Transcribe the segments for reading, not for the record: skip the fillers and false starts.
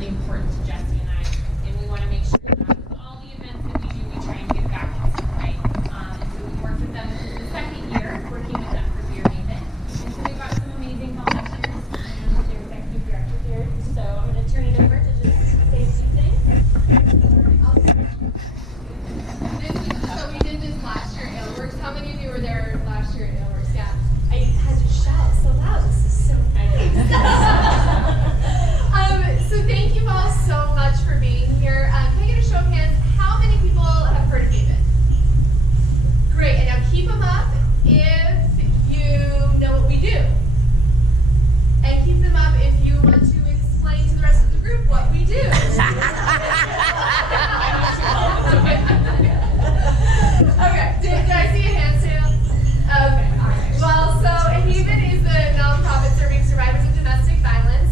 really important to Jesse and I, and we want to make sure that with all the events that we do, we try and give back in some way. And so we worked with them. This is the second year working with them for Beer Maven. And so we've got some amazing volunteers and their executive director here. So I'm going to turn it over to just say a few things. So we did this last year at Aleworks. How many of you were there last year at Aleworks? Yeah. I had to shout so loud. This is so nice. So thank you all so much for being here. Can I get a show of hands? How many people have heard of David? Great. And now keep them up if you know what we do. And keep them up if you want to explain to the rest of the group what we do. Okay, did I see a hand too? Okay, all right. Well, so Haven is a nonprofit serving survivors of domestic violence.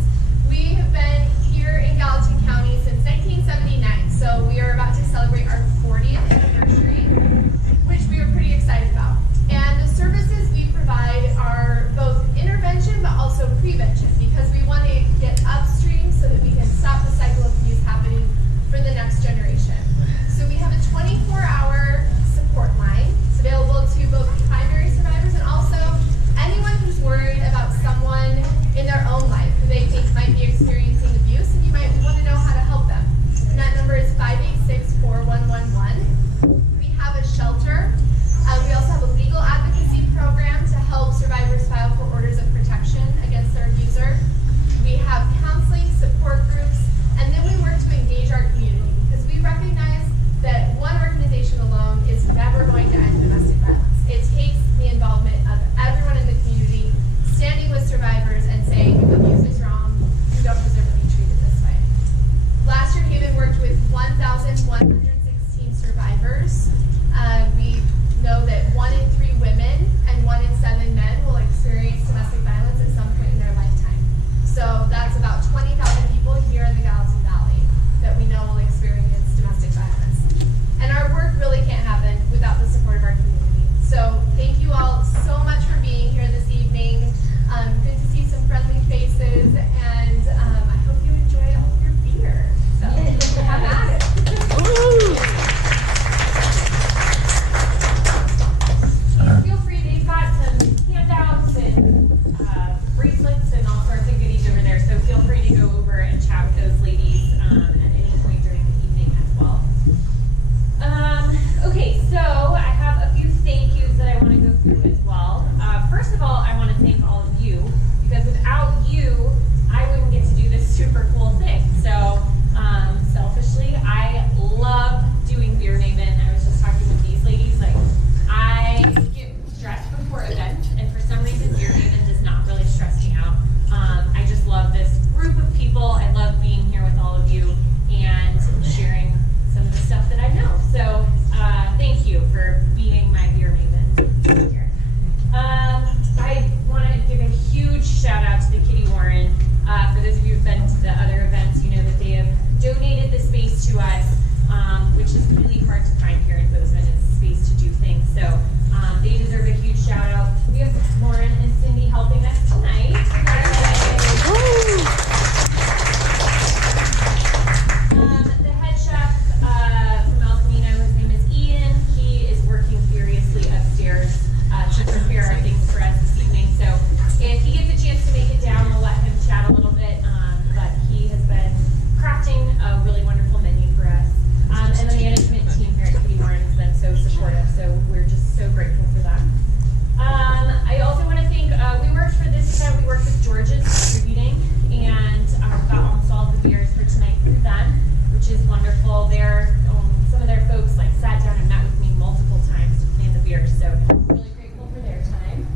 We have been here in Gallatin County since 1979, so we are about to celebrate our 40th anniversary, which we are pretty excited about. And the services we provide are both intervention but also prevention, because we want to get upstream so that we can stop the cycle of abuse happening for the next generation. So we have a 24-hour support line. It's available to both primary survivors and also anyone who's worried about someone in their own life who they think might be experiencing abuse, and you might want to know how to help them. And that number is 586-4111. We have a shelter. We also have a legal advocacy program to help survivors file for orders of protection against their abuser. We have counseling, support groups, and then we work to engage our community, because we recognize that one organization alone is never going to end domestic violence. It takes the involvement of everyone in the community standing with survivors and saying, abuse is wrong, you don't deserve to be treated this way. Last year, Haven worked with 1,116 survivors. We know that 1 in 3 women and 1 in 7 men will experience domestic violence at some point in their lifetime. So that's about 20,000 people here in the Gallatin Valley that we know will experience domestic violence. And our work really can't happen without the support of our community. So thank you all so much for being here this evening. Good to see some friendly faces, and I hope you enjoy all of your beer. So have at it. Feel free, they've got some handouts and bracelets and all sorts of goodies over there, so feel free to go over and chat with those ladies at any point during the evening as well. Okay, so I have a few thank yous that I want to go through as well. First of all, I want to thank all of you, because without you, I wouldn't get to do this super cool thing. So selfishly, I love doing Beer Maven. I was just talking with these ladies, like, I get stressed before events, and for some reason, Beer Maven does not really stress me out. I just love this group of people. I love being here with all of you and sharing some of the stuff that I know. So thank you for being my Beer Maven here. I want to give a huge shout out to the Kitty Warren. For those of you who've been to the other events, you know that they have donated the space to us, which is really hard to find here in Bozeman, is a space to do things. So they deserve a huge shout out. We have Lauren and Cindy helping us tonight. The head chef from El Camino, his name is Ian. He is working furiously upstairs to prepare our things for us this evening. So if he gets a chance to make it down, we'll let him chat a little bit. But he has been crafting a really wonderful menu for us. And the management team here at Kitty Warren has been so supportive. So we're just so grateful for that. I also want to thank, we worked for this event, we worked with George's Distributing, and got almost all of the beers for tonight through them, which is wonderful. Some of their folks like sat down and met with me multiple times to plan the beers, so really grateful for their time.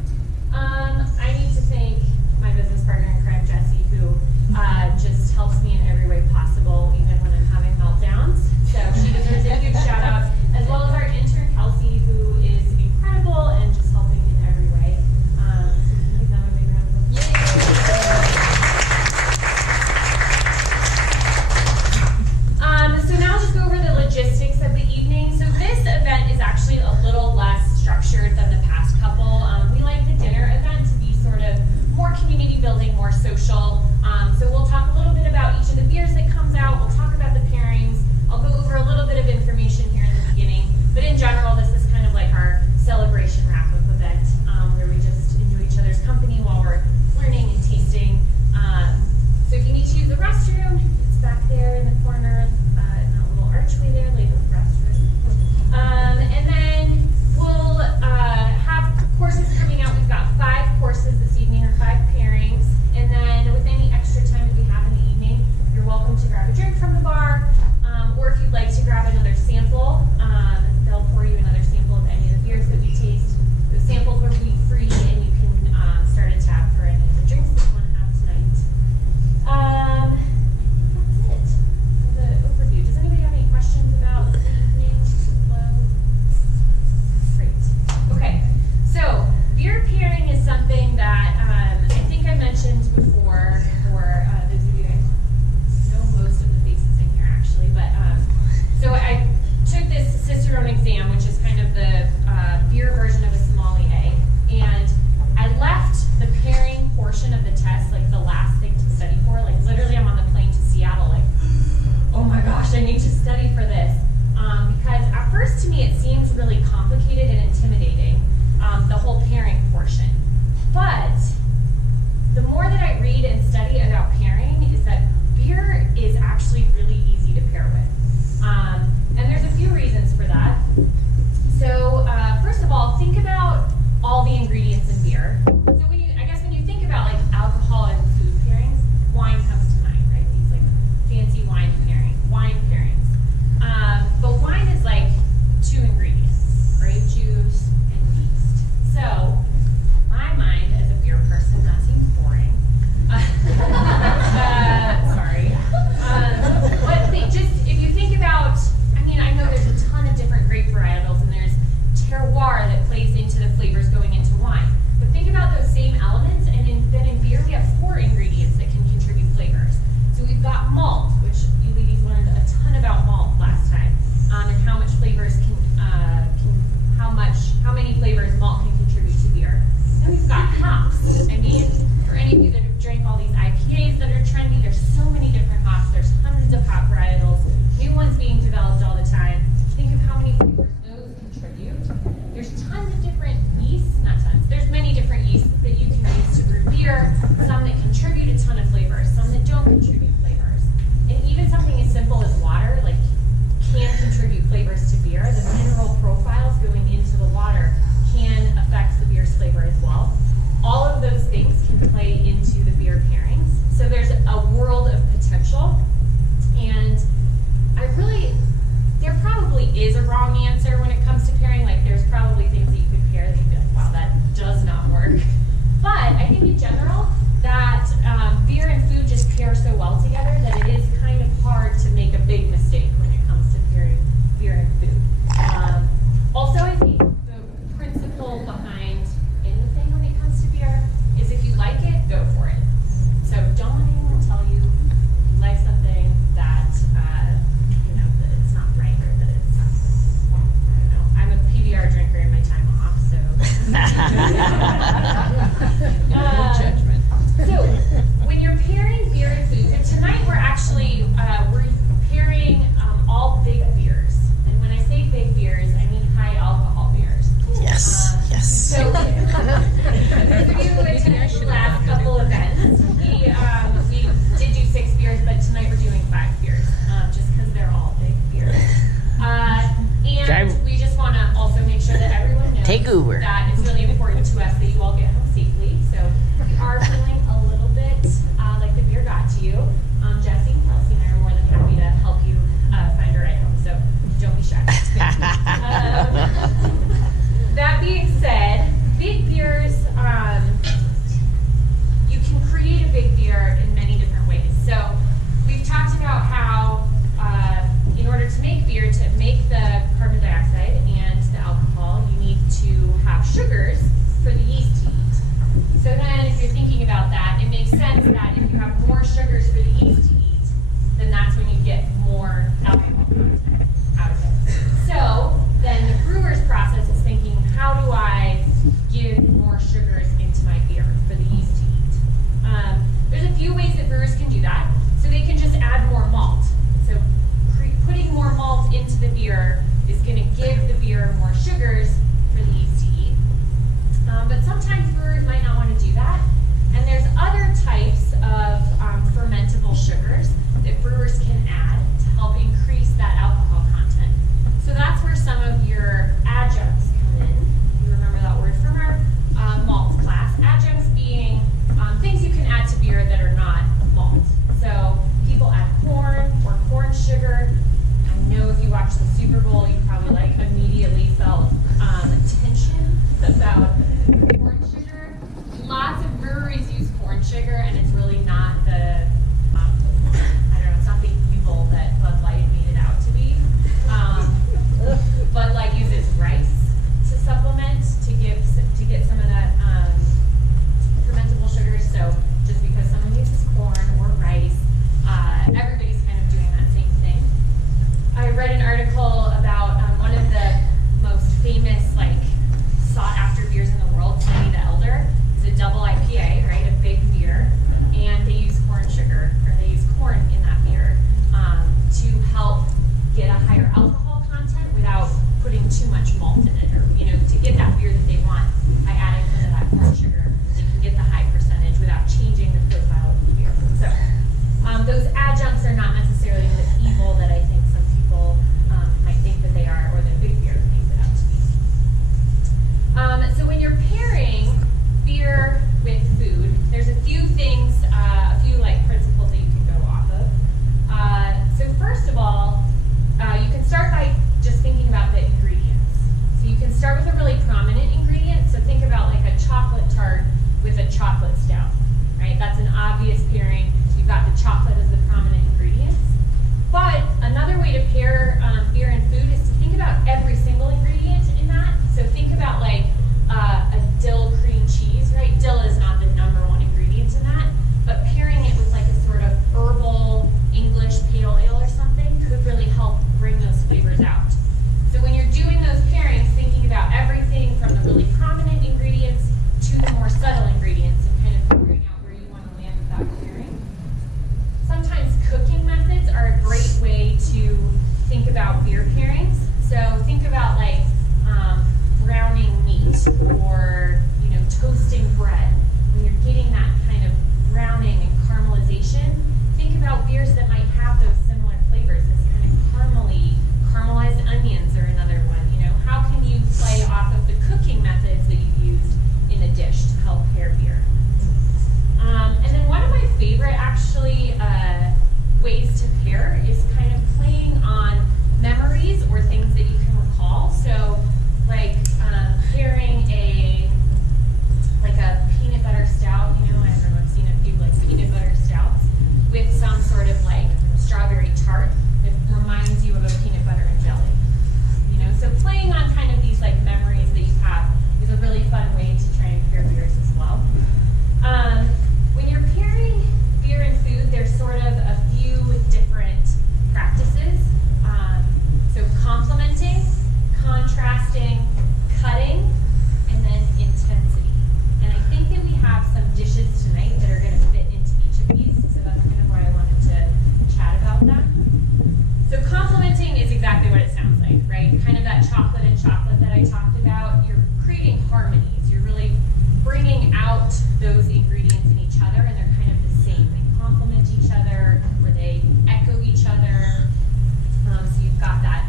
I need to thank my business partner in crime, Jessie, who just helps me in every way possible, even when I'm having meltdowns. So she deserves a huge shout out, as well as our intern, Kelsey, who is incredible and just helping in every way. So we can give them a big round of applause. So now I'll just go over restroom, it's back there in the corner, in that little archway there, labeled restroom. And then we'll have courses coming out. We've got 5 courses this evening, or 5 pairings. And then with any extra time that we have in the evening, you're welcome to grab a drink from the bar, or if you'd like to grab another sample, they'll pour you another sample of any of the beers that we taste. The samples will be free, and you can start a tab for any of the drinks that you want to have tonight. That's it for the overview. Does anybody have any questions about the evening flow? Great. Okay, so beer pairing is something that I think I mentioned before, for those of you who know most of the faces in here actually, but so I took this Cicerone exam, which is kind of the beer version of a sommelier, and I left the pairing portion of the test like the last thing to study for. Like literally I'm on the plane to Seattle like, oh my gosh, I need to study for this. Because at first to me it seems really complicated and intimidating, the whole pairing portion. But the more that I read and study about pairing is that beer is actually really easy to pair with. And there's a few reasons for that. So first of all, think about all the ingredients in beer. So I guess when you think about like alcohol and food pairings, wine comes to mind, right? These like fancy wine pairings. But wine is like 2 ingredients, grape juice and yeast. So my mind as a beer person, that seems boring. Sorry. But just if you think about, I mean, I know there's a ton of different grape varietals, and there's terroir that plays into the flavors going into wine. But think about those same elements, and then in beer we have 4 ingredients that can contribute flavors. So we've got malt, which you ladies learned a ton about malt last time, and how much flavors how many flavors malt can contribute to beer. Then we've got hops. I mean, for any of you that have drank all these IPAs that are trendy, there's so many different hops. There's hundreds of hop varietals, new ones being developed all the time. Think of how many flavors those contribute. There's tons of different yeasts, not tons, there's many different yeasts that you can use to brew beer, some that contribute a ton of flavors, some that don't contribute flavors. And even something as simple as water, like, can contribute flavors to beer. The mineral profiles going into the water can affect the beer's flavor as well. All of those things can play into the beer pairings. So there's a world of potential. And there probably is a wrong answer when it comes to pairing. Like there's probably things that you could pair that you'd be like, wow, that does not work. But I think in general that beer and food just pair so well together that it is kind of hard to make a big mistake when it comes to pairing beer and food. Also, I think the principle behind anything when it comes to beer is if you like it, go for it. So don't let anyone tell you you like something that that it's not right, or that it's, I don't know. I'm a PBR drinker in my time off, so. Judgment. So when you're pairing beer and food, so tonight we're actually we're pairing about beer pairings. So think about like browning meat or toasting bread. When you're getting that kind of browning and caramelization, think about beers that might have those similar flavors. This kind of caramelized onions are another one. How can you play off of the cooking methods that you used in a dish to help pair beer? And then one of my favorite actually ways to pair is kind of playing on memories or things that you can recall. So like pairing a peanut butter stout, I don't know, I've seen a few like peanut butter stouts with some sort of like strawberry tart that reminds you of a peanut butter and jelly. So playing on kind of these like memories that you have is a really fun way to try and pair beers as well. When you're pairing beer and food, there's sort of a few different practices. So complementing, contrasting, cutting, and then intensity. And I think that we have some dishes tonight that are going to fit into each of these, so that's kind of why I wanted to chat about that. So complementing is exactly what it sounds like, right? Kind of that chocolate and chocolate that I talked about. You're creating harmonies. You're really bringing out those ingredients in each other, and they're kind of the same. They complement each other, or they echo each other. So you've got that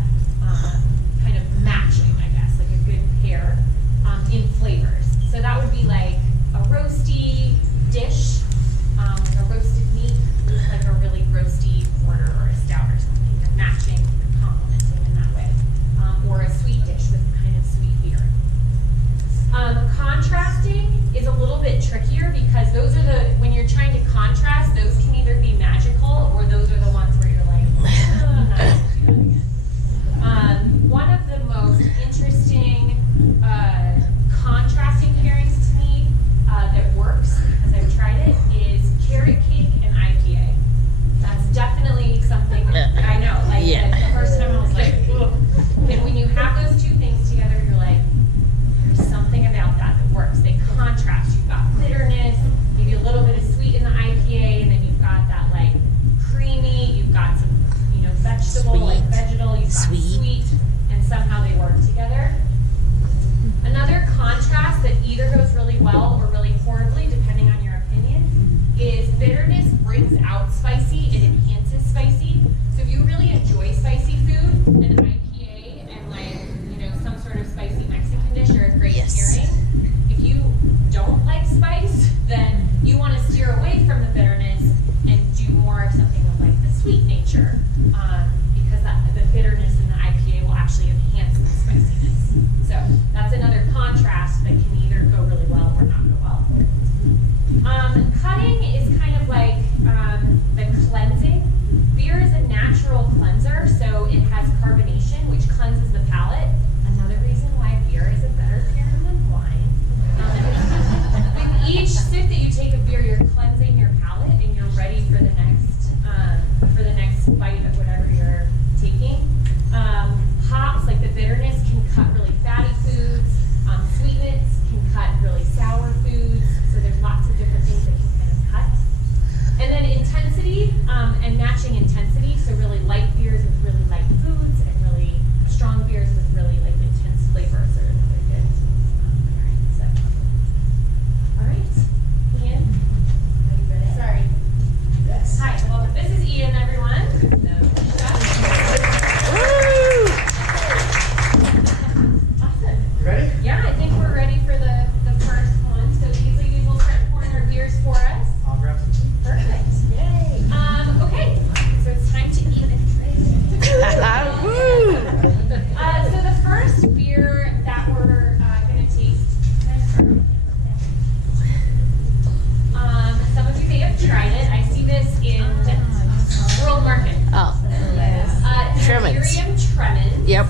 kind of matching, I guess, like a good pair in flavors. So that would be like a roasty dish, like a roasted meat with like a really roasty porter or a stout or something. You're matching, you're complementing in that way. Or a sweet dish with kind of sweet beer. Contrasting is a little bit trickier because those are when you're trying to contrast, those can either be magical or those are the ones where you're like, oh, I'm not going to do that again. One of the most interesting contrasting pairings to me that works, because I've tried it, is carrot cake and IPA. That's definitely something I know. Like the first time I was like, ugh. And when you have those two things together, you're like, there's something about that works. They contrast. You've got bitterness, maybe a little bit of sweet in the IPA, and then you've got that like creamy. You've got some, vegetable, like vegetal. You've got sweet, and somehow they work together. Another contrast that either goes really well or really horribly, depending on your opinion, is bitterness brings out spicy. It enhances spicy. So if you really enjoy spicy food, an IPA and like some sort of spicy Mexican dish are a great pairing. If you don't like spice, then you want to steer away from the bitterness and do more of something of like the sweet nature, because the bitterness in the IPA will actually enhance the spiciness. So that's another contrast that can either go really well or not go well. Cutting is kind of like the cleansing. Beer is a natural cleanser, so it has carbonation, which cleanses the palate. Another reason why beer is a better pairing than wine. With each sip that you take of beer, you're cleansing your palate and you're ready for the next bite of whatever you're taking. Hops, like the bitterness, can cut really fatty foods. Sweetness can cut really sour foods. So there's lots of different things that can kind of cut. And then intensity and matching intensity. So really light beers with really light foods, and really strong beers with really like intense flavors are another good pairing. So, all right, Ian, are you ready? Sorry. Yes. Hi. Well, this is Ian, everyone. Awesome. You ready? Yeah, I think we're ready for the first one. So these ladies will start pouring our beers for us. I'll grab some. Perfect. Yay. Okay, so it's time to eat and drink. So the first beer that we're going to taste, can I start with it? Some of you may have tried it. I see this in World Market. Oh. Tremens. Delirium Tremens. Yep.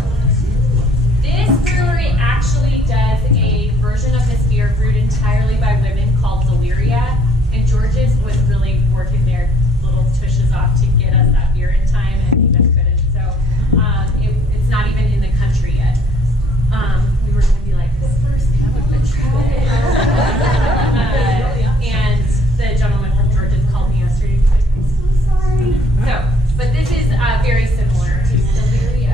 This brewery actually does a version of this beer brewed entirely by women called Deliria, and George's was really working their little tushes off to get us that beer in time, and they just couldn't. So it's not even in the country yet. We were going to be like the first people to try it. And the gentleman from George's called me yesterday. He's like, I'm so sorry. So, but this is very similar to Deliria.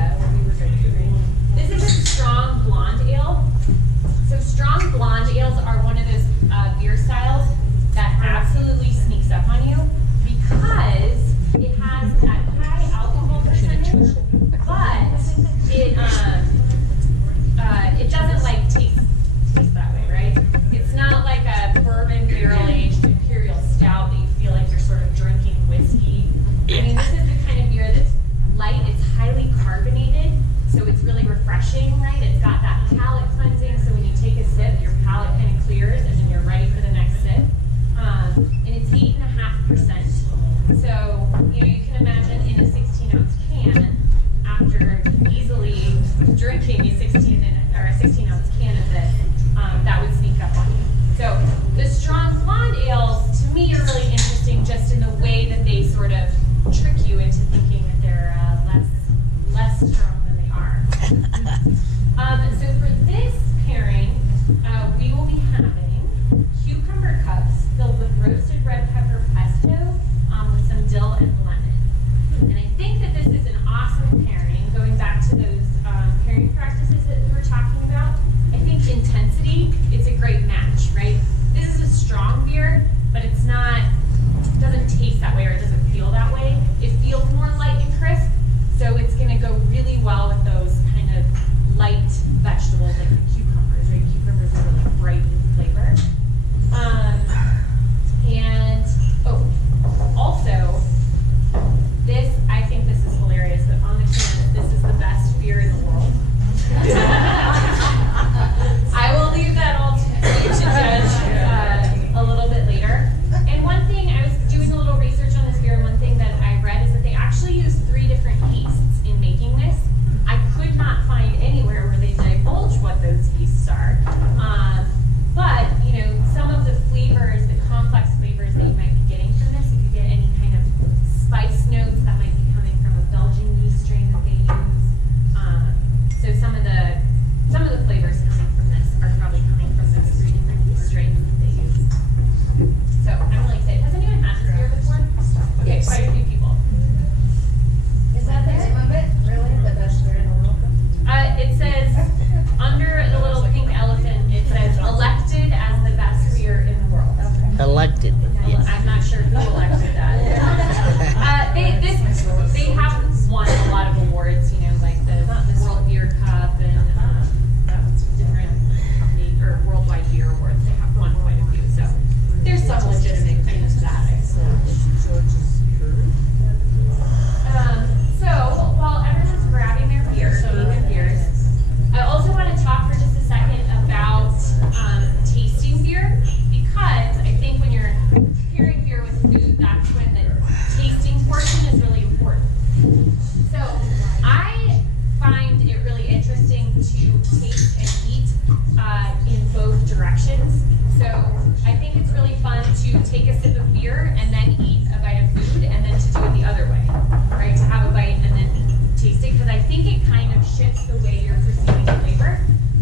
shifts the way you're perceiving flavor.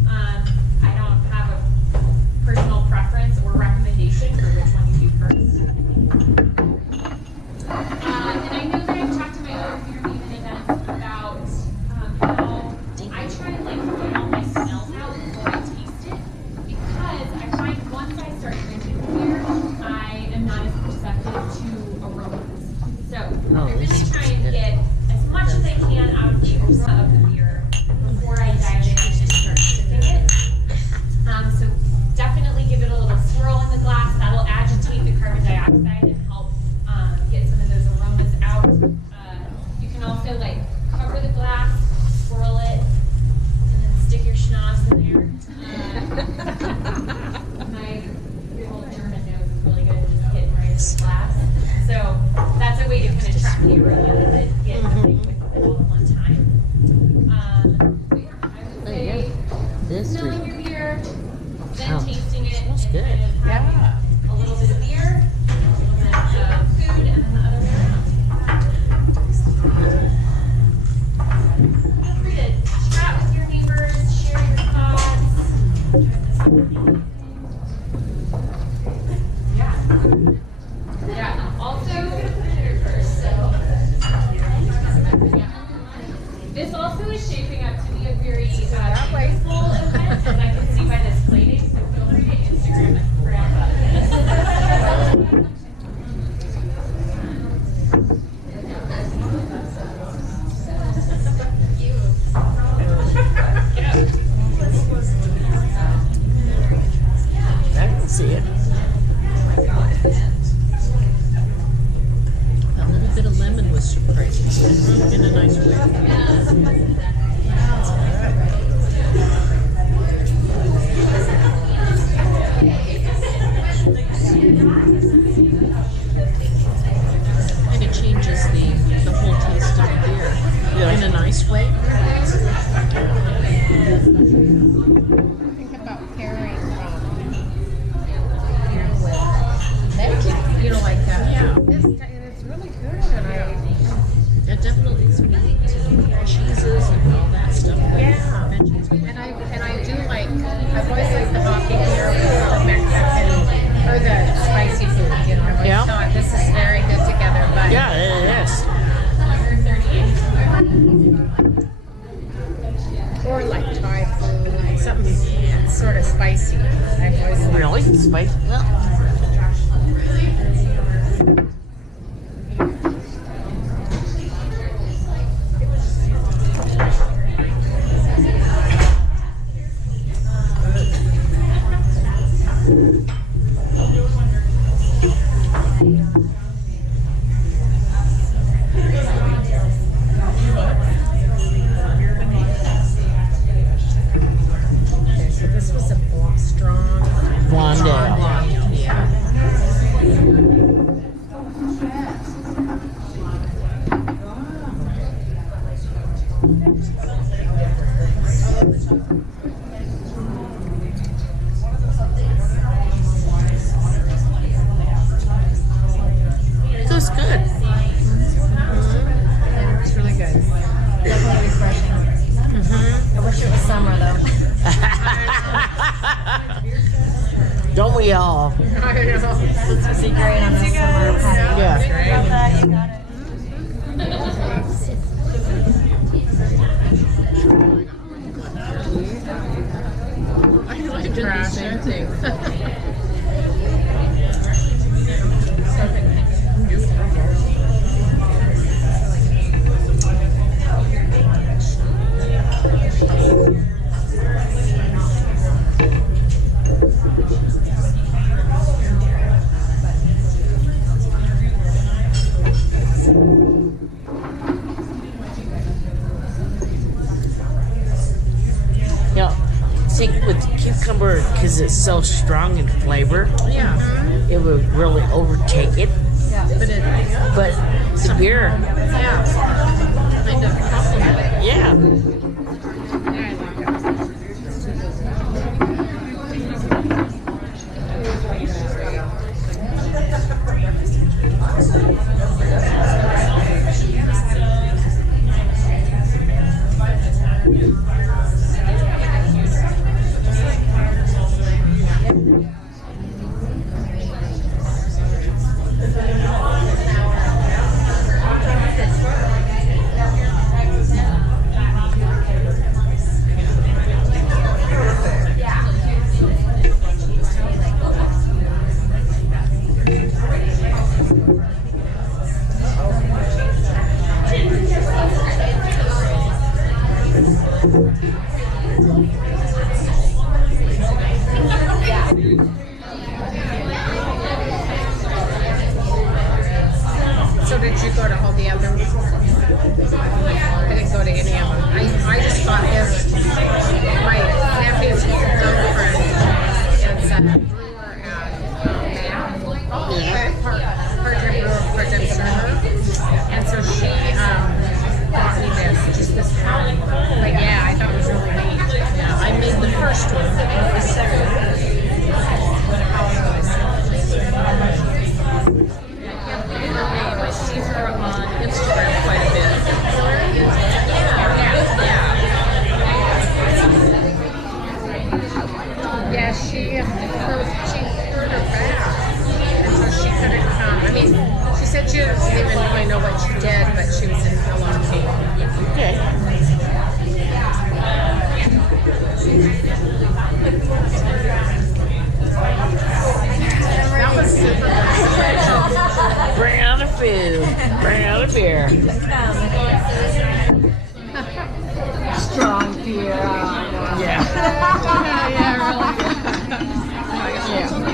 I don't have a personal preference or recommendation for which one you do first. And I know that I've talked to my other beer maven events about how I try to like put all my smells out before I taste it, because I find once I start drinking the beer, I am not as perceptive to aromas. So I really try and get as much as I can out of the aroma of the beer before I dive in and start sipping it. So definitely give it a little swirl in the glass. That'll agitate the carbon dioxide and help get some of those aromas out. You can also like cover the glass, swirl it, and then stick your schnoz in there. My old German nose is really good at just getting right in the glass. So that's a way to kind of track the aroma and then get everything with it all at one time. I would say smelling your beer, then tasting it, Smells and good. kind of having a little bit of beer, a little bit of food, and then the other way around. Feel free to chat with your neighbors, share your thoughts. Yeah. Also, this also is shaping up to be a very beautiful event, as I can see by this plating. So feel free to Instagram and grab I can see it. A little bit of lemon was surprising in a nice way. And it changes the whole taste of the beer in a nice way. Think about pairing beer with veggies, you know, like that. Yeah. And it's really good. And It definitely is meat and cheeses and all that stuff. yeah. Veggies. And I do like, I've always liked the hoppy beer with the Mexican or the spicy food, you know. I Yeah. thought this is very good together, but Yeah, it is. or like Thai food, something sort of spicy. I've always liked. Really? Spicy? Well, Okay, so this was a strong blonde ale. blonde. Yeah. It was good. Yeah, it's really good. Definitely refreshing. I wish it was summer though. Don't we all? I know. This would be great on a summer patio. Yeah. Love that, you got it. I did the same thing. Yeah. See, with cucumber, because it's so strong in flavor, Yeah. it would really overtake it. But it, But the beer, yeah, kind of compliment it. yeah. Yeah, I like it. So did you go to all the other ones? I didn't go to any of them. I just thought his, my nephew's girlfriend is a brewer at part-time brewer, part-time server. And so she bought me just this one. But yeah, I thought it was really neat. Yeah, I made the first one. The second. I see her on Instagram quite a bit. Yeah, she hurt her back, and so she couldn't come. I mean, she said she doesn't even really know what she did, but she was in a lot of pain. Okay. That was super. Bring on the food. Bring on the beer. Strong beer. Yeah.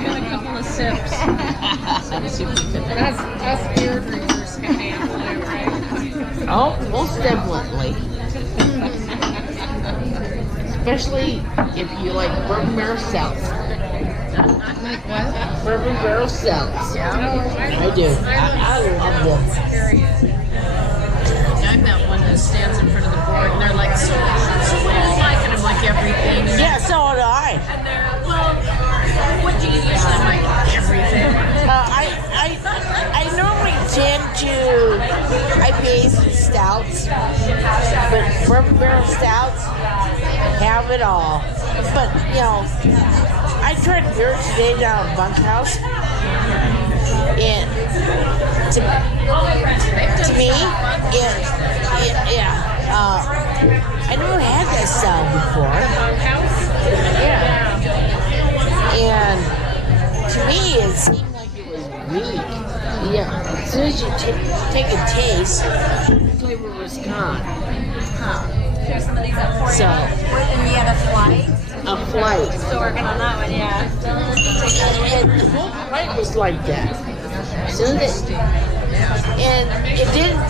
Got a couple of sips. Us beer drinkers can handle it, right? Oh, most definitely. Especially if you like bourbon barrel stouts. Like what? Bourbon barrel stouts. Yeah. I do. I love them. Period. I'm that one that stands in front of the board and they're like, so what do you like? And I'm like, everything. Yeah, so do I. And they're, well, what do you usually? I'm like, everything. I normally tend to IPAs and stouts, but bourbon barrel stouts have it all. But you know, I tried beer today down at Bunkhouse, and to me, I never had that style before. Yeah. And to me, it seemed like it was weak. Yeah. As soon as you take a taste, the flavor was gone. Here's some of these up for So, you. And you had a flight. a flight. Still working on that one, yeah. And the whole flight was like that. As soon as it, and it didn't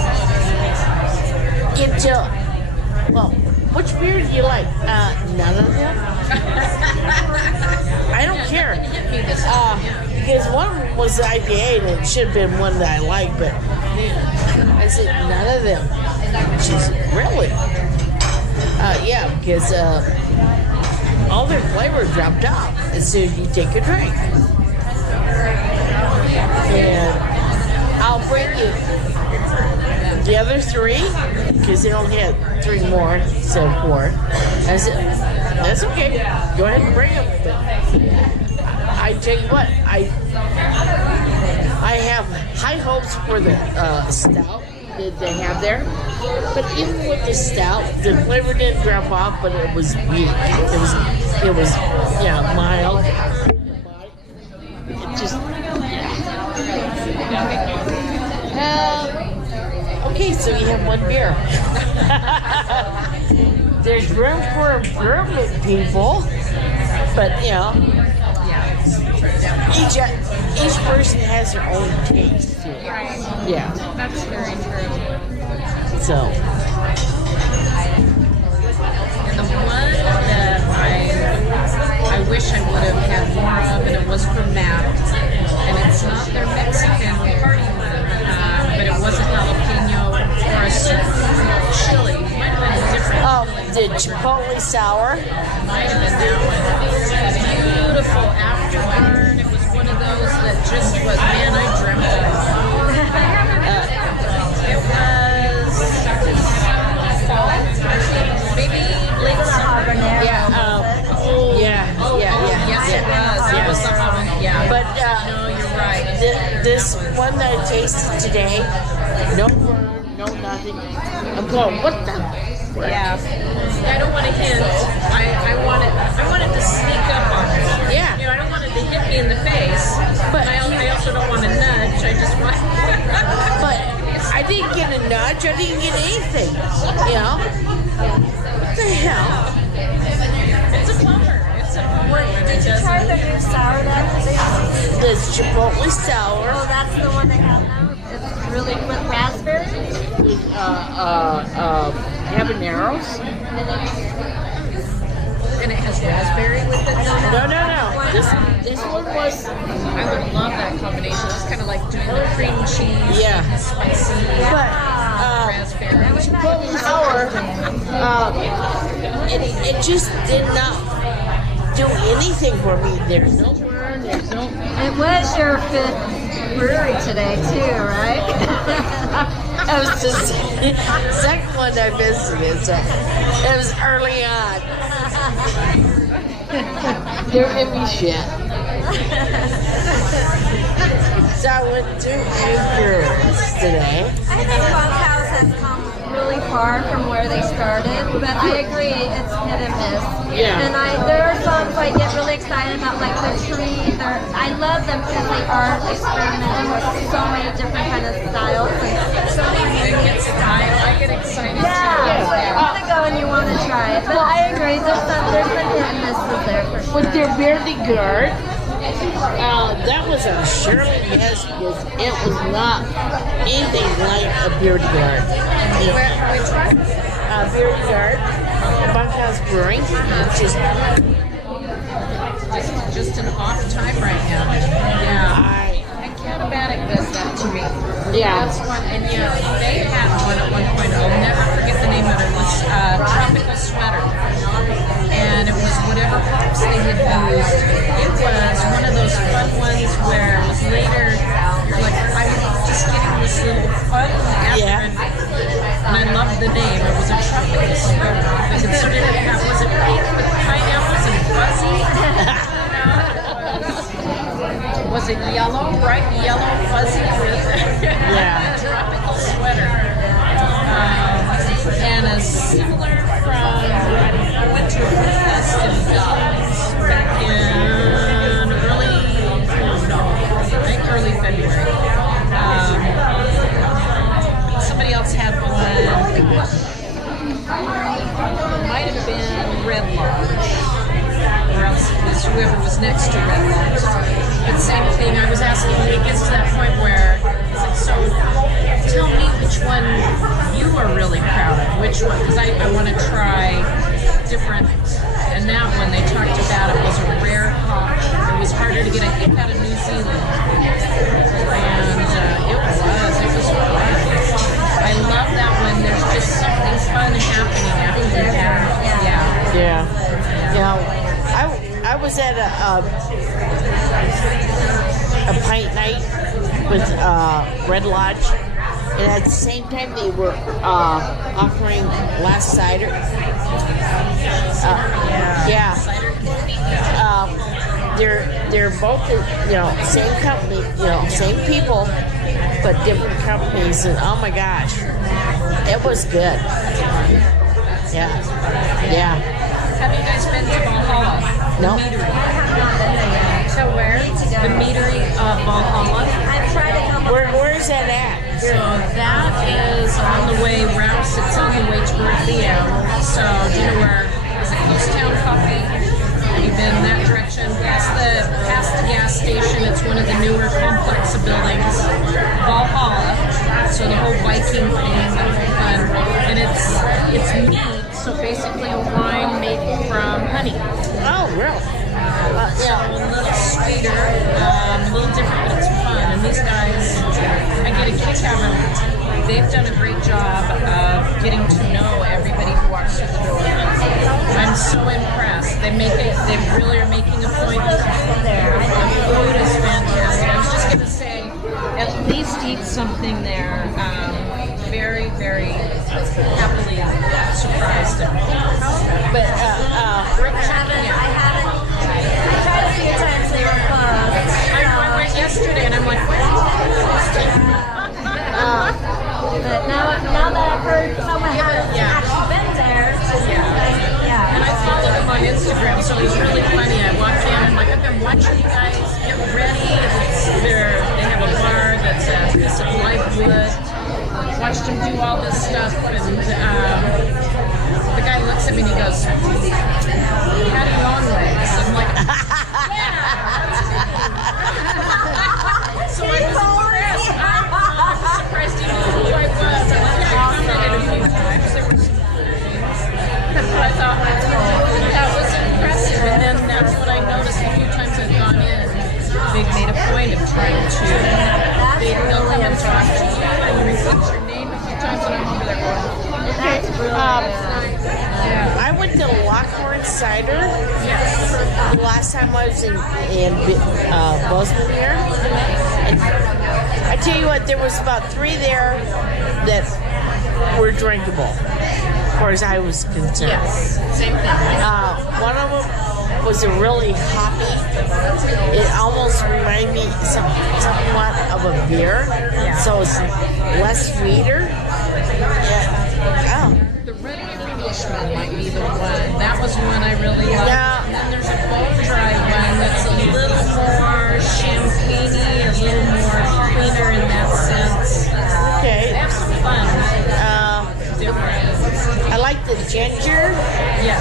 get till, well, which beer do you like? None of them? I don't care. Because one was the IPA and it should have been one that I liked, but I said none of them. She said, really? Yeah, because all their flavor dropped off as soon as you take a drink. And I'll bring you the other three, because they only had three more instead of four. I said, that's okay. Go ahead and bring them. But I tell you what, I have high hopes for the stout that they have there. But even with the stout, the flavor didn't drop off, but it was weak. It was mild. It just, okay, so you have one beer. There's room for improvement, people, but each person has their own taste to it. Yeah. That's very true. So. And the one that I wish I would have had more of, and it was from Matt, and it's not their Mexican party one, but it was a jalapeno or a super chili. It might have been a different. Oh, the Chipotle sour. Might have been that one. Beautiful afterburn. It was one of those that just was, man, I dreamt of. It was maybe late summer. Yes, it was. It was the habanero. Yeah. But no, you're right. this one that I tasted today, no burn, no nothing. I'm going, what the? Yeah. I don't want to hint. I want it to sneak up on me. Yeah. I don't want it to hit me in the face, but I also don't want to nudge. I just want. But I didn't get a nudge. I didn't get anything. What the hell? It's a bummer. It's a bummer. Did you try the new sourdough? The chipotle sour. Oh, that's the one they have now. It's really with raspberry. With habaneros. And it has raspberry with it. No. This one was. I would love that combination. It's kind of like doing the cream cheese, Yeah. the spicy But raspberry. chipotle sour. It just did not do anything for me. There's no burn. There's no. It was your fifth brewery today too, right? That was the second one I visited. So it was early on. Don't give me shit. So I went to Pairings today. I think Bunkhouse has come really far from where they started, but I agree it's hit and miss. Yeah. And there are songs I get really excited about, like the tree. I love them because they are experimenting with so many different kind of styles. I get excited Yeah, you want to go and you want to try it. But I agree, there's been hit and misses there for sure. With their beardy guard, that was a surely yes because it was not anything like a beardy guard. Which one? Beardy guard, Bunkhouse Brewing, which is Just an off time right now. Yeah. And Catabatic does that to me. Yeah. That's one, and yeah, they had one at one point. I'll never forget the name of it. It was Tropical Sweater. And it was whatever hops they had used. It was one of those fun ones where it was later, you're like, I'm just getting this little fun after. Yeah. And I loved the name. It was a tropical sweater. They considered it to have, was it pink with pineapples and fuzzy? Was it yellow, bright yellow, fuzzy with Yeah. tropical sweater? And a similar from, I went to a fest in Philippines back in early February. Somebody else had one. Might have been Red Lodge. Or else it was whoever was next to Red Lodge. But same thing, I was asking, it gets to that point where it's like, so tell me which one you are really proud of. Which one? Because I want to try different. And that one, they talked about it was a rare hop. It was harder to get, I think, out of New Zealand. And it was fun. I love that one. There's just something fun happening after that. Yeah. I was at a pint night with Red Lodge, and at the same time they were offering last cider. They're both same company, same people, but different companies, and oh my gosh, it was good. Yeah. Have you guys been to Valhalla? No. So where? The Meadery of Valhalla. I've tried to come Where is that at? So that is on the way, Rouse, it's on the way toward the end. So do you know where, is it Coast Town Coffee? Have you been in that direction? Past the gas station, it's one of the newer complex of buildings. Valhalla, so the whole Viking thing, the whole fun. And it's neat, so basically a wine made from honey. Oh, really? So a little sweeter, a little different, but it's fun. And these guys, I get a kick out of them. They've done a great job of getting to know everybody who walks through the door. I'm so impressed. They really are making a point. The food is fantastic. I was just going to say, at least eat something there. Very, very happily surprised at. But worth checking out. I tried a few times, they were closed. I went yesterday and I'm like, where's But now that I've heard someone has actually been there, And I followed him on Instagram, so it was really funny. I walked in and I'm like, I've been watching you guys get ready. They have a bar that's a piece of live wood. Watched him do all this stuff, and I went to Lockhorn Cider the last time I was in Bozeman here. And I tell you what, there was about 3 there that were drinkable, as far as I was concerned. Yes, same thing. One of them was a really hoppy. It almost reminded me somewhat of a beer, so it's less sweeter. Yeah. Oh. The Red Englishman might be the one. That was one I really liked. Yeah. And then there's a bone dry one that's a little more champagne-y, a little more cleaner in that sense. Okay. That's fun. Different. I like the ginger, Yeah.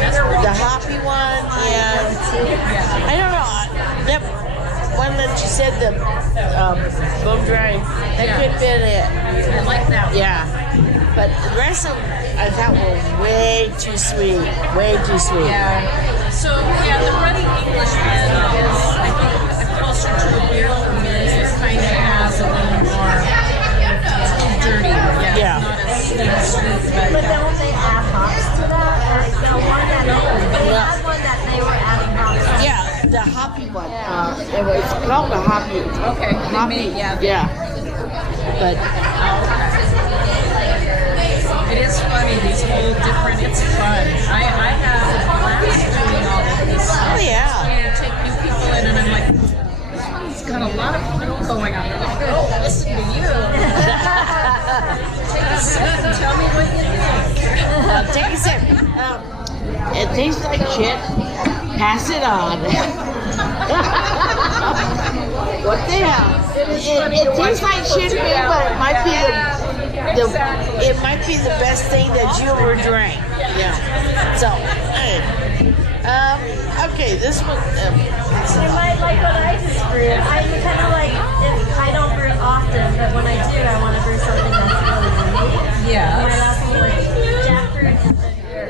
That's pretty the hoppy one, and I don't know that one that you said the bone dry. That could have been it. I like that one. Yeah, but the rest of them I thought were way too sweet. Way too sweet. Yeah. So, yeah, the Red Englishman is, I think, closer to a beer for me. It kind of has a little more dirty. Yeah. Not as sweet, But don't they add hops to that? The one that they had one that they were adding hops to. Yeah, the hoppy one. It's called a hoppy. Okay. Hoppy. Yeah. Yeah. But It is funny, these whole different, it's fun. I have a blast doing all of this stuff. oh yeah. I take new people in and I'm like, this one's got a lot of fun going on. They're like, oh, listen to you. Take a sip and tell me what you think. Take a sip. It tastes like shit. Pass it on. What the hell? It tastes like shit to me, but it might be it might be the best thing that you ever drank. Yeah. So, okay, this one. You might like what I just brewed. I kind of like it. I don't brew often, but when I do, I want to brew something that's really unique. Yeah. And that's like jackfruit and ginger.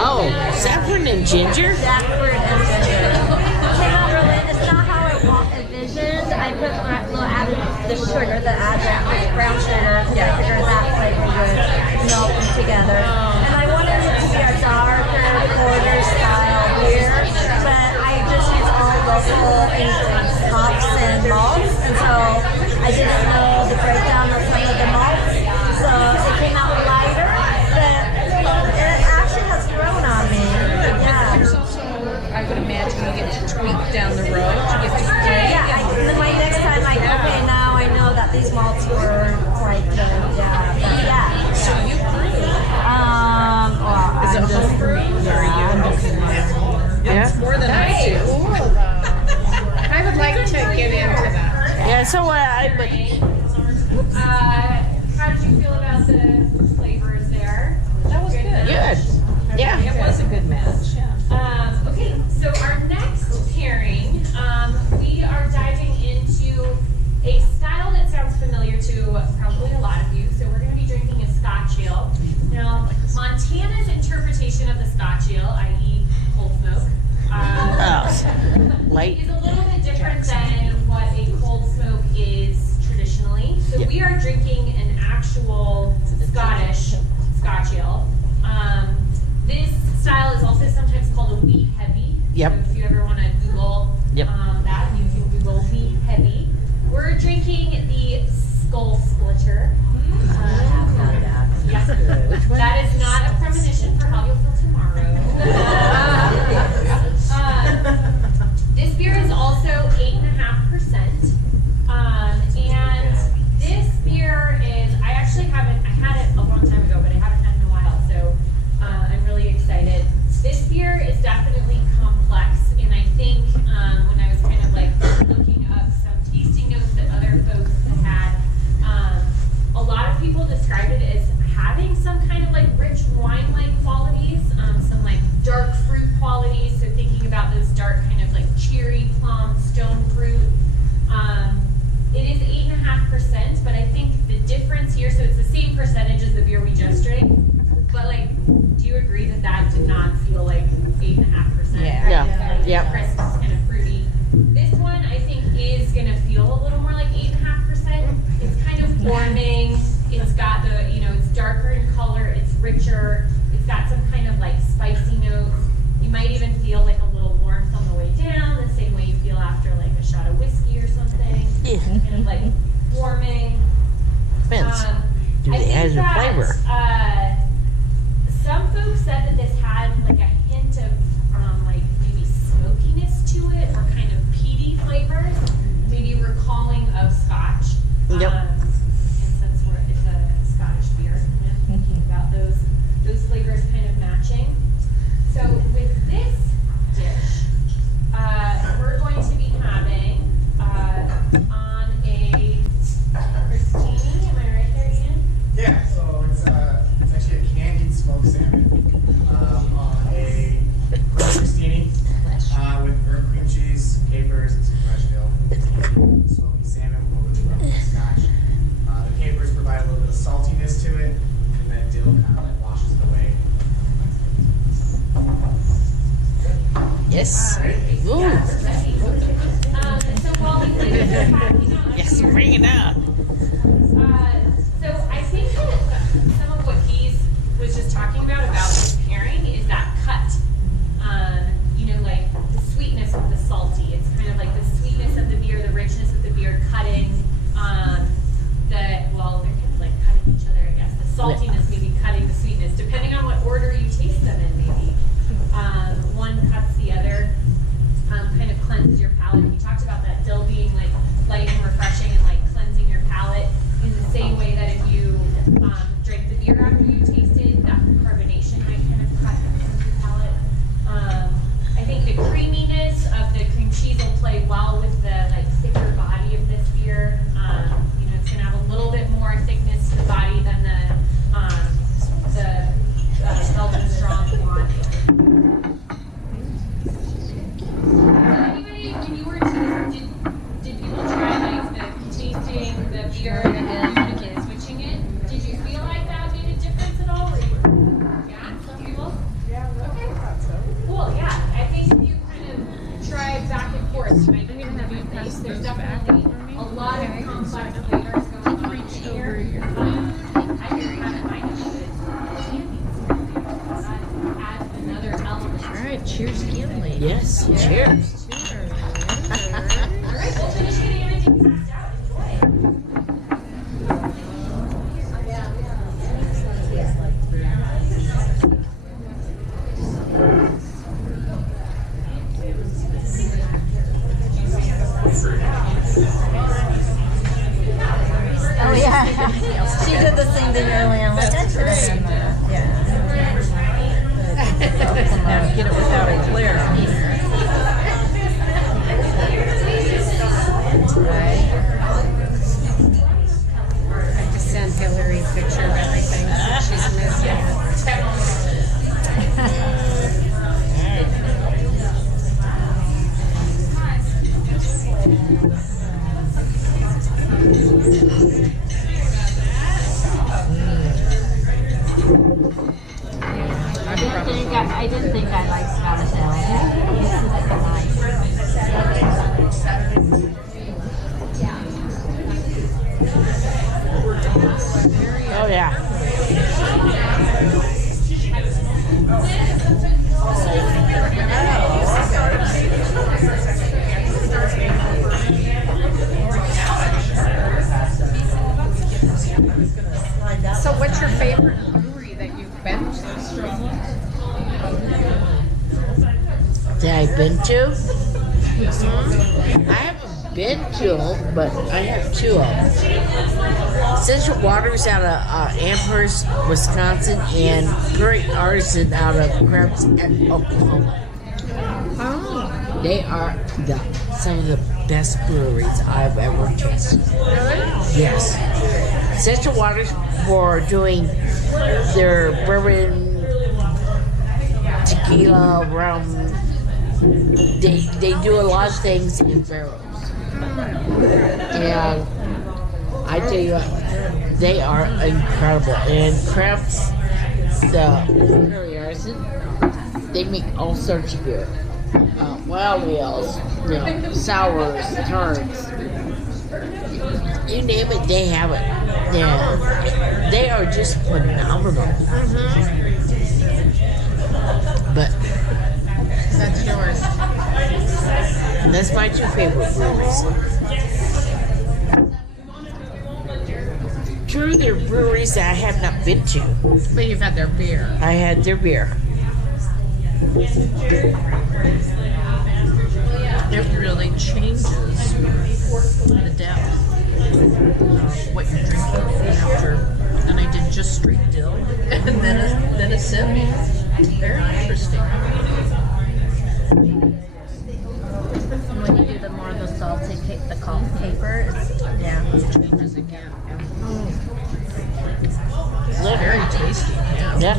Oh, saffron and ginger. Jackfruit and ginger. Came out really. It's not how I envisioned. I put my little added the sugar, the added brown sugar, because I figured that flavor would melt them together. And I wanted it to be a darker porter style beer, but I just use all local ingredients, hops and malts, and so I didn't know the breakdown of some of the malts, so it came out lighter, but it actually has grown on me. Yeah. There's also, I would imagine you get to tweak down the road. You get to play. Yeah, then my next time okay, now I know that these malts were quite good. Yeah, but yeah. So you brew. Well, Is I'm it just, homebrew or you? Yeah. More than I do. I would like to get into that. Yeah. So but How did you feel about the flavors there? That was good. good. Yeah. It was a good match. Yeah. Okay, so our next pairing, we are diving into a style that sounds familiar to probably a lot of you. So we're going to be drinking a Scotch ale. Now, Montana's interpretation of the Scotch ale, i.e. cold smoke, Light. is a little bit different than what a cold smoke is traditionally. So we are drinking an actual Scottish Scotch ale. This style is also sometimes called a wheat heavy. Yep. So if you ever want to Google that, you can Google wheat heavy. We're drinking the Skull Splitter. Yes. That is not a premonition for how you'll feel tomorrow. This beer is also 8.5%. And this beer is, I had it a long time ago, but I haven't had it in a while, so I'm really excited. This beer is definitely complex, and I think when I was kind of like looking up some tasting notes that other folks had, a lot of people described it as having some kind of like rich wine-like qualities, some like dark fruit qualities, so thinking about those dark kind of like cherry, plum, stone fruit. It is 8.5%, but I think the difference here, so it's the same percentage as the beer we just drank, but like, do you agree that that did not feel like 8.5%? Yeah. Yeah. Crisp, kind of fruity. This one, I think, is going to feel a little more like 8.5%. It's kind of warming. It's got the, it's darker in color richer. It's got some kind of like spicy notes. You might even feel like a little warmth on the way down, the same way you feel after like a shot of whiskey or something. Yeah. Kind of like warming. Depends. Do I they add think your that, flavor? some folks said that this had like a hint of like maybe smokiness to it, or kind of peaty flavors, maybe recalling of Scotch. Yep. And since it's a Scottish beer, thinking about those flavors kind of matching. So with this dish, we're going to be having on a crostini. Am I right there, Ian? Yeah, so it's actually a candied smoked salmon on a crostini with burnt cream cheese, capers, and some fresh dill. Smoky salmon with a little bit of lemon scotch. The capers provide a little bit of saltiness to it, and that dill kind of like washes it away. Yes. Ooh. So while these ladies are packing on, Yes, bring it out. so I think that some of what he was just talking about this pairing is that cut. You know, like the sweetness with the salty. It's kind of like the sweetness of the beer, the richness of the beer cutting. They're kind of like cutting each other, I guess. The saltiness maybe cutting the sweetness, depending on what order you taste them in, maybe. One cuts the other, kind of cleanses your palate. You talked about that dill being like light and refreshing and like cleansing your palate in the same way that if you drink the beer after you tasted, that carbonation might kind of cut and cleanse your palate. I think the creaminess of the cream cheese will play well with the like thicker body of this beer. You know, it's gonna have a little bit more thickness to the body than the Belgian strong blonde. Anybody, when you were tasting, did people try like the tasting the beer and switching it? Did you feel like that made a difference at all? Yeah, some people? Yeah, okay. Cool, yeah. I think if you kind of try back and forth, you might get a new taste. There's definitely a lot of complex flavors going on here. I can kind of find it good. Add another element. All right, cheers, Kinley. Yes, cheers. All right, we'll finish getting everything passed out. Enjoy. Oh yeah, she did the same thing earlier. I'm like, I should have done that. Yeah. Now get it without a glare on there. Right. I have to send Hillary a picture of everything so she's missing I didn't think I liked Scottish Ale. Oh yeah. So what's your favorite brewery that you've been to? That I've been to? I haven't been to them, but I have two of them. Central Waters out of Amherst, Wisconsin, and Great Artisan out of Krebs, Oklahoma. Oh, They are some of the best breweries I've ever tasted. Yes. Central Waters for doing their bourbon, tequila, rum. They do a lot of things in barrels. And I tell you what, they are incredible. And Krebs, the Great Artisan, they make all sorts of beer. Wild ales, you know, sours, turns. You name it, they have it. Yeah, they are just phenomenal. But That's yours. that's my two favorite breweries. True, they're breweries that I have not been to. But you've had their beer. I had their beer. It really changes the depth of what you're drinking after. And I did just straight dill and then a sip. Very interesting. When you do the more of the salty the caper, it's, yeah. It changes again. Look. Very tasty. Yeah. Yeah.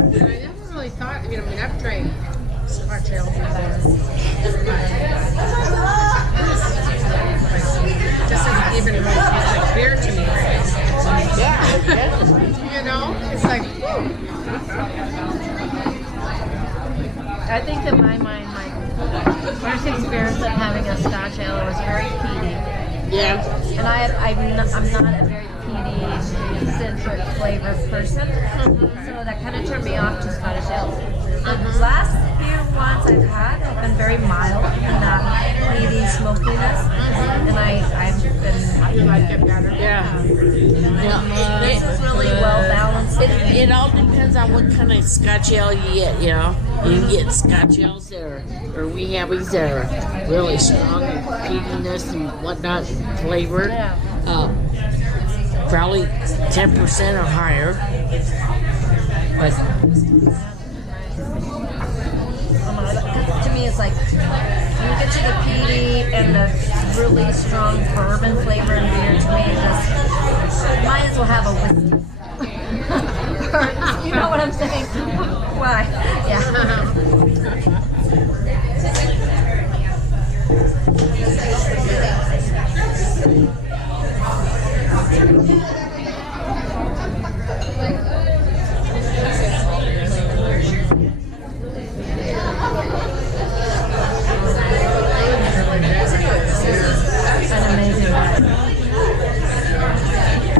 And I never really thought, you know, I mean, I've drank Scotch ale before. It doesn't even really taste like beer to me, right? Yeah. You know? It's like, I think in my mind, my first experience of having a Scotch ale was very peaty. Yeah. And I'm not a very peaty, centric flavor person. So that kind of turned me off to Scottish ale. The last few ones I've had have been very mild in that peaty smokiness. And I've been you like it better. Yeah. this is really well balanced. It all depends on what kind of Scotch ale you get, you know. You can get Scotch ales that are, or rehabbings that are really strong in peatiness and whatnot and flavor. Probably 10% or higher. But To me, it's like you get to the peaty and the really strong bourbon flavor in beer. To me, just might as well have a whiskey. Or, you know what I'm saying? Why? Yeah. An amazing one.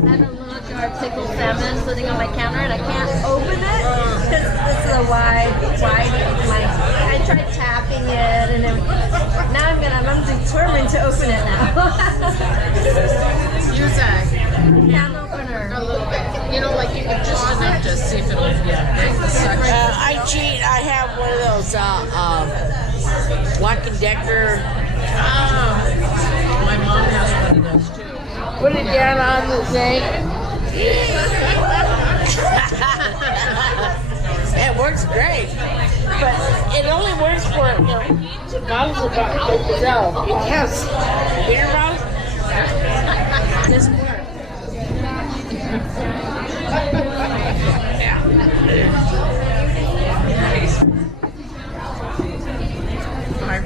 I have a little jar of pickled salmon sitting on my counter, and I can't open it because this is a wide. I tried tapping it, and now I'm determined to open it now. Use a Can opener. a little bit. You know, like you can just enough to see if it'll break the suction. I cheat. I have one of those Black & Decker. My mom has one of those too. Put it down on the thing. It works great. But it only works for, you know, bottles about itself. It counts. Beer bottles doesn't work.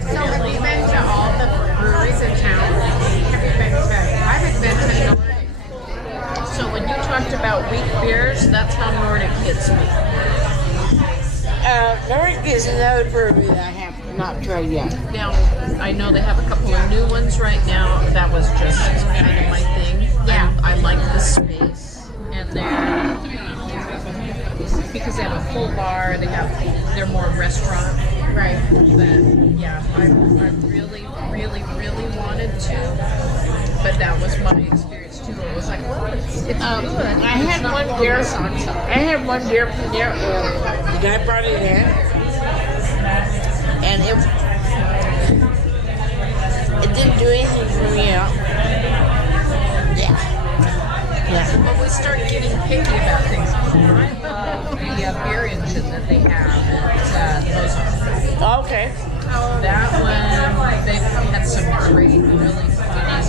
So have you been to all the breweries in town? Have you been to? I haven't been to Nordic. So when you talked about weak beers, that's how Nordic hits me. Nordic is another brewery that I have not tried yet. Now, I know they have a couple of new ones right now. That was just kind of my thing. Yeah. I like the space, and they're because they have a full bar. They're more restaurant. Right. But yeah, I really wanted to, but that was my experience too. It was like, well, it's good. I had one beer. I had one beer from there. The guy brought it in, and it didn't do anything for me. Yeah. When we start getting picky about things, I love the beer engine that they have at Ozark. Okay. That one, they've had some great, really fun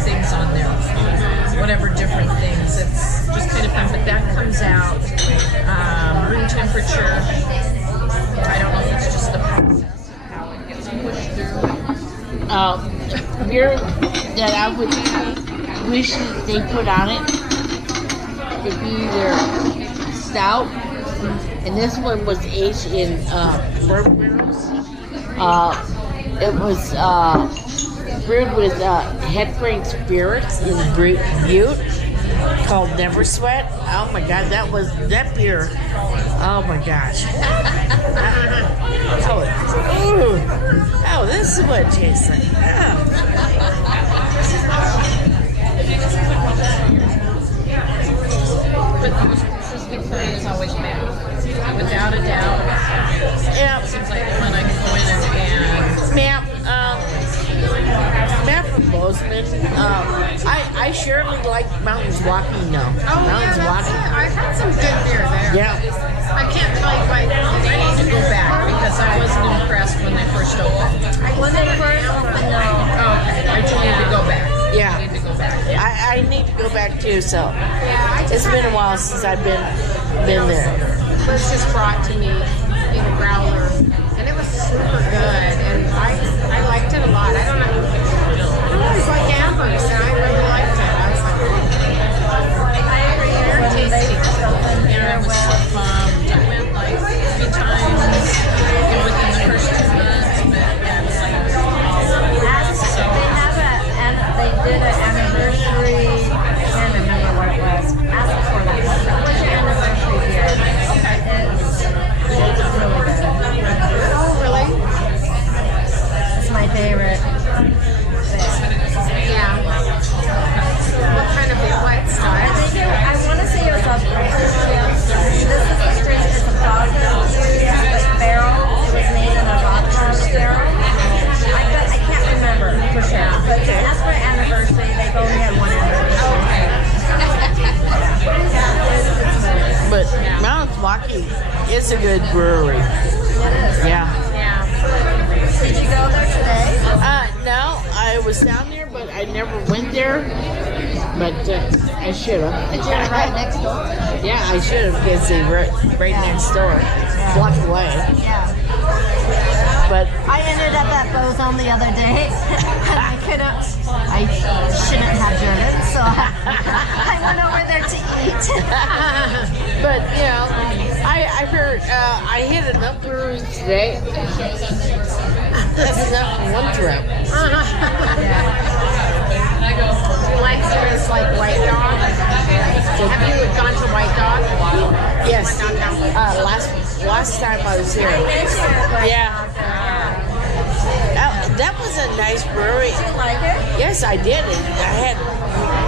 things on there. Whatever different things. It's just kind of fun. But that comes out room temperature. I don't know if it's just the process of how it gets pushed through. Beer that I would wish they put on it would be their stout. And this one was aged in bourbon barrels. It was brewed with Pairings spirits in Butte called Never Sweat. Oh my God, that beer. Oh my gosh. Oh, this is what it tastes like. But the most consistent for me is always Matt. Without a doubt. Yeah. Seems like the one I can go in and Matt from Bozeman. I surely like Mountains Walking now. Oh, Mountains yeah, Walking. I've had some good beer there. Yeah. I can't tell you what. I need to go back because I wasn't impressed when they first opened. When they first opened, no. Oh, okay. I do need to go back. Yeah. I need to go back. Yeah. I need to go back too, so Yeah, I it's just been a while since I've been there. was just brought to me in a growler, and it was super good, and I liked it a lot. I don't know. I always like Amber's, and I really liked it. I was like, When they tasty. first opened, Yeah, I was so bummed. I went like 3 times within the first 2 months, but yeah, it's like they did an anniversary. I can't remember what it was. Ask for that. It was an anniversary beer. Okay. It's really good. Oh, really? It's my favorite. Yeah. What kind of beer? What I style? think I want to say it was a. This is the straight. It's a vodka barrel. It was made in a vodka barrel. I can't remember for sure. But as for anniversary, they've only had one anniversary. But Mountains Walking is a good brewery. It is. Yeah. Yeah. Did you go there today? No, I was down there, but I never went there. But I should have. Did you right next door? Yeah, I should have because they were right next door, block away. Yeah. But I ended up at Bozone the other day, and I shouldn't have driven, so I went over there to eat. but you know, I heard I hit enough breweries today. That's enough for one trip. Like there's like White Dog. Have you gone to White Dog? Yes. Last time I was here. Yeah. That was a nice brewery. Did you like it? Yes, I did. I had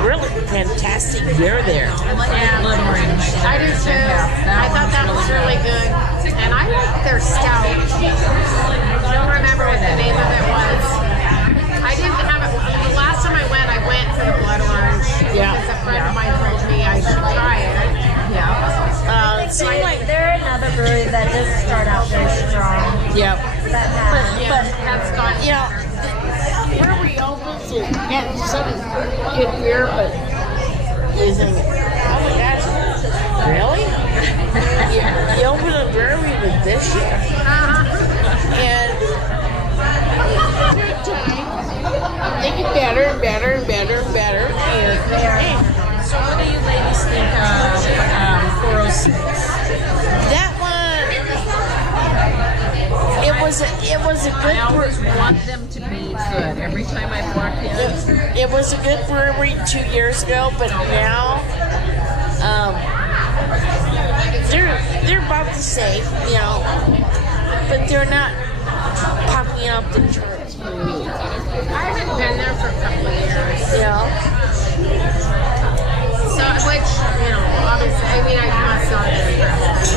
really fantastic beer there. I like the blood orange. I do too. I thought that was really good. And I liked their stout. I don't remember what the name of it was. I didn't have it. The last time I went for the blood orange. Yeah. Because a friend of mine told me I should try it. It seemed like They're another brewery that does start out very strong. yeah. That has, But That's gone. you know, where we opens it had some good beer, but you think, oh my gosh, really? you open a brewery with this shit? And every time, they get better and better and better and better. And So what do you ladies think of 406? that one, it was a good I always brewery. want them to be good. Every time I walk in, It was a good brewery 2 years ago, but now they're about the same, you know, but they're not popping up the charts for me, I haven't been there for a couple of years. you know. So, which, you know, obviously, I mean, I must not be impressed.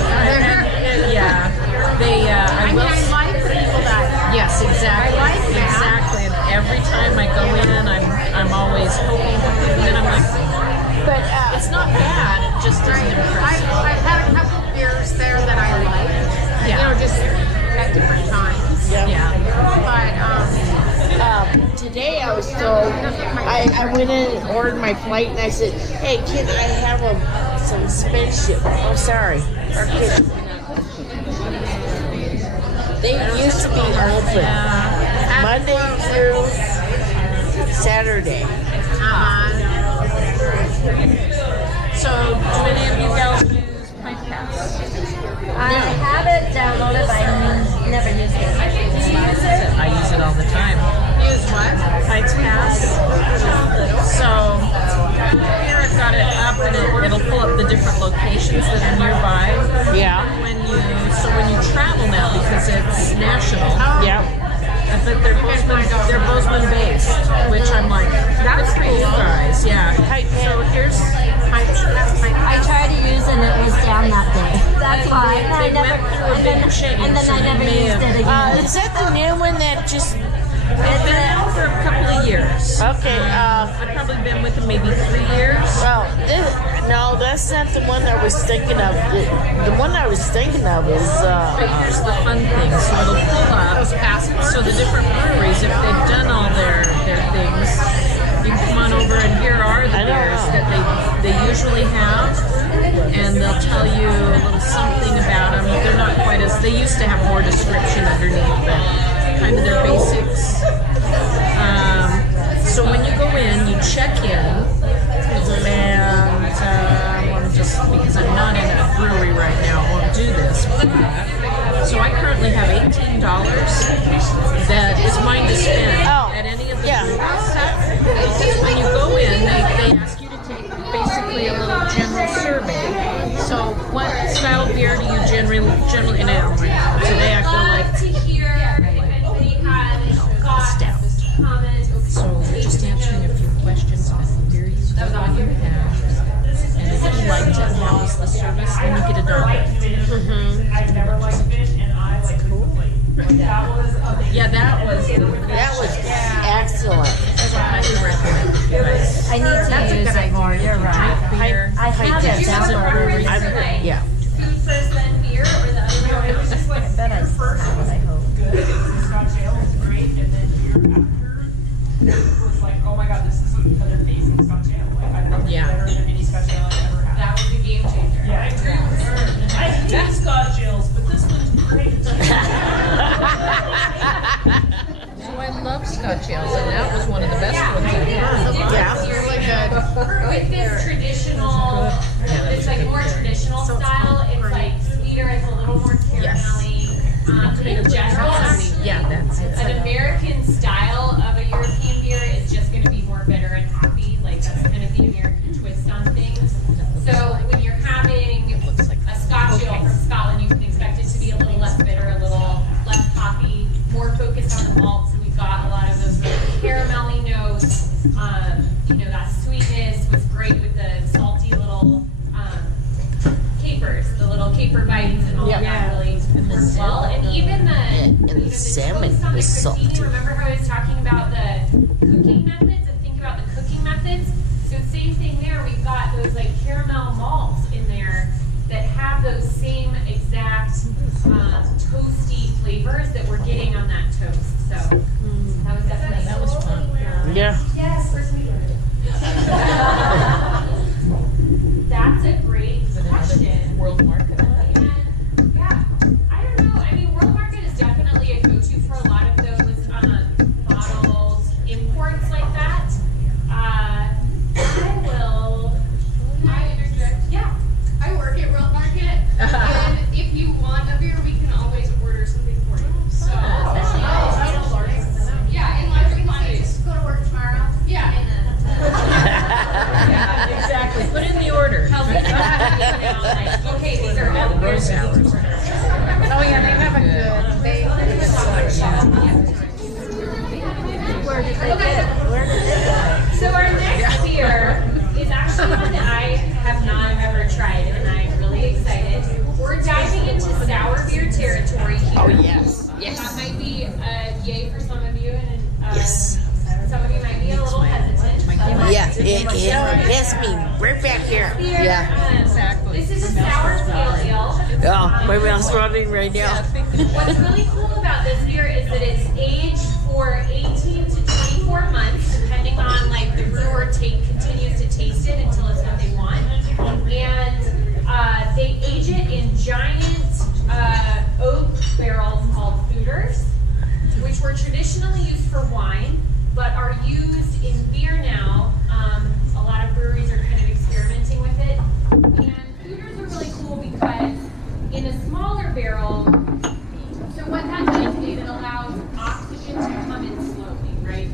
yeah, they. I mean, I like the people that. Yes, exactly. I like that. Exactly. And every time I go in, I'm always hoping, and then I'm like, But it's not bad. It just doesn't impress me. I've had a couple beers there that I like. Yeah. You know, just at different times. Yeah. But, today I was told, I went in and ordered my flight and I said, hey, can I have some spaceship? Oh, sorry. Our kids. They used to be open Monday through Saturday. So, do any of you gals use Pint Pass? I have it downloaded, but I never used it. I use it all the time. use what? I Insights has. So here I've got it up, and it'll pull up the different locations that are nearby. Yeah. When you travel now, because it's national. Yeah. But they're Bozeman based, which I'm like, that's for you guys, yeah. So here's I tried to use it and it was down that day. That's why. And I They never, went through a and then, big change, and then so I they never may used have- it again. Is that the new one that just? It's been out for a couple of years. Okay. I've probably been with them maybe 3 years. Well, no, that's not the one I was thinking of. The one I was thinking of is. But here's the fun thing. So it'll pull up. So the different breweries, if they've done all their things, you can come on over and here are the beers that they usually have. And they'll tell you a little something about them. They're not quite as, they used to have more description underneath, but kind of their basics. So when you go in, you check in, and just because I'm not in a brewery right now, I won't do this. So I currently have $18 that is mine to spend at any of the breweries. When you go in, they ask you to take basically a little general survey. So what style of beer do you generally now? Today I feel like to hear if anybody has stout. comments. So we're just answering a few questions about the beer you have. And if you liked it, how was the service, then you get a dollar. I've never liked fish, and I like cool. That was amazing. Yeah, that was Excellent. I highly recommend it, you guys. I need to use it more. You're right. Beer. I have it downloaded. Yeah. Food first, then beer, or the other way? It was just like I bet I still have it, I hope. good. Scotch ale was great, and then beer after was like, oh my god, this is another amazing Scotch ale. Like I love it better than any Scotch ale I've ever had. That was a game changer. Yeah, I agree. I hate Scotch ales, but this one's great. So I love Scotch ales, and that was one of the best ones I've had. Yeah. With this traditional, it's like more traditional style, it's like sweeter, it's a little more caramelly. In general, actually, Yeah, that's it. an American style of a European beer is just going to be more bitter and hoppy. Like that's kind of the American twist on things. So when you're having a Scotch ale from Scotland, you can expect it to be a little less bitter, a little less hoppy, more focused on the malts. And we've got a lot of those really caramelly notes. That sweetness was great with the salty little capers, the little caper bites and all that really worked well. And even the salmon toast on the was crostini, salty. remember how I was talking about the cooking methods and think about the cooking methods? So same thing there, we've got those like caramel malts in there that have those same exact toasty flavors that we're getting on that toast. So that was definitely That was fun. Yeah. Yes, first we learned it. That's a great question. World market. And, yeah, I don't know. I mean, World Market is definitely a go-to for a lot of those bottled imports like that. I interject. Yeah. I work at World Market, and if you want a beer, we can always order something for you. So, yeah, in larger quantities. Go to work tomorrow. Yeah. Yeah, exactly. Put in the order. Okay, these are all Rose hours. Oh yeah, they have a good. Where did they get? So our next beer is actually one that I have not ever tried, and I'm really excited. We're diving into sour beer territory here. Oh yes. That might be a yay for some of you, and Yes. some of you might be a little hesitant. Yeah. It's me right back here. Yeah. Exactly. This is a sour pale ale. Oh, my mouth's running right now. What's really cool about this beer is that it's aged for 18 to 24 months, depending on like the brewer continues to taste it until it's what they want. And they age it in giant oak barrels called foeders, which were traditionally used for wine, but are used in beer now. A lot of breweries are kind of experimenting with it. And foeders are really cool because in a smaller barrel, so what that does is it allows oxygen to come in slowly, right?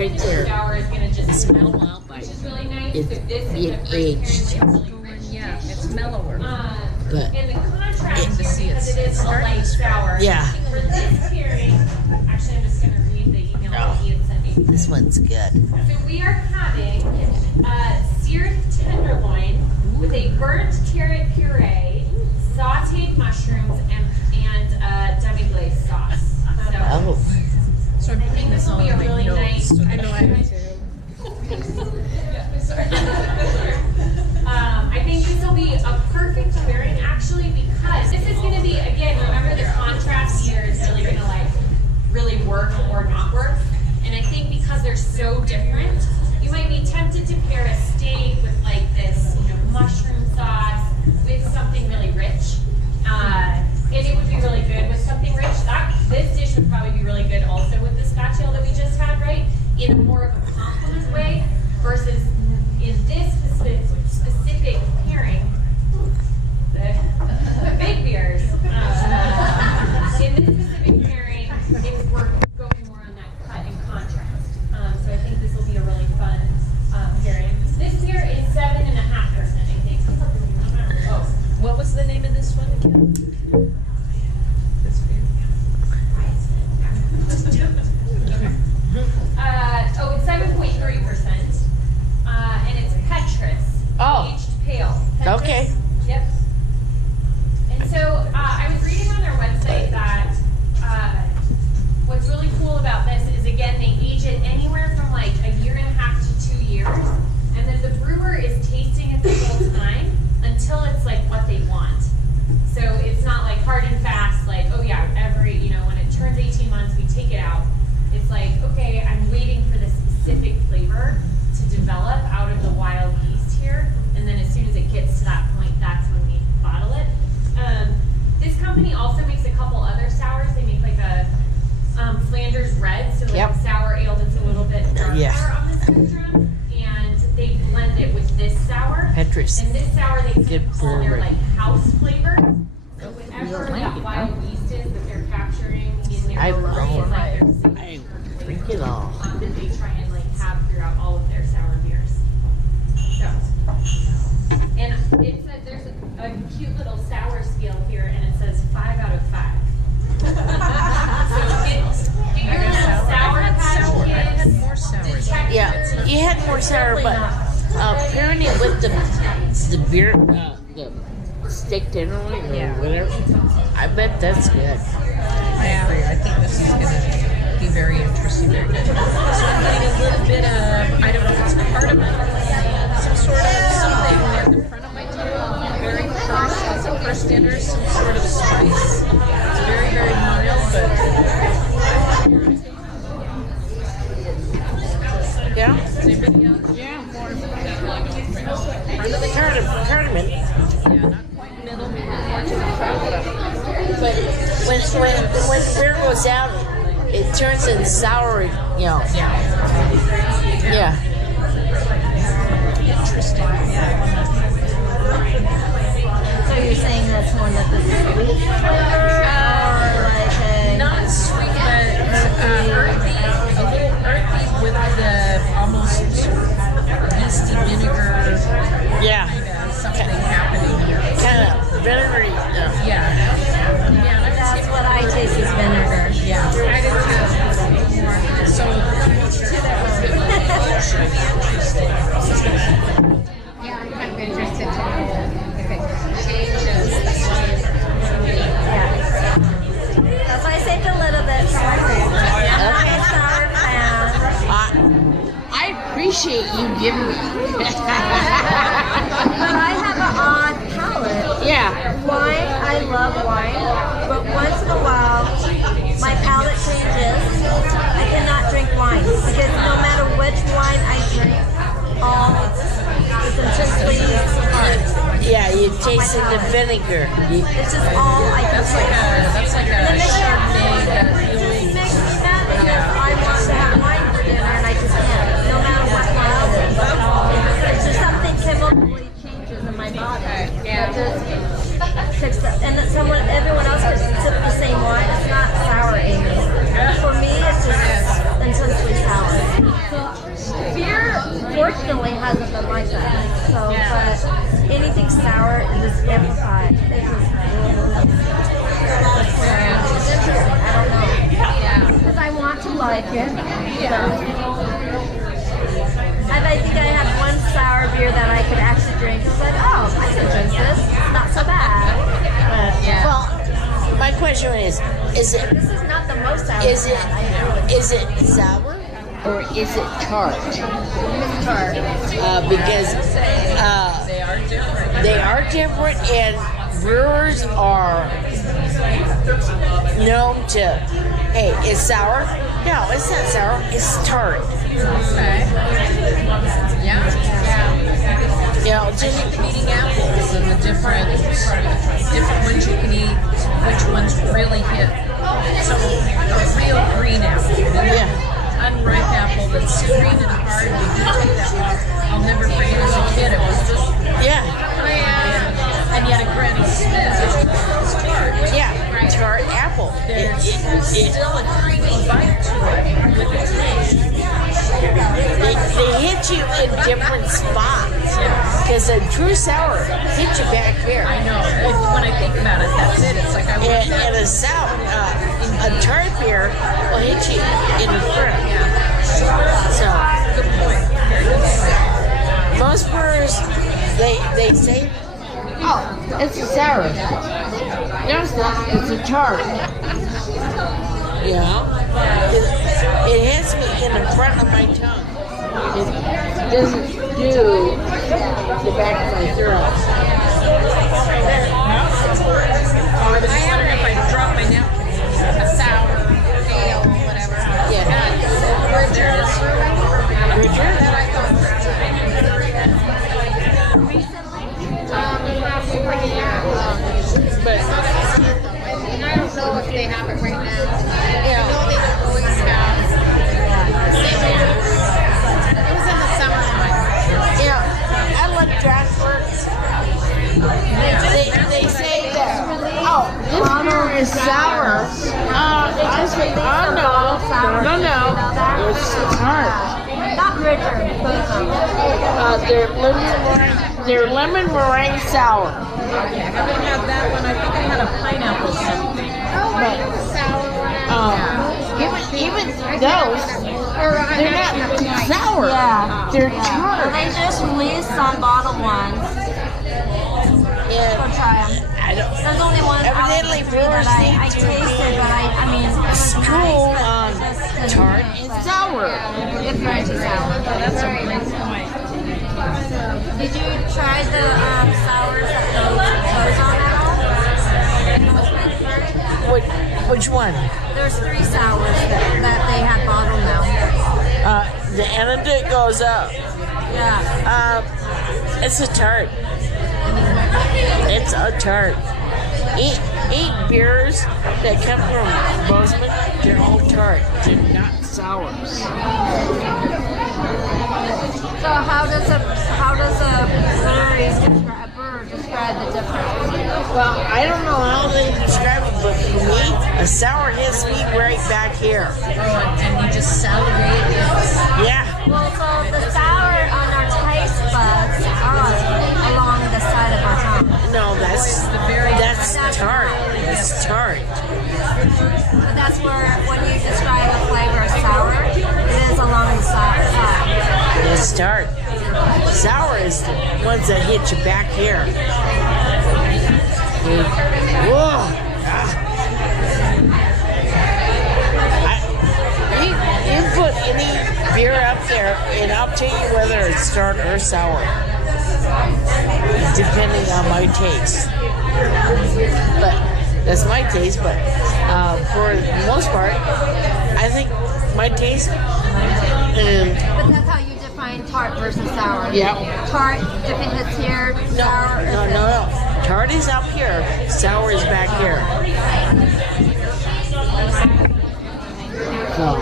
right there. Sour is gonna just Smell them out by which is really nice. it So this is being a great aged. pairing with really rich Yeah, it's mellower. But and the contrast to see here, because it's it is a starting light to spread. sour. Yeah. For this pairing, actually, I'm just gonna read the email that Ian sent me. this one's good. So we are having seared tenderloin with a burnt carrot puree, sautéed mushrooms, and demi-glace sauce. So Oh, So I'm I think putting this this will all be a in my really notes. nice. So that I know I have to. I think this will be a perfect pairing actually because this is going to be, again, remember the contrast here is really going to like really work or not work. And I think because they're so different, you might be tempted to pair a steak with like this, mushroom sauce with something really rich. And it would be really good with something rich. This dish would probably be really good also with the Scotch ale that we just had, right? In a more of a compliment way versus in this specific pairing, the big beers. In this specific pairing, we're going more on that cut and contrast. So I think this will be a really fun pairing. This beer is 7.5%, I think. Oh. What was the name of this one again? This beer? It's 7.3%. And it's Petrus. Oh. Aged pale. Petrus. Okay. Yep. And so I was reading on their website that what's really cool about this is, again, they age it anywhere from like 1.5 to 2 years. And that the brewer is tasting it the whole time until it's like what they want. So it's not like hard and fast, like, oh yeah, when it turns 18 months, we take it out. It's like, okay, I'm waiting for the specific flavor to develop out of the wild yeast here. And then as soon as it gets to that point, that's when we bottle it. This company also makes a couple other sours. They make like a Flanders Red, so like Yep. a sour ale that's a little bit darker Yeah. on the spectrum. And they blend it with this sour. Petrus. And this sour they Good call their brewery. like house flavor. So whatever that wild yeast is that they're capturing in their I've brewery grown. is like their I signature drink flavor it all. that they try and like have throughout all of their sour beers. So, and it says there's a cute little sour scale here, and it says 5 out of 5. So get your little sour patch kids More sour. detector. Yeah, you had more sour, but pairing it with the beer, the steak tenderloin or whatever, I bet that's good. I agree. I think this is going to be very interesting, very good. So I'm getting a little bit of, I don't know if it's cardamom, some sort of something at the front of my tongue, very first dinner, some sort of spice. It's very, very mild, but Yeah? anybody else? Yeah. Front of the Cardamom. yeah, not quite middle, more to the front. But when beer goes out, it turns in sour, Yeah. Yeah. Interesting. So you're saying that's more like a sweet flavor or like a Not sweet, but earthy, a little earthy with the almost yeasty vinegar Yeah. kind of something happening here. Kind of very, Yeah. Yeah, I that's what I taste is vinegar. yeah. I did too. More. So should be interesting. Yeah, I'm kind of interested to know if it changes. Yeah. That's why I saved a little bit for my family. I'm not a sour fan. I appreciate you giving me. But I have an odd palate. Yeah. Wine, I love wine, but once in a while, my palate changes. I cannot drink wine because no matter which wine I drink, all is intensely hard. Yeah, you tasted the vinegar. It's just all I can taste. That's like a And it Chardonnay. makes me mad because I want to have wine for dinner and I just can't, no matter what wine it is. It's just something chemically changes in my body. That just takes the, and that everyone else could sip the same wine. It's not sour, Amy. For me, it's just intensely sour. definitely hasn't been like that. So, but anything sour is amplified. It's interesting. I don't know. Yeah. Because I want to like it. I think I had one sour beer that I could actually drink. I was like, oh, I can drink this. It's not so bad. Yeah. Well, my question is This is not the most sour. is I've had. it sour or is it tart? Tart. Because They are different. they are different, and brewers are known to, hey, it's sour. No, it's not sour. It's tart. Okay. Yeah. You know, I just think of eating apples and the different ones you can eat, which ones really hit. So a real green apple, yeah. unripe apple that's green and hard. We do take that one. I'll never forget as a kid. It was just Yeah, and yet a Granny Smith is tart. yeah, tart apple. There's still a creamy bite to it with the taste. They hit you in different spots. Because a true sour hits you back here. I know. When I think about it, that's it. It's like I want And that. a sour, a tart beer will hit you in the front. So Good point. Very good point. most brewers, they say, oh, it's a sour. No, it's not. It's a tart. Yeah. It hits me in the front of my tongue. It doesn't do the back of my throat. I was just wondering if I dropped my napkin. A sour, ale, whatever. Yeah. Richard is Richard? that I thought. But And I don't know if they have it right now. yeah. I know they don't always have. It was in the summertime. Yeah, I like Draftworks. They say that, oh, this beer is sour. No. It's tart. Not Richard, but They're lemon meringue sour. I haven't had that one. I think I had a pineapple something. Even those, they're not sour. yeah. They're Well, tart. they just released some bottled ones. Go And try them. I don't. There's only one out of Evidently, the three that brewers I need to tasted, but I mean, it was school nice, on but just couldn't tart mix and it. sour. It's very too sour. That's a great point. Did you try the sours that goes on at all? Which one? There's 3 sours that they had bottled now. The antidote goes up. Yeah. It's a tart. It's a tart. Eat beers that come from Bozeman. They're all tart. They're not sours. So how does a brewer describe the difference? Well, I don't know how they describe it, but for me, a sour hits me right back here. Oh, and you just salivate. Yeah. Well, so the sour on our taste buds are along the side of our tongue. No, that's tart. It's tart. But that's where, when you describe a flavor of sour, it is along the side. It's tart. Sour is the ones that hit you back here. Whoa. You put any beer up there, and I'll tell you whether it's tart or sour, depending on my taste. But that's my taste. But for the most part, I think my taste. But that's how you define tart versus sour. Yep. Tart, if it hits here, sour. No. Tart is up here. Sour is back here. So.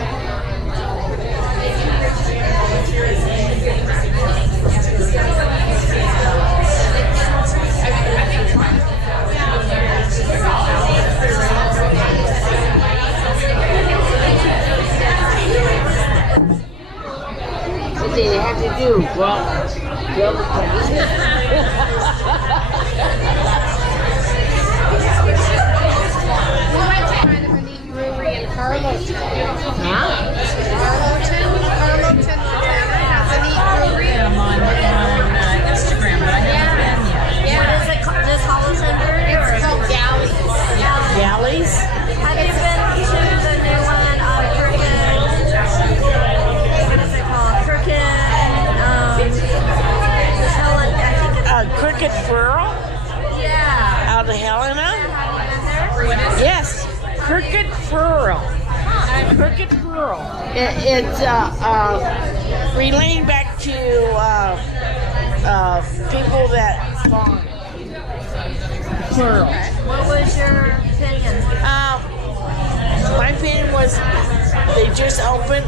What they have to do, well, We went to kind of a neat brewery in Carloton. Huh? Carloton, Montana has a neat brewery. I'm on Instagram, but I haven't been yet. What is it called? Just Holliston Brewery? It's called Galleys. Galleys? Have you been to the new one on Crooked? What is it called? Crooked, Helen, I think it's, Cricket Furl yeah. out of Helena? Have you been there? Yes, Cricket Furl. Cricket Furl. It's relating back to people that farm. Furl. What was your opinion? My opinion was they just opened.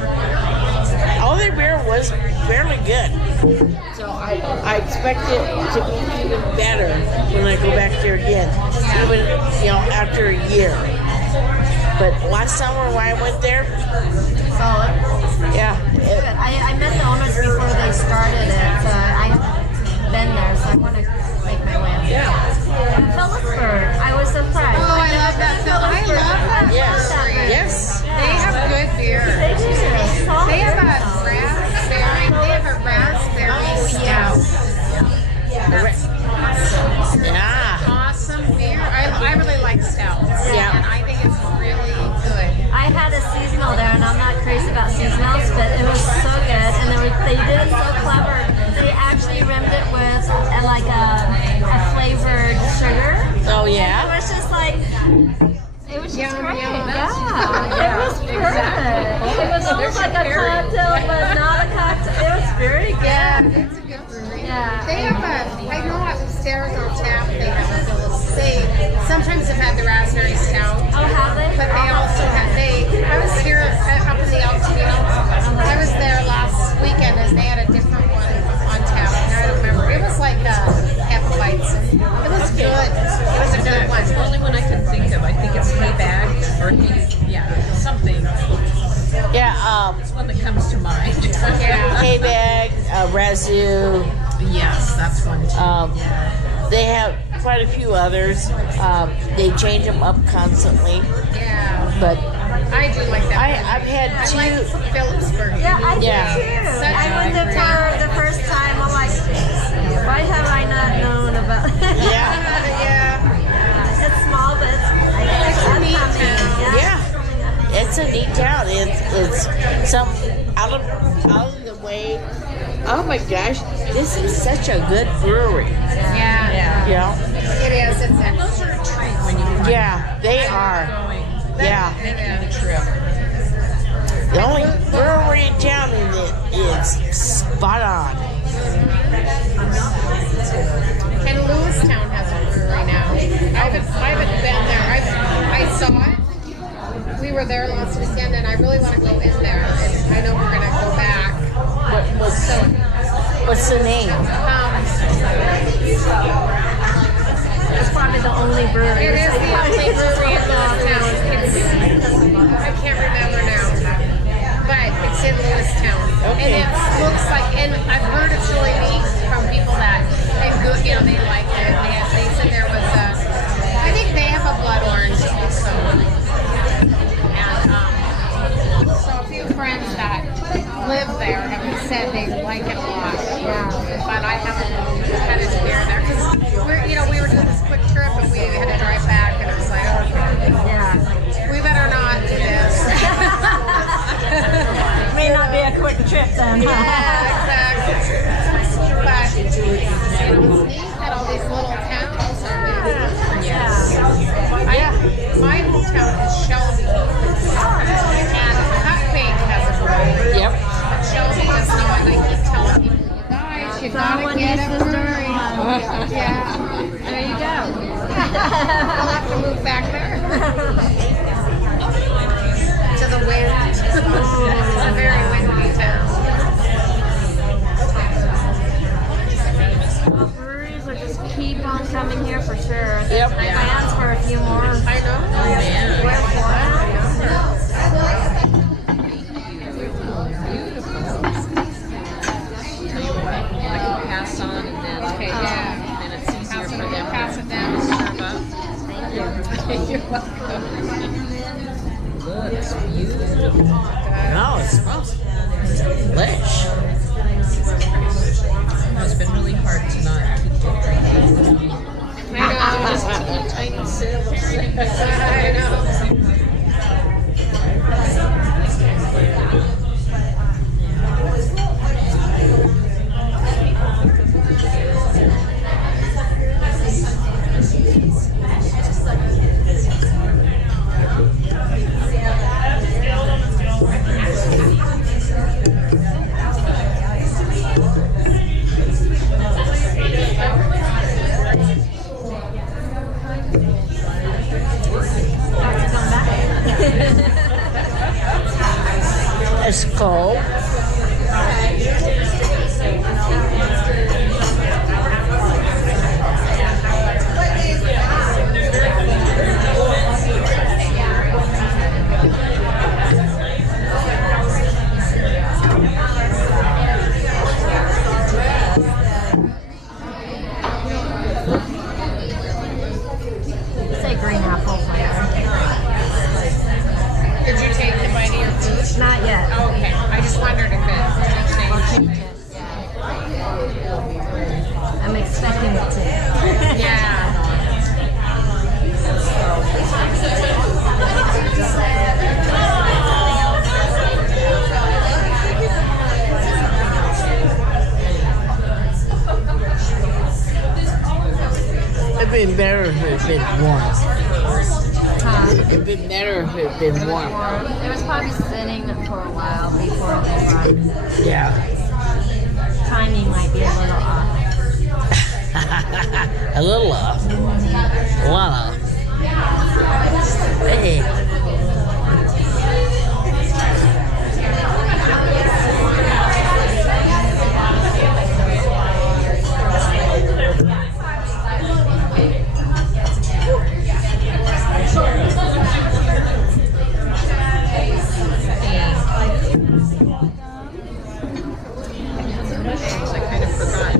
All their beer was fairly good. So I expect it to be even better when I go back there again. Even, after a year. But last summer when I went there, Solid. yeah. Good. I met the owners before they started it, so I haven't been there, so I want to make my way up. Yeah. Phillipsburg. I was surprised. Oh, I love that. I love that. Yes. brewery. Yes. They have good beer. They do. Solid. They have a raspberry stout. Yeah. Awesome beer. I really like stouts. Yeah. And I think it's really good. I had a seasonal there, and I'm not crazy about seasonals, but it was so good, and they did it so clever. They actually rimmed it with a flavored sugar. Oh It yeah. was just like, it was just Yum, great. yum. Yeah, it was perfect. It was almost like a cocktail, but not a cocktail. It was very good. Yeah, it's a good brewery. Yeah. They have I know upstairs on tap, they sometimes have had the raspberry stout. Oh, have they? But they also have, I was here up in the Altamino. I was there last weekend and they had a different one on tap. And I don't remember. It was like apple bites. It was good. It was a good one. It's the only one I can think of. I think it's hay bag or something. Yeah. It's one that comes to mind. Yeah. Hay bag, Razoo. Yes, that's one too. They have quite a few others. They change them up constantly, Yeah. but I do like that. I've had I like two. Phillipsburg. Yeah, I Yeah. did too. Such I a went there great- for the first time. I'm like, why have I not known about it? Yeah. Yeah. It's small, but it's a neat coming. town. Yeah. It's a neat town. It's some out of the way. Oh my gosh, this is such a good brewery. Yeah. Yeah. It is. It's And those are a treat when you find Yeah, they are. going, Yeah. making the trip. The only brewery in town in it is spot on. And Lewistown has a brewery now. I haven't been there. I saw it. We were there last weekend, and I really want to go in there. And I know we're gonna go back. What's the name? It's probably the only brewery. It is the only brewery in Lewistown. I can't remember now, but it's in Lewistown, and Okay. it looks like. And I've heard it's really neat from people that they like it. They said there was I think they have a blood orange also, and so a few friends that live there have said they like it a lot. Yeah, but I haven't had a beer there because we were doing this quick trip and we had to drive back, and it was like, Yeah. we better not do this. May not be a quick trip then. Yeah, exactly. But it's neat that all these little towns are big. Yes. My hometown is Shelby, and Cutbank has a brewery. Yep. But Shelby is not. I keep telling people, you guys, you gotta Someone get needs a to brewery. start Yeah, there you go. I'll have to move back there to the wind. It's a very windy town. Well, breweries will just keep on coming here for sure. There's Yep. plans for a few more. I know. Man. Beautiful. I can pass on and then. Okay. You're welcome. Looks beautiful. No, it smells delish. It's been really hard to not keep drinking. I know, just teeny tiny sips. I know. It's cold. Say green apple flavor. Did you take the bite of your food? Not yet. Oh, okay. I just wondered if it changed. I'm expecting it to. Yeah. It'd been better if it had been warm. Huh? It'd been better if it had been warm. It was probably sitting for a while before they brought it. Yeah. Timing might be a little off. A little off. A lot off. Hey. I kind of forgot.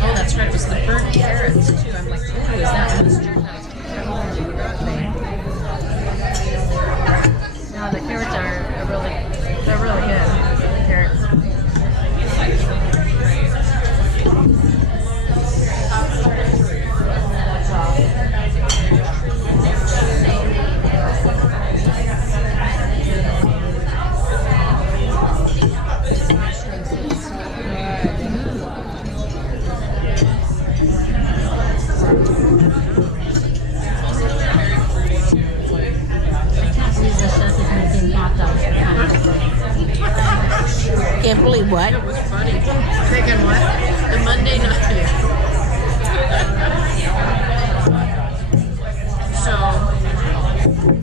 Oh, that's right. It was the burnt carrots too. I'm like, oh, is that mustard? No, the carrots are they're really good. The carrots. Can't believe what? It was funny. Thinking what? The Monday night. So,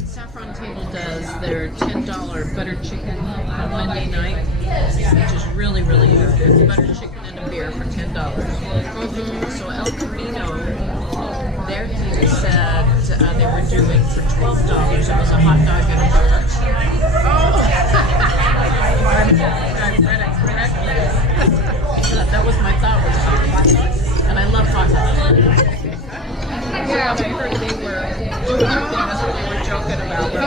Saffron Table does their $10 butter chicken on Monday night, which is really, really good. It's butter chicken and a beer for $10. So El Camino, their team said they were doing for $12. It was a hot dog and a beer. Oh! I read it correctly. That was my thought, was hot dog. And I love hot dogs. Yeah, I heard they were doing something, that's what they were joking about. Oh,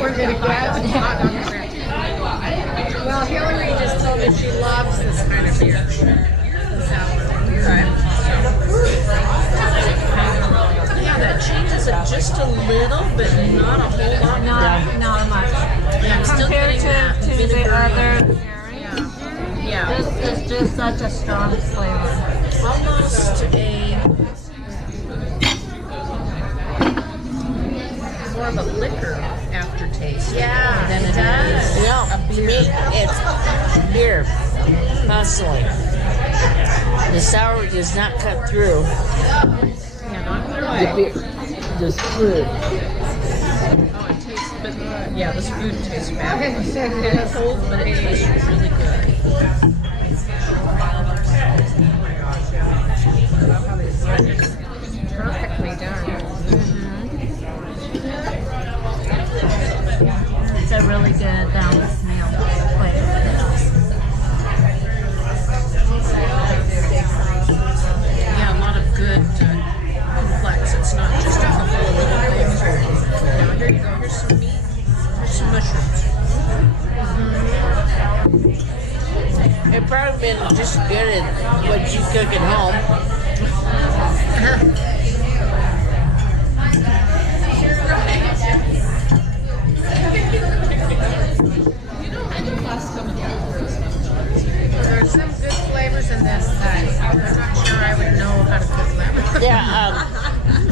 we're gonna grab hot dog crap. Well, Hillary just told me she loves this kind of beer. Yeah, that changes it just a little, but not a whole lot. Not much. Yeah, I'm still Compared getting that to the vinegar. other Yeah. This is just such a strong flavor. Almost a more of a liquor constantly. The sour does not cut through Yeah, not the really. beer, the food. Oh, it tastes, but yeah, this food tastes bad. It's cold, but it tastes really good. Perfectly done. It's a really good balanced meal. Yeah, a lot of good complex. It's not just a couple of little things. Now, here you go. Here's some meat. Here's some mushrooms. It probably been just good at what you cook at home. There's some good flavors in this that I'm not sure I would know how to cook them. Yeah,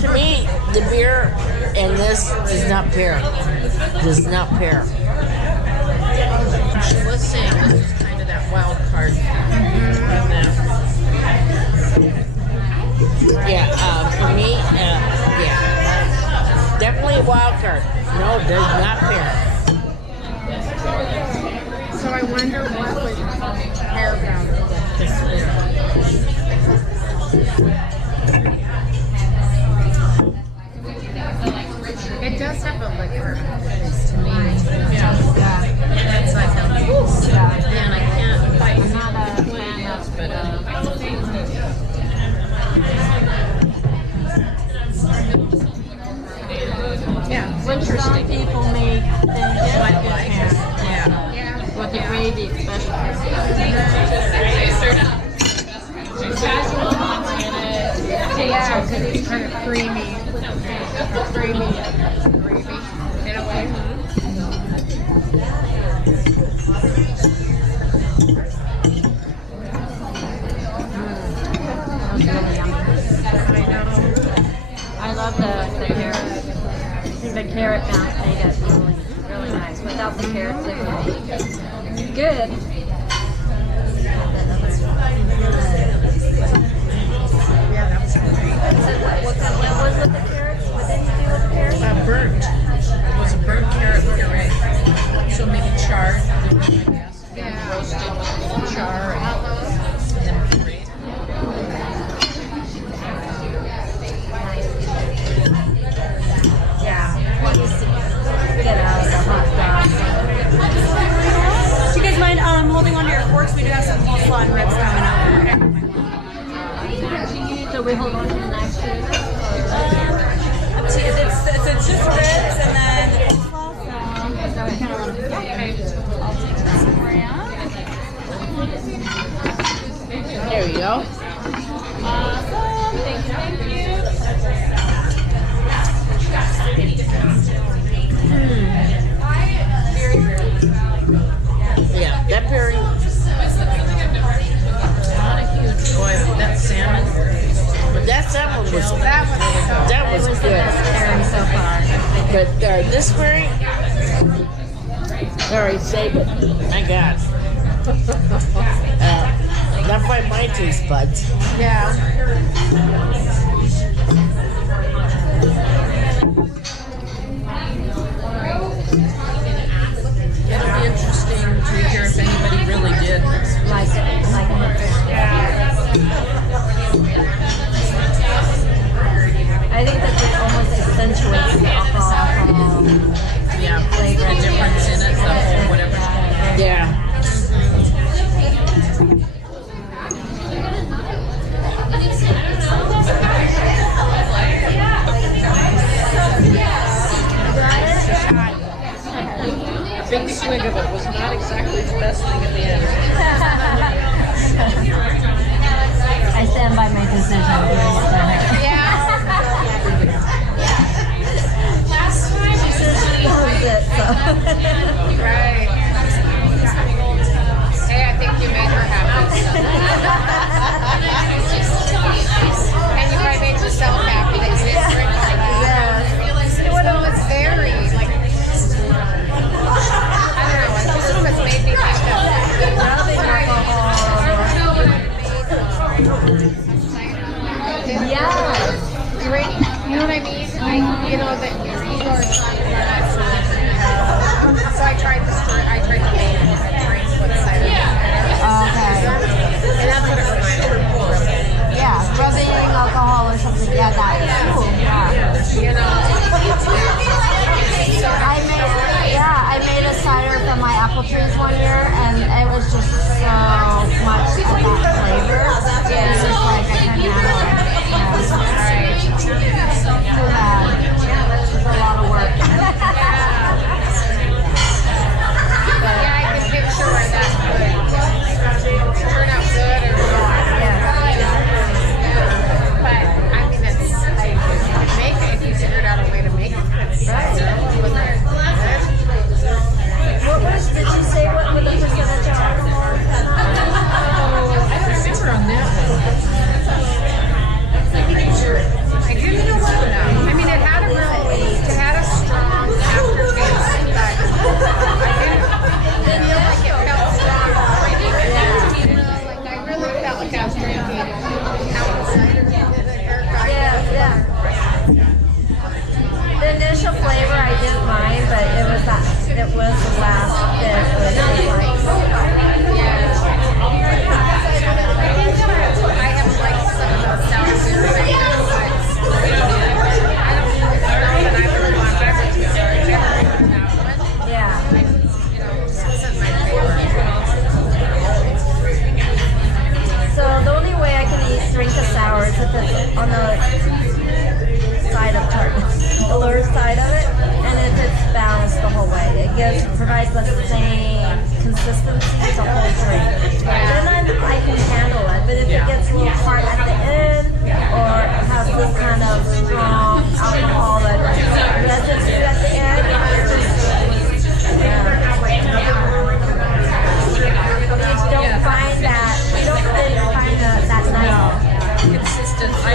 to me, the beer and this does not pair. Does not pair. She was saying this is kind of that wild card. And then, Yeah, for me, yeah. Definitely a wild card. No, does not pair. So I wonder what would pair them with this beer. It does have a liquor, at least to me. yeah. It's like a Man, I can't quite I'm not a which one fan it of is, but yeah. When some people make things like this here, yeah. with the gravy especially. Yeah, because it's kind of creamy. Creamy gravy in a way. That was really yummy. I love the carrot. I think the carrot bounce made it really, really nice. Without the carrots, it would be good. Yeah, that was great. What was with the carrots? What did you do with the carrots? Burnt. It was a burnt carrot puree. So maybe charred, I guess. Yeah. Roasted char and then pureed. Yeah. Please get out of the hot dogs. Do you guys mind holding on to your forks? We do have some coleslaw and ribs coming up. So we hold on to the knife too? Up to you. It's just ribs and then the coleslaw. So we kind of let I'll take this for you. There you go. Awesome. Thank you. Yeah, that pairing. Not a huge boy, but that salmon. But that salmon was good. pairing so far. But this pairing, sorry, save it. My God. Not by my taste buds. Yeah. It'll be interesting to hear if anybody really did. Like I think that it almost accentuates the alcohol Yeah, flavor. the difference in it, the whole whatever's going on. Yeah. drink, you know what I mean? You know, that people are trying to so I tried the drink with cider. Okay. And that's what it reminded me of. Yeah, rubbing alcohol or something. Yeah, that is cool. Yeah. You know? I made a cider from my apple trees one year, and it was just so much of that flavor. Yeah. It was just like I couldn't handle it. Yeah. Too bad. It was a lot of work. Yeah, I can picture where that could turn out good or not. Yeah. But I mean, it's make it if you figured out a way to make it. Did you say what the percentage of alcohol? I don't remember on that one. I didn't know what I mean, it had a strong aftertaste, but I didn't feel like it felt strong. You know, like I really felt like I was drinking apple cider. Yeah. The initial flavor I didn't mind, but it was the last bit was like, I have like some of those sour beers right now, but I don't know that I really want beverages or that one. yeah. You know, this isn't my favorite. So the only way I can drink a sour is if it's on the side of tartness, the lower side of it, and if it's balanced the whole way. It provides the same consistency as the whole drink. Then I can handle it, but if it gets a little hard at the end, or has this kind of strong alcohol that residue at the end, you don't find that nice. Consistent. I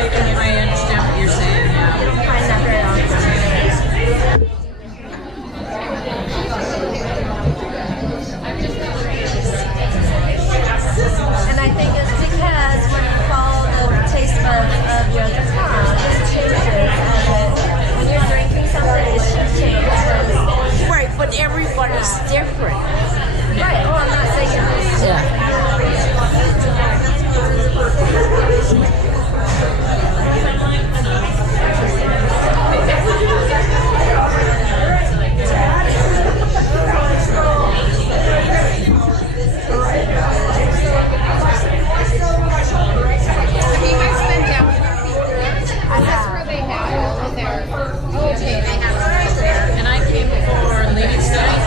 understand what you're saying. Yeah. You don't find that very often. And I think it's because when you follow the taste buds of your tongue, it changes. When you're drinking something, it should change. Right, but everybody's different. Right. Oh, I'm not saying it's And I came for Ladies' Night.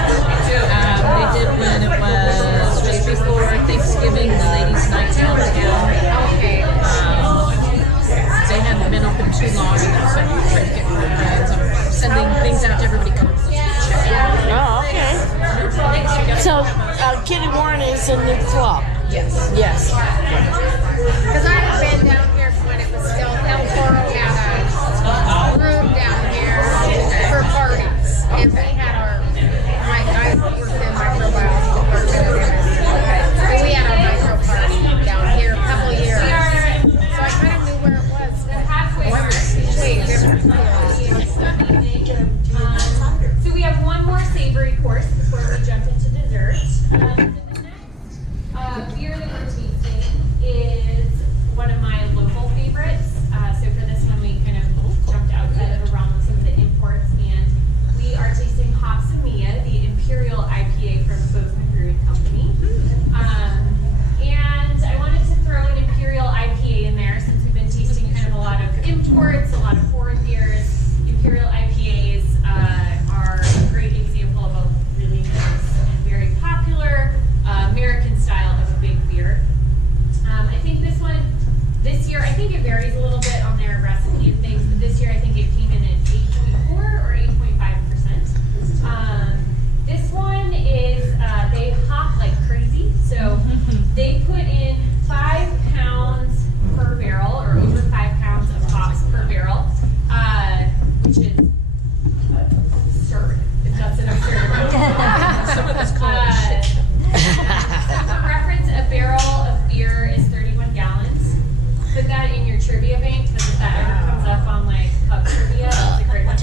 They did when it was just before Thanksgiving, the Ladies' Night downtown. They hadn't been open too long, so I tried to get more friends. I'm sending things out to everybody. Oh, okay. So, Kitty Warren is a new club. Yes. Yes. Because I've been down here when it was still El Toro had a room down here for parties. And we had my guys worked in microbiology department. And we had our micro party down here a couple years. So I kind of knew where it was. So we have one more savory course before we jump into dessert. The next beer that we're tasting is one of my local favorites. So for this one, we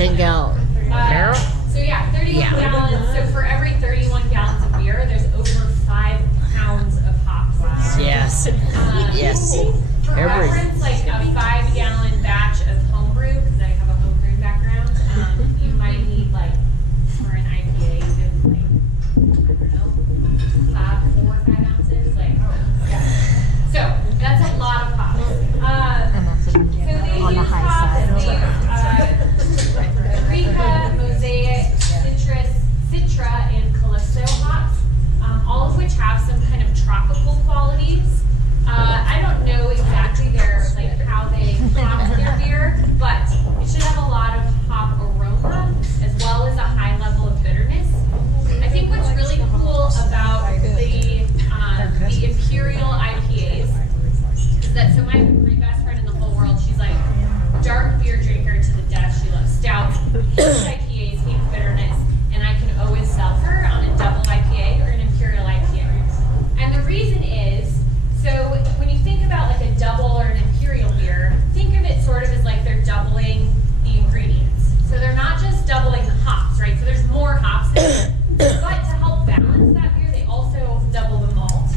10-gallon barrel? So yeah, 31 gallons. So for every 31 gallons of beer, there's over 5 pounds of hops. Yes. Yes. For Every. reference, like a 5-gallon batch of homebrew, because I have a homebrew background, you might need like for an IPA, even like I don't know, 4 or 5 ounces. Like, yeah. So that's a lot of hops. So they use hops. Eureka, Mosaic, Citrus, Citra, and Calypso hops, all of which have some kind of tropical qualities. I don't know exactly how they hop their beer, but it should have a lot of hop aroma as well as a high level of bitterness. I think what's really cool about the Imperial IPAs is that my best friend in the whole world, she's like dark beer drinker to the death. She loves stouts, IPAs, hates bitterness, and I can always sell her on a double IPA or an Imperial IPA. And the reason is, so when you think about like a double or an Imperial beer, think of it sort of as like they're doubling the ingredients. So they're not just doubling the hops, right? So there's more hops in it. But to help balance that beer, they also double the malt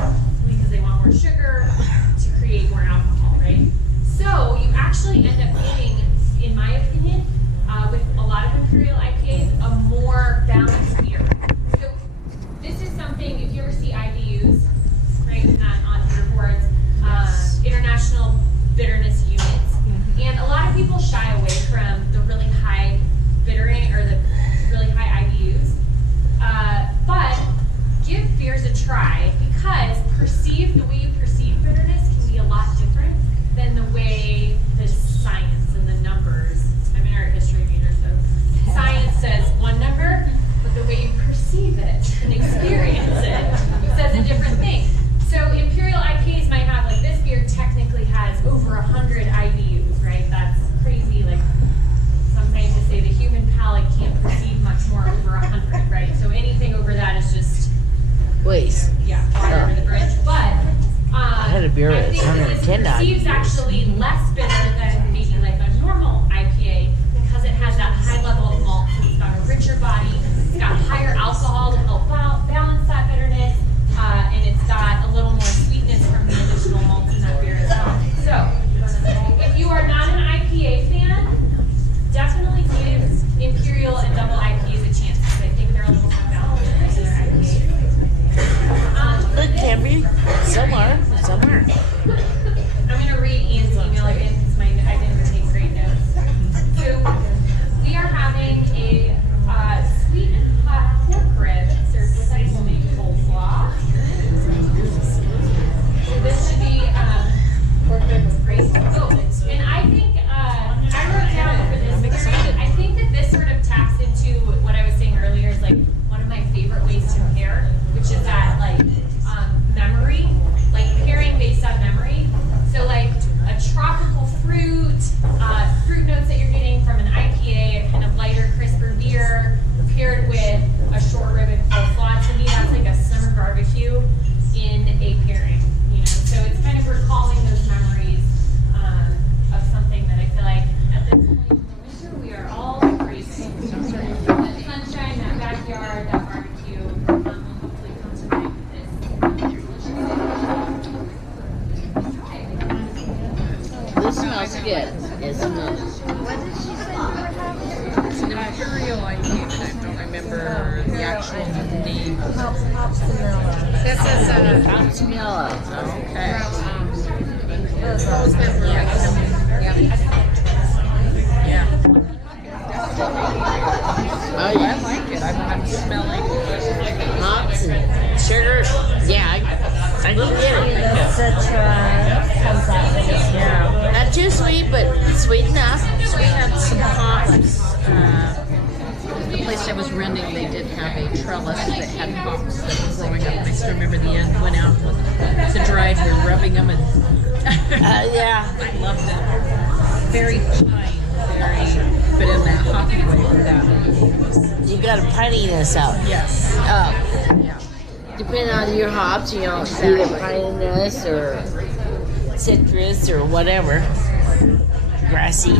because they want more sugar to create more alcohol, right? So you actually end up getting, in my opinion, with a lot of Imperial IPAs, a more balanced beer. So this is something, if you ever see IBUs, right, on beer boards, International Bitterness Units, and a lot of people shy away from the really high bittering or the really high IBUs, but give beers a try because the way you perceive bitterness can be a lot different than the way the science and the numbers. I'm an art history major, so science says one number, but the way you perceive it and experience it says a different thing. So Imperial IPAs might have, like this beer technically has over 100 IBUs, right? That's crazy. Like some scientists say the human palate can't perceive much more over 100, right? So anything over that is just Waste. water under the bridge. But I had a beer I that's think that this 110 perceives IBUs. actually less bitter than maybe like a normal IPA because it has that high level of malt. So it's got a richer body. It's got higher alcohol to help balance that bitterness, and it's got a little more sweetness from the additional malts in that beer as well. So if you are not an IPA fan, definitely give Imperial and double IPAs a chance because I think they're a little more balanced than regular IPAs. It can be. Some are. Some aren't. I'm going to read Ian's email again because I didn't take great notes. So we are having a sweet and hot pork rib served with ice cream coleslaw. So this should be pork rib with grace. Oh, and I think I wrote down for this period, I think that this sort of taps into what I was saying earlier is like one of my favorite ways to pair, which is that like memory, like pairing based on memory. So like a tropical fruit, fruit notes that you're getting from an IPA, a kind of lighter, crisper beer, paired with a short rib and coleslaw. To me, that's like a summer barbecue in a pairing, you know? So it's kind of recalling those memories of something that I feel like at this point in the winter, we are all embracing. That sunshine, that backyard, that barbecue, will hopefully come to mind with this. This smells good. It smells. It's an Imperial IPA, but I don't remember the actual name. This is It's mellow. Okay. Yeah. Oh, I yeah. like it. I'm smelling. Hops and sugar. Yeah, I can get it. Citra comes out with this. Yeah. Not too sweet, but sweet enough. So we had some hops. The place I was renting, they did have a trellis that had hops that was growing up. I still remember the end. Went out with the dried. We were rubbing them, and Yeah. I loved it. Very fine, but in that hoppy way. That. You got a pininess out. Yes. Oh. Yeah. Depending on your hops, you know, either pininess or citrus or whatever. Grassy.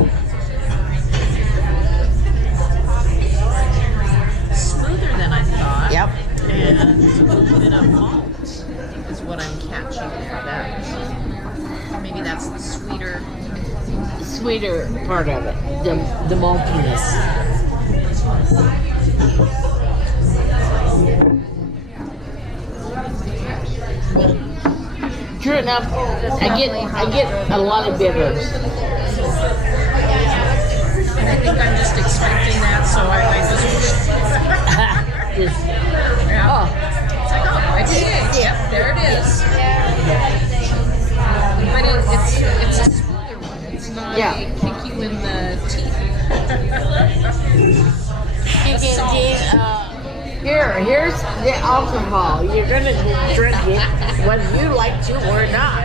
than I thought. Yep. And a little bit of malt is what I'm catching for that. Maybe that's the sweeter. Sweeter part of it, the maltiness. True enough, I get a lot of bitters. And I think I'm just expecting that, so I just Oh, it's like, oh, IPA. Yep, there it is. But it's a sweeter one. It's not Yeah. a kick you in the teeth. here's the alcohol. You're gonna drink it whether you like to or not.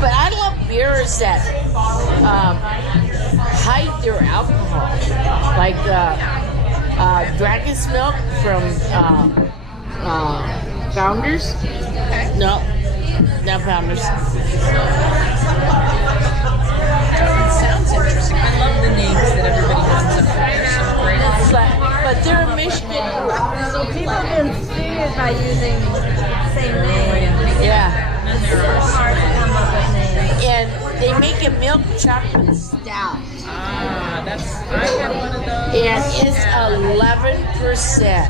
But I love beers that hide their alcohol, like Dragon's Milk from Founders. Okay. No, not Founders. Sounds interesting. I love the names that everybody has up there. They're so great. But they're a Michigan. So people have been sued by using the same name. Yeah. And then there It's are hard to come up with names. And they make a milk chocolate stout. I had one of those. And it's 11%.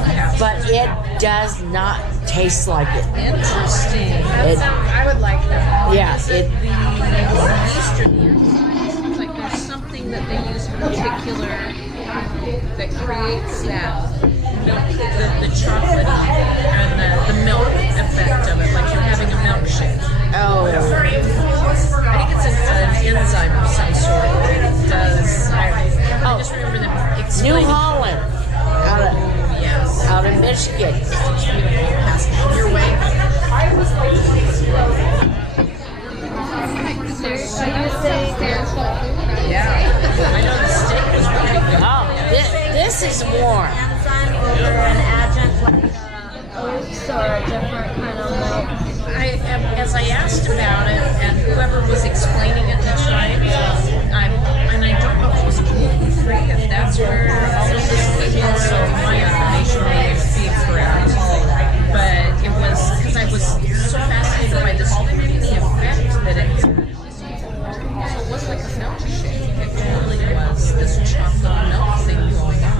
Okay. But it does not taste like it. Interesting. It, I would like that. yeah, it, The Eastern Europe, it seems like there's something that they use particular that creates that milk, the chocolatey and the milk effect of it, like you're having a milkshake. oh, I think it's an enzyme of some sort that does. I just remember them New explaining. Holland, Yes. out of Michigan. Your way. Yeah. I know the steak was pretty good. Oh, this is warm. Enzyme over an adjunct like oats or a different kind of milk. As I asked about it, and whoever was explaining it at the time, I don't know if it was gluten free, if that's where all of this came in, so my information may be correct. But it was because I was so fascinated by the stupidity effect that it had. So it was like a milkshake. It really was this chocolate milk thing going on.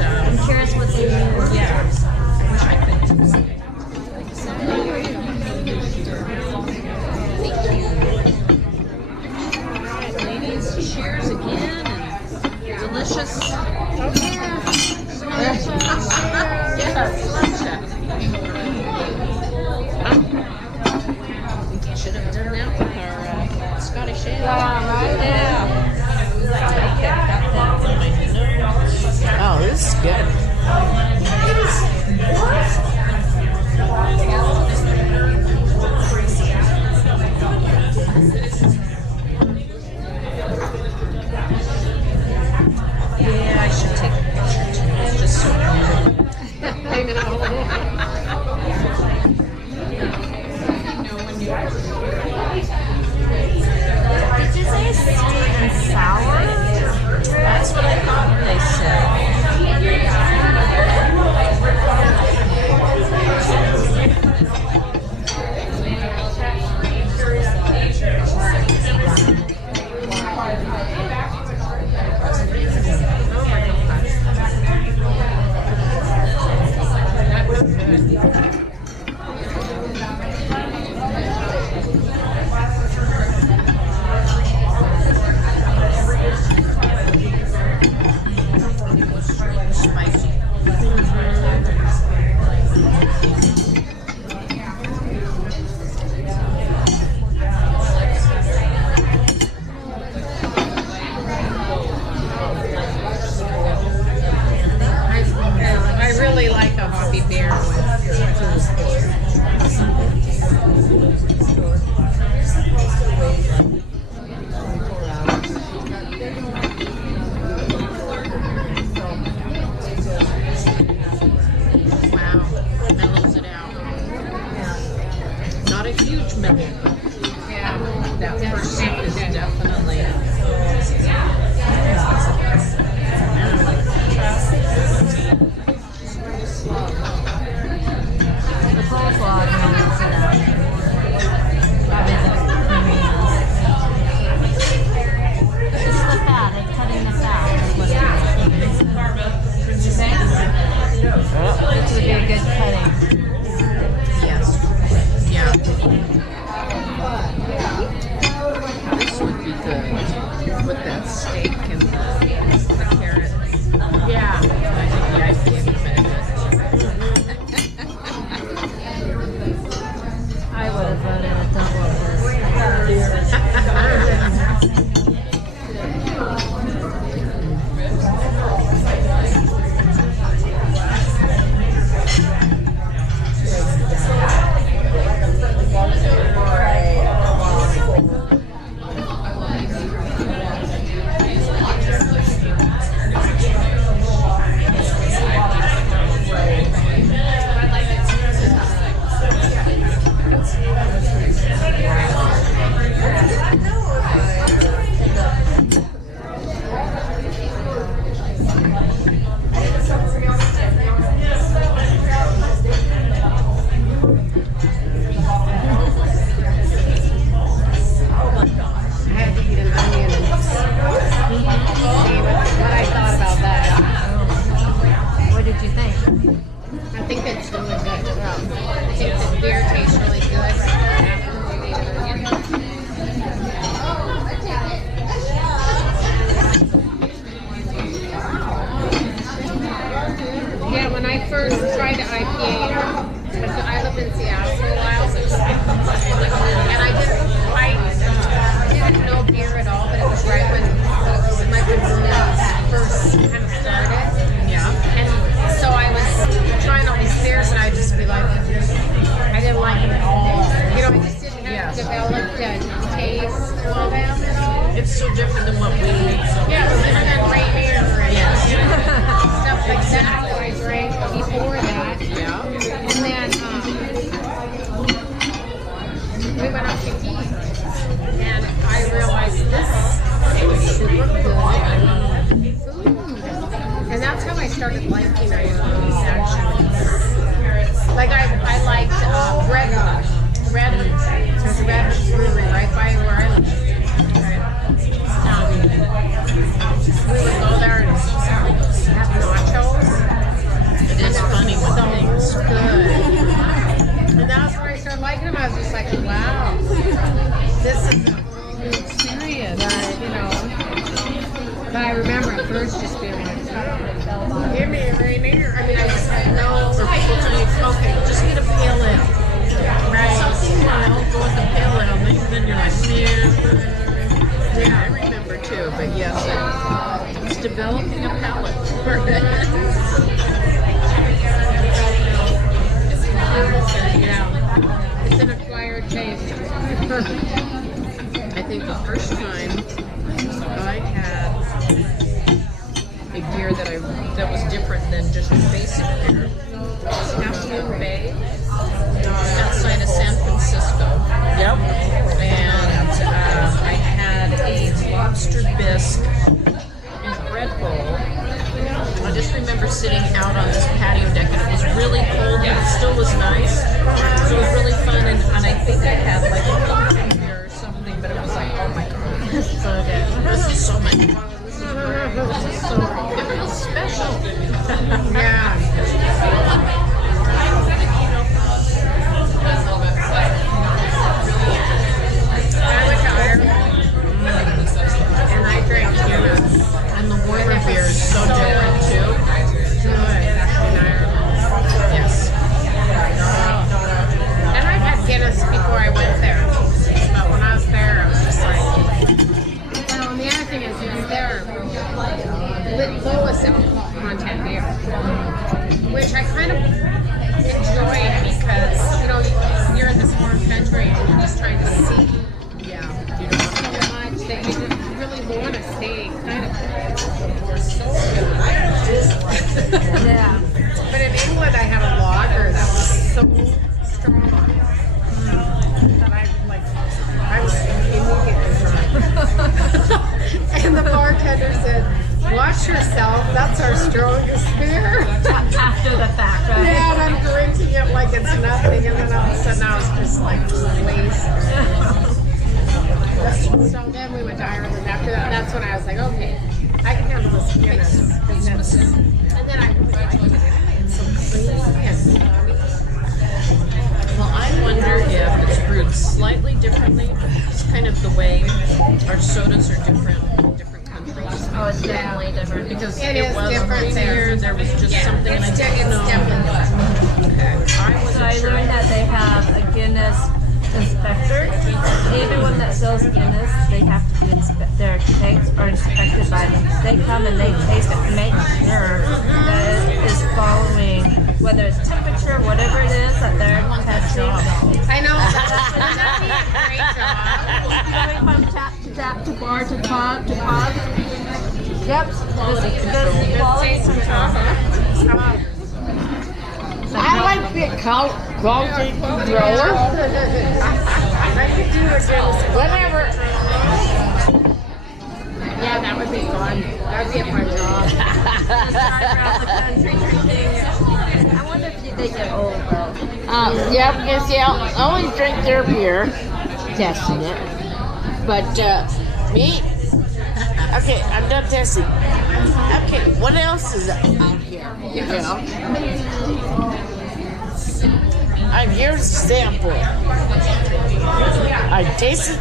And I'm curious what they use. yeah, which I think is ladies, cheers again and delicious. Should have done that with our Scottish ale. Yeah. Oh, this is good. Yeah, I should take a picture too. It's just so beautiful. I Did you say sweet and sour? That's what I thought they said. Spicy. I really like a hoppy beer Wow, mellows it out. Not a huge mellow. Yeah. That first sip is definitely. that steak and the carrot. Yeah. I think the IPA would benefit. I would have voted a double of this. I had to eat an onion and see what I thought about that. What did you think? I think it's really good. I think the beer tastes really good after you eat an onion. Yeah, when I first tried the IPA, because I lived in Seattle for a while, and I didn't know beer at all, but it was right when my breweries first kind of started. Yeah. And so I was trying all these beers, and I'd just be like, I didn't like them at all. You know, I just didn't have developed a taste for them at all. It's so different than what we. Yeah, and then Rainier and Yes. stuff like that that I drank before that. Yeah. And then we went out to eat, and I realized this is super good food. And that's how I started liking IPAs, actually. Like I liked there's a Redwood brewery right by where I live. We would go there and have nachos. It is funny with things. So good. And that's where I started liking them. I was just like, wow, this is a whole new experience, you know. But I remember at first just being like, give me a Rainier. I mean, I just had no. For people to make, okay, just get a pale ale. Right. Something mild, go with the pale ale. Then you're like, man. Yeah, I remember too. But yes, it's developing a palate for it. Yeah. It's an acquired taste. I think the first time I had a beer that was different than just a basic beer was Half Bay outside of San Francisco. Yep. And I had a lobster bisque in a bread bowl. I just remember sitting out on this patio deck, and it was really cold, but it still was nice. So it was really fun, and I think I had like a pumpkin beer or something, but it was like, oh my god, this is so good. This is so much fun. This is great. This is so great. It feels special. Yeah. I went to Ireland, and I drank Guinness. And the warmer beer is so different too. Good in Ireland. Yes. And I've had Guinness before I went there. But when I was there, I was just like, well, and the other thing is they're lowest alcohol content beer, which I kind of enjoy because, you know, you're in this warm country and you're just trying to see so much that you really want to stay kind of Yeah. But in England, I had a lager that was so strong that I was immediately drunk. And the bartender said, "Wash yourself. That's our strongest beer." After the fact, right? Yeah, and I'm drinking it like it's nothing, and then all of a sudden I was just like wasted. So then we went to Ireland after that. That's when I was like, okay, I can handle this Guinness. And then I really liked it. It's so clean and yummy. Well, I wonder if it's brewed brewed slightly differently. It's kind of the way our sodas are different in different countries. Oh, it's definitely different. Because It it is was different here, there was just something It's, I didn't know. definitely different. Okay. I So wasn't I sure. learned that they have a Guinness inspector. Everyone that sells Guinness, they have to do their tanks are inspected by them. They come and they taste it to make sure that it is following, whether it's temperature, whatever it is that they're testing. I know. That's doing a great job. Going from tap to tap to bar to pop to pop. Yep. Quality This control. is quality control. I like to be a quality controller. I could do a Guinness. Whatever. Yeah, that would be fun. That would be a fun job. Around the country drinking. I wonder if they get old though. Yeah, because I always drink their beer, testing it. But me, okay, I'm done testing. Okay, what else is out here? You know, here's a sample. I tasted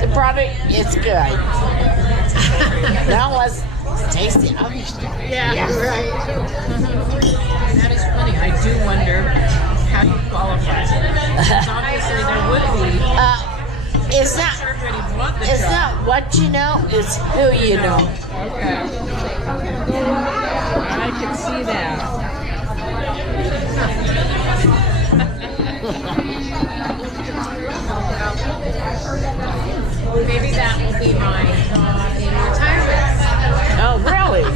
the product. It's good. Now let's taste the other stuff. Yeah, right. That is funny. I do wonder how you qualify. Because obviously there would be. It's not. Everybody want the It's job. not what you know. It's who you know. Okay. I can see that. Maybe that will be my in retirement. Oh, really? So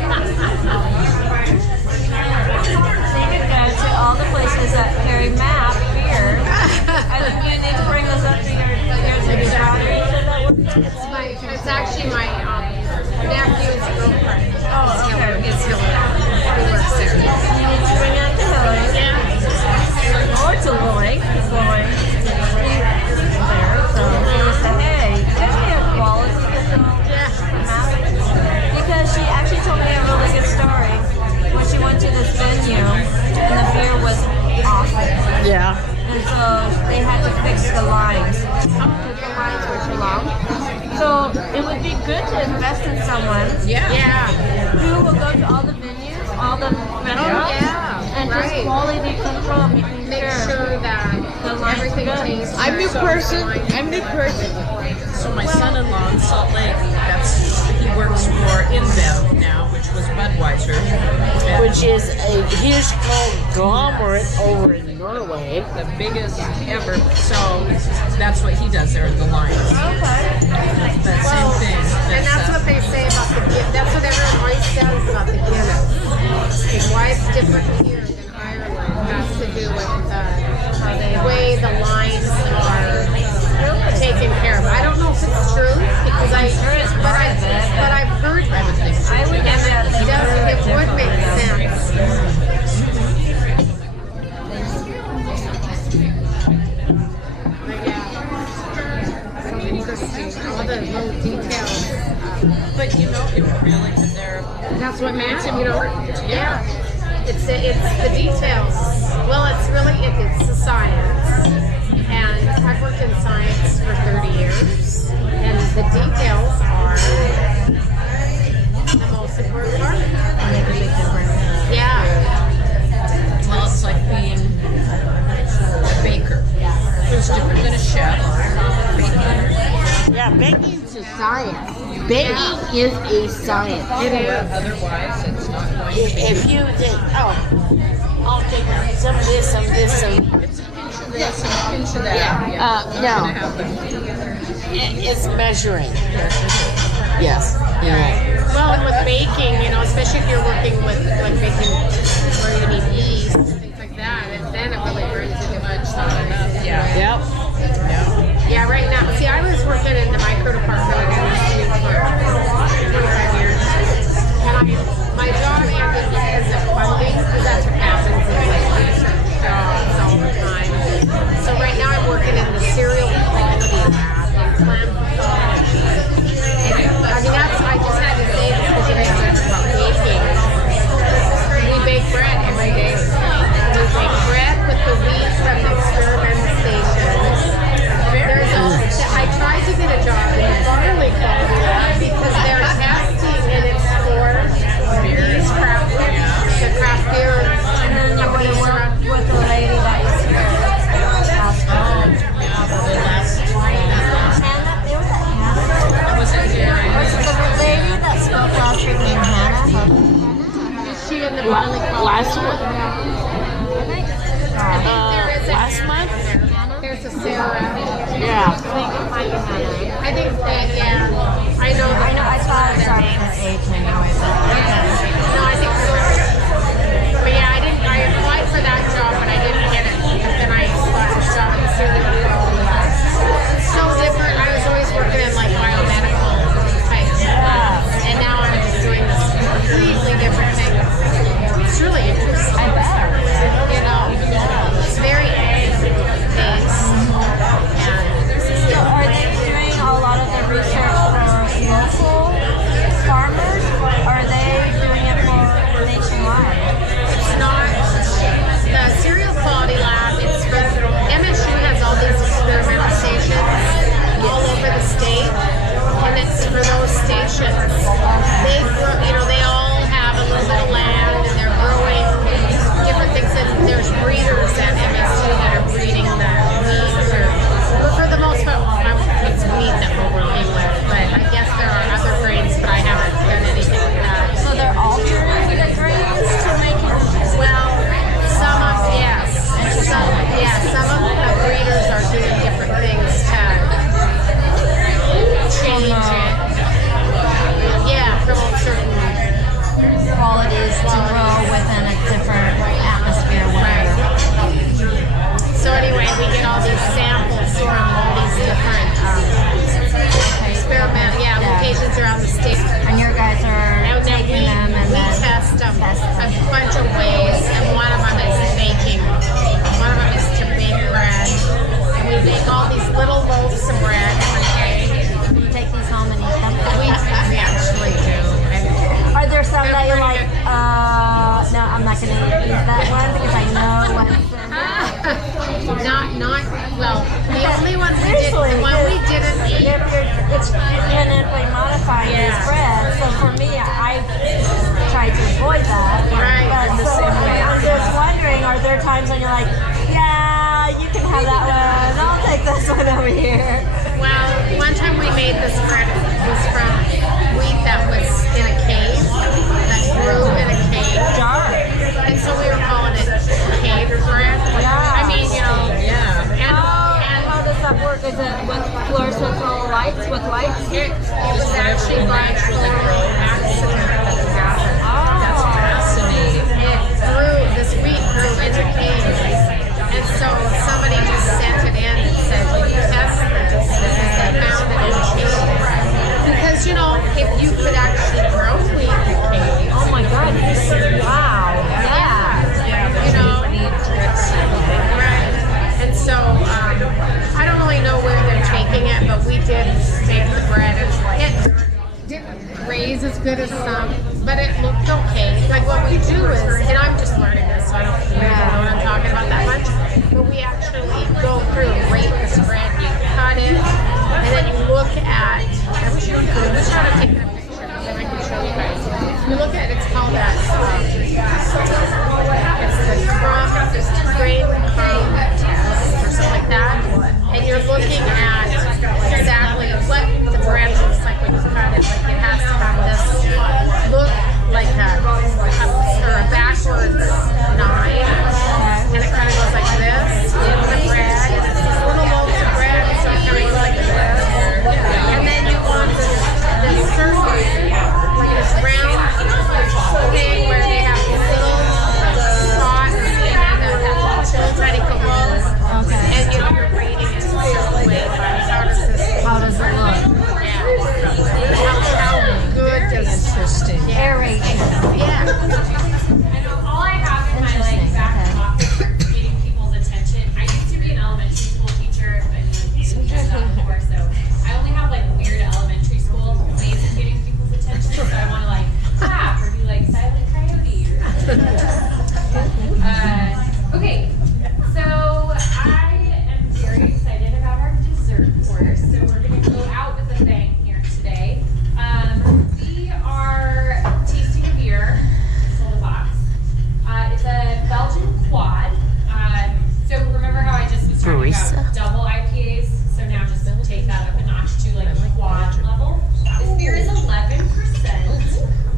you could go to all the places that carry map beer. I think you need to bring this up to your daughter. It's actually my nephew's girlfriend. Oh, okay. It's Hillary. Who works there. You need to bring it to Hillary. Or to Lloyd. Lloyd. He's there. So you would say, hey, give me a quality control map. Because she actually told me a really good story when she went to this venue and the beer was awful. Yeah. And so they had to fix the lines because the lines were too long. So it would be good to invest in someone who will go to all the venues, all the restaurants, and just right. quality control, making Make sure sure that the lines are everything good. tastes I'm new so person. fine. I'm new person. So my son-in-law in Salt Lake, he works for InBev now, which was Budweiser. And Which is a huge conglomerate over in Norway. the biggest ever. So that's what he does there at the Lions. Okay. That same thing. And that's what they say about the Guinness. That's what everyone always says about the Guinness. Is why it's different here than Ireland has to do with the way the lines are taken care of. I don't know if it's true because but I've heard that. I would guess that they It would make sense. But yeah, so interesting. All the little details. But you know, it really, they're That's what matters, you know. Yeah, it's the details. Well, it's the science, and I've worked in science for 30 years, and the details are the most important part. make a big difference. Yeah, well, it's like being a baker. It's different than a chef. Yeah, baking's a science. Baking is a science. it is. Otherwise, it's not going to be. If you think, I'll take some of this, some of this, some. It's a pinch of this and a pinch of that. No. Not gonna happen. It's measuring. Yes. Well, and with baking, you know, especially if you're working with like baking where you need yeast and things like that, and then it really brings into much science. Yeah. Yep. Yeah, right now. See, I was working in the micro department in Michigan for 25 years, and my job ended because of funding, because that's what happens in like research jobs all the time. So right now I'm working in the cereal quality lab in plant pathology. And I mean, I just had to say this because you guys talking about baking. We bake bread every day. We bake bread with the wheat from the experiment station. last month? There's a Sarah. Yeah. I think that, yeah. I know. I saw it starting at 8 anyway. No, I think so. But yeah, I applied for that job, but I didn't get it. But then I got this job in the cereal quality lab. It's so different. I was always working in like biomedical type. And now I'm just doing this completely different thing. It's really interesting. I bet. You know, it's very egg-based. So are they doing a lot of the research for local farmers, or are they doing it for nationwide? It's not the cereal quality lab. It's for MSU has all these experimental stations all over the state, and it's for those stations. They grow, they all have a little bit of land, and they're growing different things. And there's breeders at MSU that are breeding the wheat, but for the most part, it's wheat that we're working with. But I guess there are other grains, but I haven't done anything with that. So they're altering the grains to make it. Well, some of the breeders are doing different things to change it. Yeah, promote certain Qualities to grow within a different atmosphere, whatever. So anyway, we get all these samples from all these different locations around the state. And your guys are And then taking them and we then test them a bunch of ways, and one of them is baking. One of them is to bake bread. And we bake all these little loaves of bread every day. you take these home and eat them. We actually do. Are there some that you're like, no, I'm not going to use that one because I know what's Well, the only one we did, the one we didn't eat. It's genetically modifying these breads, so for me, I try to avoid that. Right. But I'm just wondering, are there times when you're like, yeah, you can have that one, I'll take this one over here. Well, one time we made this bread. It was from wheat that was in a cave, that grew in a cave. Jar. And so we were calling it cave bread. Yeah. I mean, and How does that work? Is it with fluorescent lights, with lights? it was actually by accident that it happened. That's fascinating. This wheat grew in a cave. And so somebody just sent it in and said, will you test this? Because they found it in a cave. Because, if you could actually grow wheat in a cave. Oh my God. Wow. Yeah. Right. And so, I don't really know where they're taking it, but we did make the bread, and it didn't raise as good as some, but it looked okay. Like what we do is, and I'm just learning this, so I don't really know what I'm talking about that much, but we actually go through and rate this bread, you cut it, and then you look at, I wish I would have taken a picture, then I can show you guys. You look at, it's called that, it's the grain crumb test or something like that, and you're looking at exactly what the bread looks like when you cut it. Like it has to have this look like a backwards 9, and it kind of goes like this in the bread, and it's these little loaves of bread, so it kind of goes like this, and then you want this circle, like this round thing where they have these little spots and little tiny cookies, and you're rating it a certain way. How does it look? Yeah. How good does Interesting. Aeration. Yeah. I know all I have in my back pocket for getting people's attention. I used to be an elementary school teacher, if anyone knows that before, so I only have weird elementary school ways of getting people's attention. So I want to clap or do Silent Coyote or okay. So I am very excited about our dessert course. So we're going to go out with a bang here today. We are tasting a beer. Hold the box. It's a Belgian quad. So remember how I just was talking about double IPAs? So now just take that up a notch to quad level. This beer is 11%.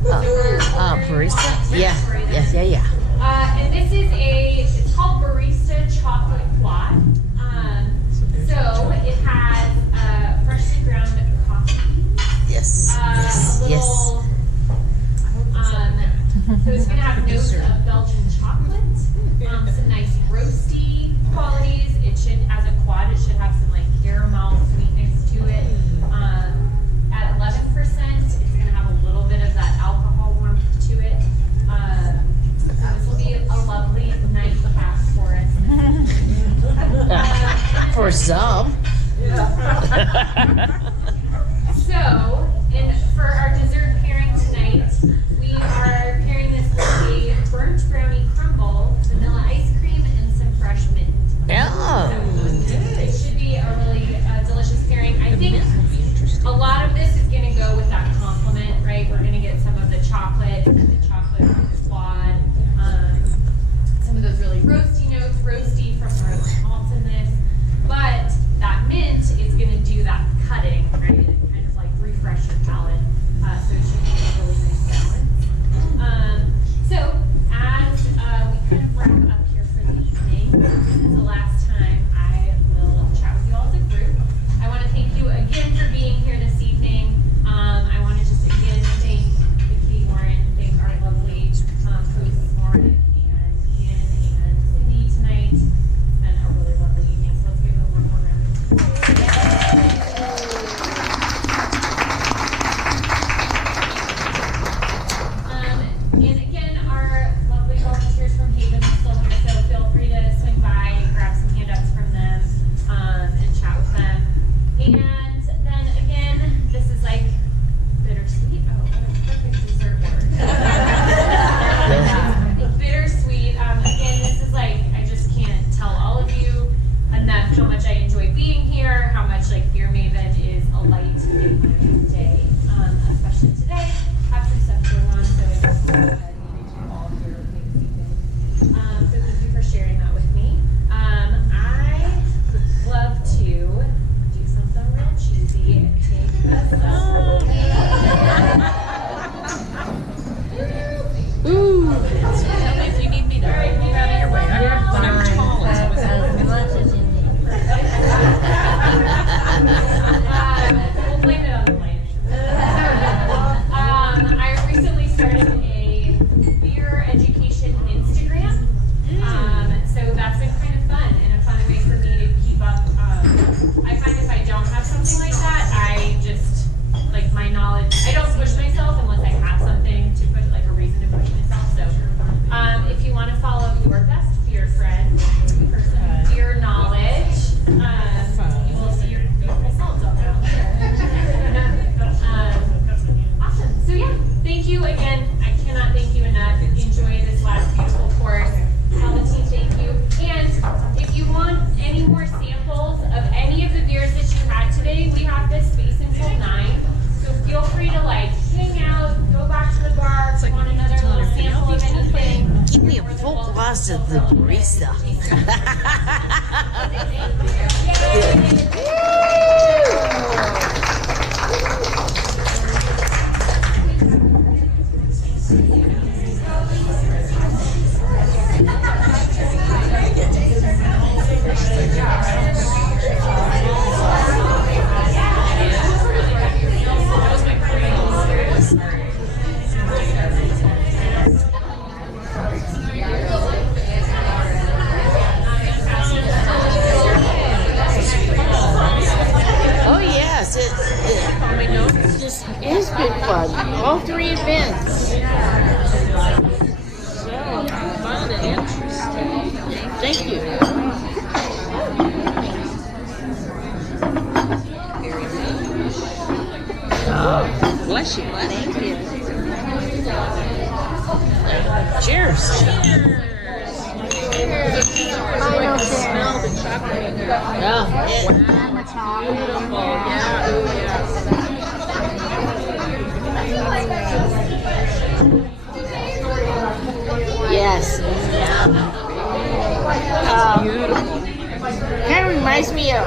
So we're Barista? Yeah. And this is it's called Barista Chocolate Quad. So it has freshly ground coffee. Yes. A Yes. little, so it's gonna have notes of Belgian chocolate, some nice roasty qualities. It should, as a quad, it should have some like caramel sweetness to it. At 11%, it's gonna have a little bit of that alcohol warmth to it. So this will be a lovely night pass for us. For some. So, and for our dessert pairing tonight, we are pairing this with a burnt brownie crumble, vanilla ice cream, and some fresh mint. Yeah. It should be a really delicious pairing. I think a lot of this is going to go with that complement, right? We're going to get some of the chocolate quad, some of those really roasty notes, roasty from roast malts in this. But that mint is going to do that cutting, right? And kind of like refresh your palate. So it should be a really nice balance. So as we kind of wrap up here for the evening, this is the last time I will chat with you all as a group. I want to thank you again for being here this evening. I want to just again thank Vicki, Warren, thank our lovely hosts, Lauren and Ian and Cindy tonight. It's been a really lovely evening. So let's give them one more round of and again, our lovely volunteers from Haven are still here, so feel free to swing by, grab some handouts from them, and chat with them. And then again, this is like bittersweet. Oh, what a perfect dessert word. Bittersweet. Again, this is like, I just can't tell all of you enough how much I enjoy being here, how much like Beer Maven is a light in my day, especially today. I have some stuff going on, so I just wanted to meet you all here this evening. So thank you for sharing that with me. I would love to do something real cheesy and take us up. Ooh. Tell me if you need me to move out of your way. When I'm tall, it's always As much as you need. We'll blame it on the lighting. I recently started a beer education Instagram. So that's been kind of fun and a fun way for me to keep up. I find if I don't have something like that, I just, like my knowledge, I don't push myself unless I have something to push, like a reason to push myself. So if you want to follow your best beer friend, for some beer knowledge, you will see your beautiful selves up there. Awesome. So yeah, thank you again. I cannot thank you enough. Enjoy this last beautiful course. Tell the team thank you. And if you want any more samples of any of the beers that you had today, we have this space until 9. So feel free to like hang out, go back to the bar if you want another little sample of anything. Give me a full glass of the barista. Oh yes, it's been fun. All 3 events. So fun and interesting. Thank you. Oh, bless you. Thank you. Cheers. Final smell share. the chocolate. Yeah. And the top. Yes. Kind of reminds me of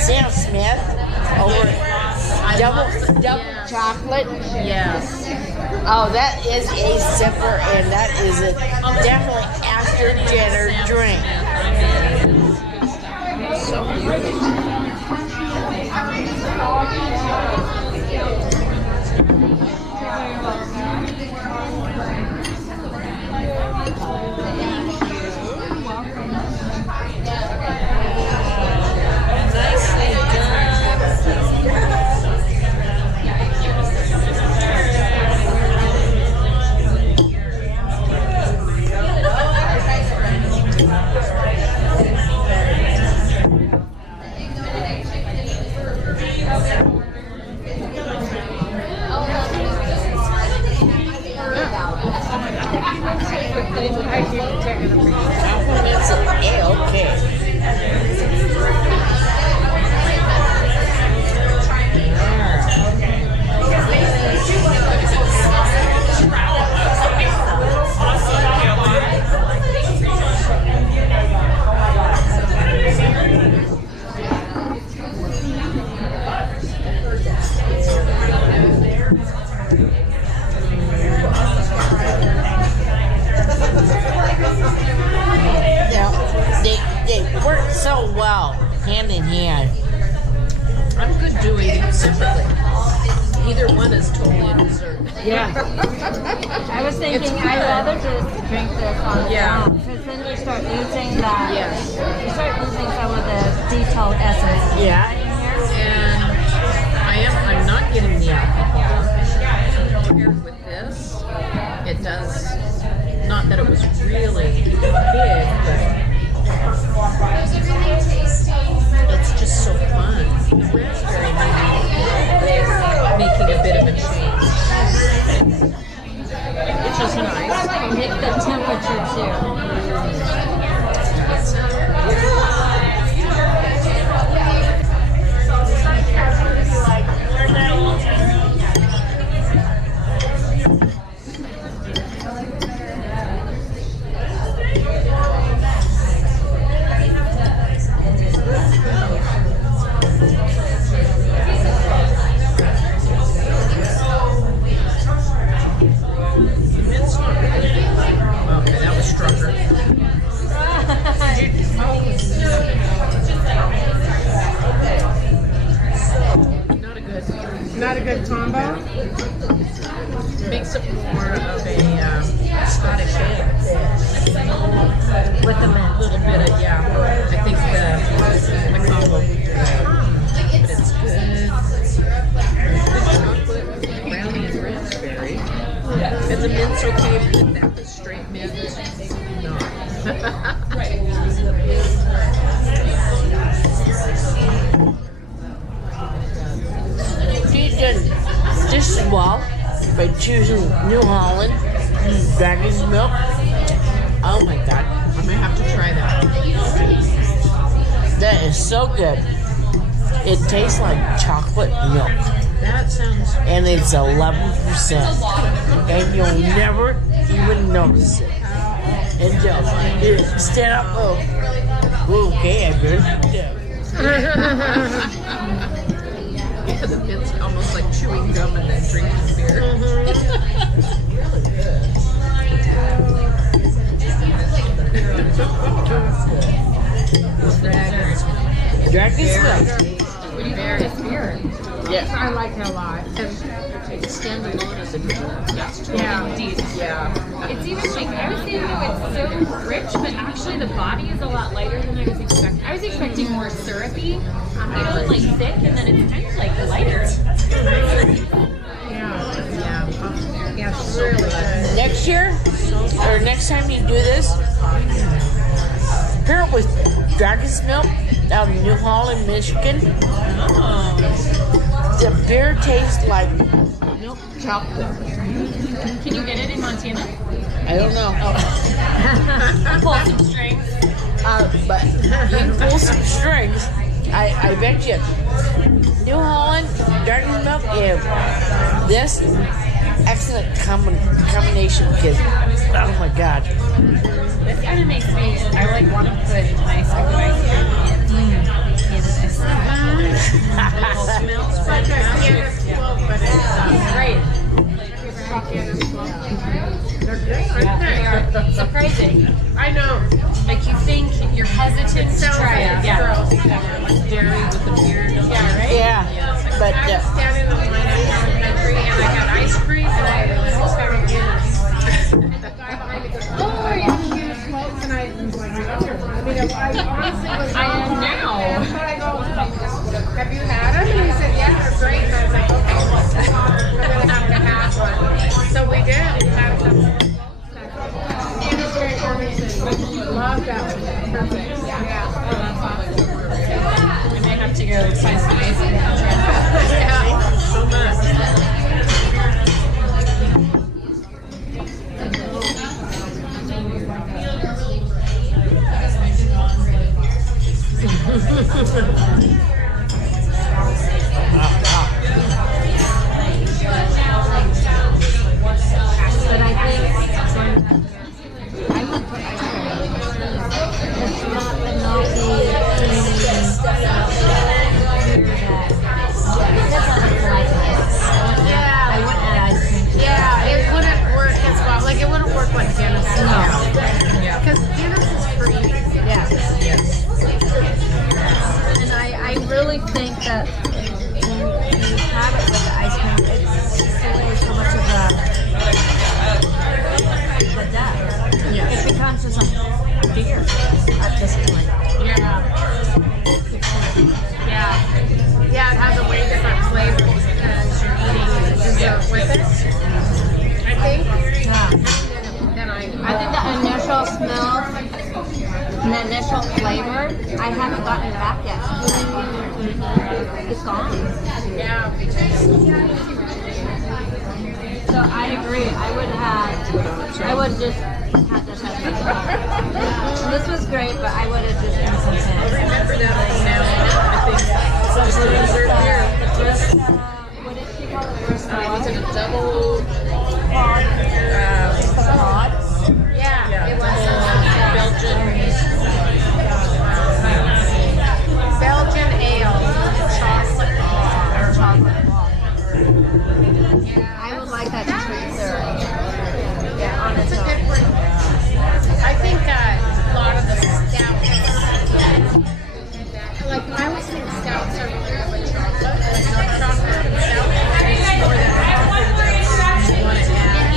Sam Smith over Double double chocolate. Yes. Oh, that is a sipper, and that is a definitely after dinner drink. So Compliments of A-OK. Now, they work so well, hand in hand. I'm good doing it separately. Either one is totally a dessert. Yeah. I was thinking I'd rather just drink this on its Yeah. own, because then you start losing that. Yes. You start losing some of the detailed essence. Yeah. And I'm not getting the alcohol. Compared with this, it does, not that it was really big, but it's just so fun. The raspberry making a bit of a change. Which is nice. Make the temperature too. It's not really big. Okay, that was stronger. Not a good combo. Makes it more of a Scottish ale. With the mint. Little bit of, yeah. I think the combo. But it's good. Good chocolate, brownie, and raspberry. And the mint's okay with that. The straight mint, not. She's done just as well by choosing New Holland Dragon's Milk. Oh my god. I may have to try that. That is so good. It tastes like chocolate milk. That sounds. And it's 11%. And you'll never even notice it. Until you stand up. Oh, okay, I better do. Yeah, the mint's almost like chewing gum and then drinking beer. Dragon's Milk. Very spirit. Yeah. I like it a lot. And stand alone as a good. Yeah. Indeed. Yeah. It's even like, I was thinking it's so rich, but actually the body is a lot lighter than I was expecting. I was expecting more syrupy, you know, like thick, and then it's kind of like lighter. Yeah, it's really good. Next year, or next time you do this, pair it with Dragon's Milk out of New Holland, Michigan. The beer tastes like milk chocolate. Can you get it in Montana? I don't know. Pull some strings. But you can pull some strings. I bet you. New Holland, Dragon's Milk, and this excellent combination because, oh my god. This kind of makes me, I like want to put nice ice cream in this. It smells fantastic. Jerry with the beard. Yeah, right? Yeah, but I was standing in the line at Town Country and I got ice cream and I started Guinness. And the guy behind me goes, "Oh, are you Guinness smokes?" And I was like, "Oh." I mean, I honestly was. I am now. But I go, "Have you had them?" And he said, "Yeah, they're great." And I was like, "Okay, well, we're gonna have to have one." So we did. We had a couple. Guinness Straight Irvington. Love that one. Perfect. Yeah. I may have to go find some amazing Yeah. so much. But I think I would put ice cream. It's not the naughty, I wouldn't add ice cream to it. Yeah, it wouldn't work as well. Like, it wouldn't work like Guinness. No. Yeah. Because Guinness is free. Yes. Yes. And I really think that when you have it with the ice cream, it takes away so much of the depth. Yes. It becomes just a beer at this point. Yeah. Yeah. Yeah, it has a way different flavors as you're eating dessert with it. I think. Yeah. Then I think the initial smell and the initial flavor, I haven't gotten it back yet. It's gone. Yeah. So I agree. I would just have this as This was great, but I would have just done some sand. Remember that one now. I think it's the dessert here. What did she call it? First It's in a double. Just the pod? Yeah, it was. Belgian ale, chocolate bar. I would like that to drink syrup. Yeah, on It's its a own. different. I think a lot of the stouts, like I always think stouts are more of a chocolate, like dark chocolate and stout. It's more than you want to add.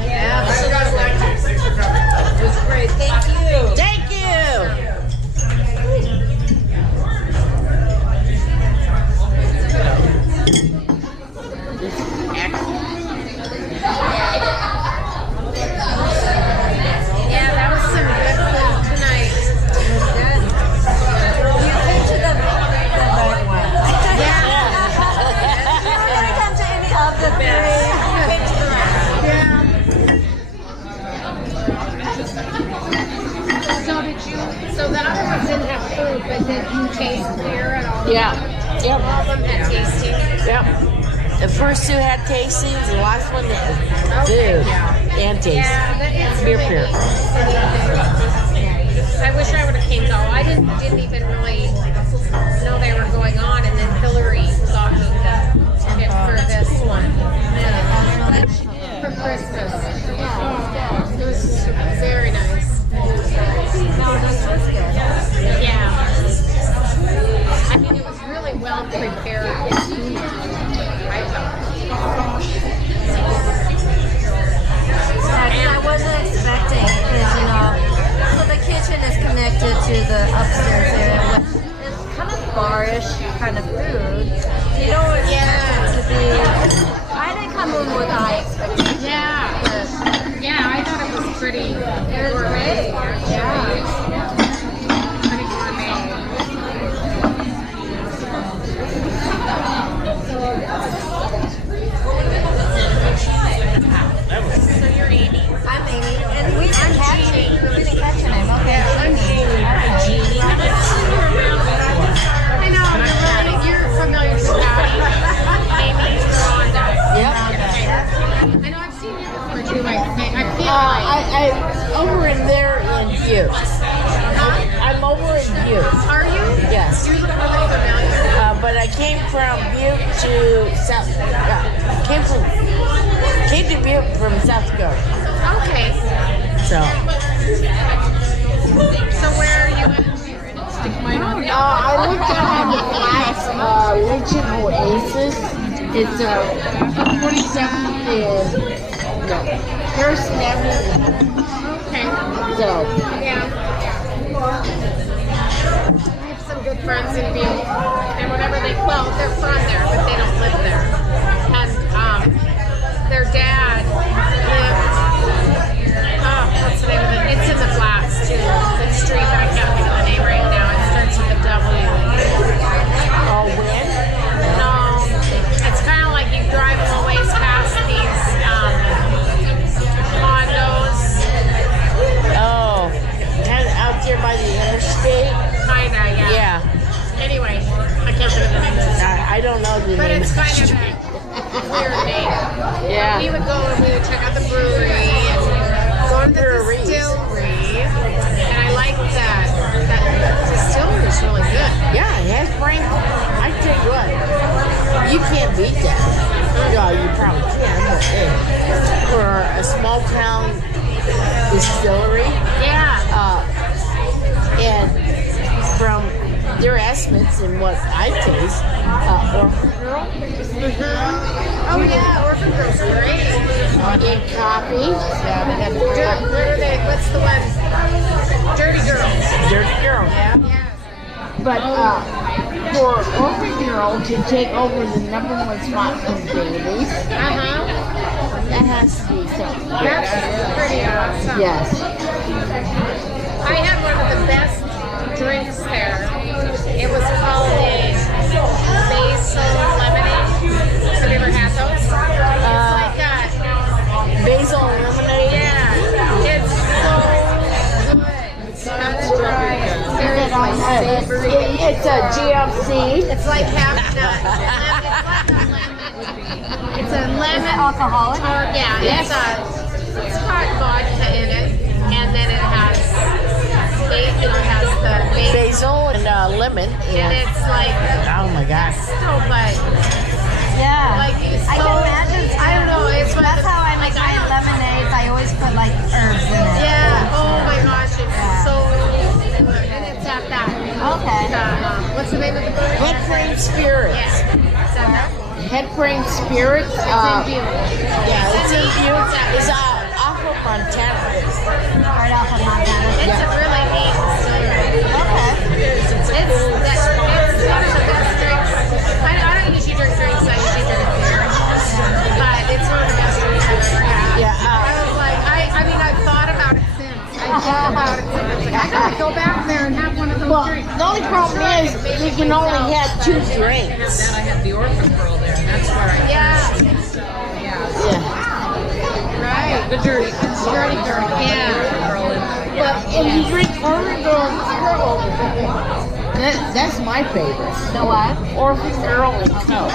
Yeah, this it was great. Thank you. thank you. Yeah, that was some good food tonight. You came to the right one. Yeah. You don't really come to any of the three. You came to the right one. So the other ones didn't have food, but did you taste beer at all? Yeah, yep, All of them had tasting. yep. The first two had tastings, the last one had food and taste. Yeah, it's Beer really beer. neat. I wish I would have came though. I didn't even really know they were going on, and then Hillary got me the ticket for this one for Christmas. It was very nice. No, this was good. Yeah. I mean, it was really well prepared. I thought. Yeah, 'cause I wasn't expecting, because, so the kitchen is connected to the upstairs area, which is kind of barish kind of food. You don't expect it to be. I didn't come in with high expectations. Yeah. Yeah, I thought it was pretty. It was great. Yeah. Pretty gourmet. So you're Amy. I'm Amy, and we didn't catch it. We didn't catch your name. Okay. Yeah, I'm Jeannie. Okay. I know, you're familiar with Patty. Amy's Rhonda. Yep. I know I've seen you before too. I feel like. I over in there in Hughes. came from Butte to South. Came to Butte from South Dakota. Okay. So. So where are you at? Stick mine on. I looked at the class, Legion Oasis. It's 47th and Harrison Avenue. Okay. So, Yeah. I have some good friends in Butte, and whenever they're from there, but they don't live there. And their dad lived. What's the name of it? It's in the Flats too. The street, I can't think of the name right now. It starts with a W. when? No, it's kind of like you drive a little ways past these condos. Oh, kind of out there by the interstate. Kinda, yeah. Yeah. Anyway, I can't think of the name of it. I don't know the But name it's of the kind of street. a weird name. Yeah. We would go and we would check out the brewery and go to the Breweries. distillery. And I like that. That distillery is really good. Yeah, it has Frank. I tell you what, you can't beat that. Well, you probably can, but hey, for a small town distillery, Yeah. and from their estimates and what I taste, Orphan Girl Oh yeah, Orphan Girl's great. in coffee, What are they? What's the one? Dirty Girls. Dirty Girl. Yeah. But for Orphan Girl to take over the #1 spot in Bailey's, that has to be something. That's pretty awesome. Yes. I had one of the best drinks there. It was called a basil lemonade. Have you ever had those? It's like that. Basil lemonade. Yeah. It's so good. It's not dry. It's a GFC. It's like half nut. It's a lemon. Alcoholic? Yeah, it's got vodka in it, and then it has the Basil and lemon. and And, it's like oh my gosh. so but Yeah. like it's I so, can imagine. I don't know. It's one of That's the, how I make my lemonades. I always put like herbs in it. Yeah. Oh my gosh, it's so good, and it's at that. Okay. What's the name of the brewery? Head Frame Spirits. Yeah. It's at that. Head Frame Spirits. It's in Butte. Yeah, it's in Butte. It's off of Montana. Right off of Montana. It's a really neat distillery. Okay. It's a It's cool one of the best drinks. I don't usually drink drinks. I usually drink beer, but it's one of the best drinks I've ever had. Yeah, I was like, I mean, I've thought about it since. I thought about it since. It's like, I gotta go back there and have one of those Well, drinks. the only problem is you can only have 2 drinks. Then I had the Orphan Girl there. That's where I Yeah, yeah. Yeah. right. The dirty Girl. Yeah. girl. Well, if you drink Orphan Girl and Coke, that's my favorite. The what? Orphan Girl and Coke.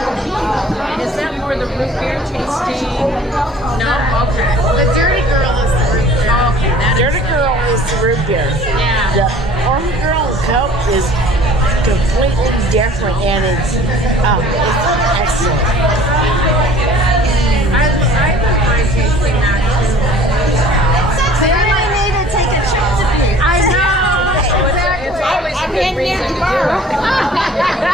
Is that more the root beer tasting? No? Okay. The Dirty Girl is the root beer. Okay, that is. Dirty Girl is the root beer. Yeah. The Orphan Girl and Coke is completely different, and it's excellent. I wouldn't mind tasting that too. Maybe we need to take a trip to Butte. I know. Exactly. I'm in here tomorrow.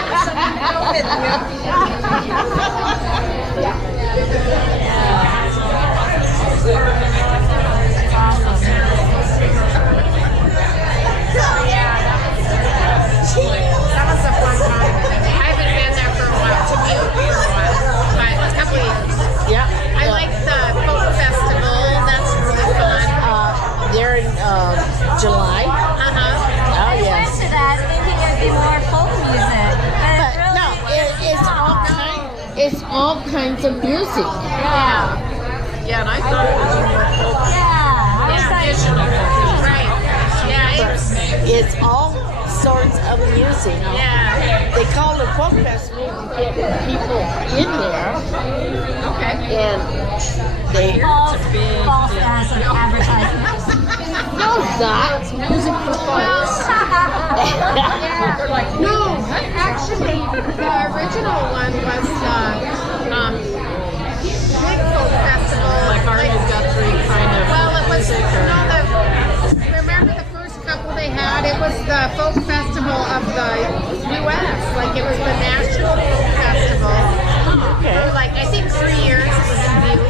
That was a fun time. I haven't been there for a while, to Butte for a while, but a couple of years. Yep. I like the folk festival. That's really fun. They're in July. Uh-huh. Oh I went yes. to that thinking it'd be more folk music, but But it really no, it's all kinds of music. Yeah. Yeah, and I thought it was more folk. Yeah. I was like, Traditional folk. Right. Yeah, It's all sorts of music. yeah. They call it folk festival to get people in there, Okay. and they false as an advertisement. no, it's not. It's music for fun. Yeah. No, actually, the original It was the National Folk Festival. Okay. For like, I think 3 years it was in Butte.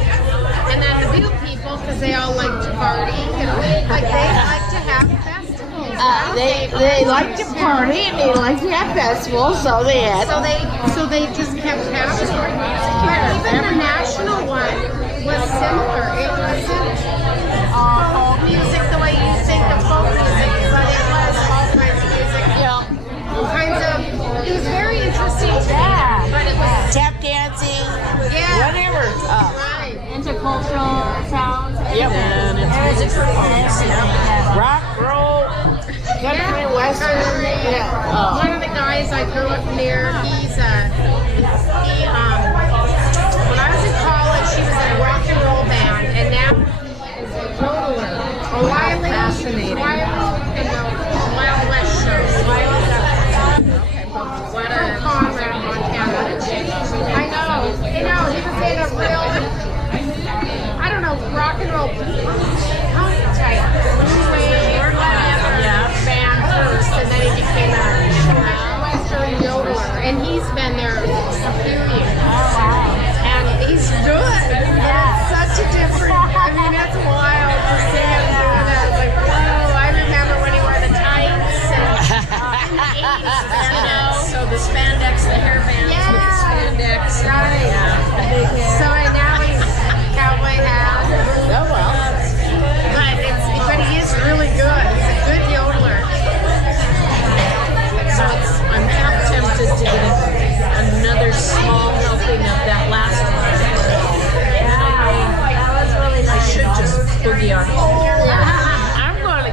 And then the Butte people, because they all like to party, and like they like to have festivals. They like to party and they like to have festivals, so they had. So they just kept having it. But even the national one was similar. It wasn't folk music the way you think of folk music, but it was all kinds of music. It was very interesting to me. But it was Tap dancing, yeah. whatever. Right. Intercultural sounds. Yep. And it's music for folks. Yeah. Rock, roll, country, western. Yeah. One of the guys I grew up near, when I was in college, he was in a rock and roll band, and now he's a yodeler. Fascinating. In the Wild West show. What a Conrad, Montana. I know. He was in a real, I don't know, rock and roll type blue wave band first, and then he became a Western yodeler, and he's been there a few years. And he's good. It's such a different, I mean, it's wild to see him do that. Like, whoa, I remember when he wore the tights and in the 80s, you know. So the spandex, the hairbands with the spandex. Right. Yeah. So and now he's cowboy hat. Oh well. But he is really good. He's a good yodeler. So I'm half tempted to get another small helping of that last one. That was really I nice. should just boogie on home. I'm going to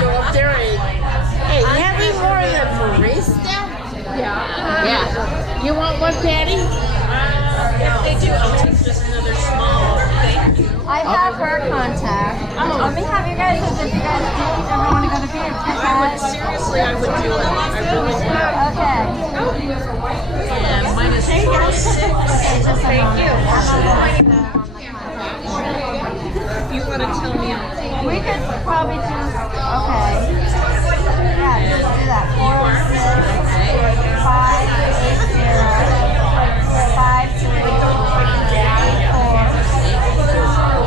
go up there and, hey, you have any more of the barista? Yeah. You want one, Patty? If they do, I'll take just another small thing. I have her contact. Let me have you guys, if you guys ever want to go to beer. Seriously, I would do it. I really would. Okay. And mine is 406. Thank you. You want to tell me? We could probably just, okay. Yeah, just do that. 406 580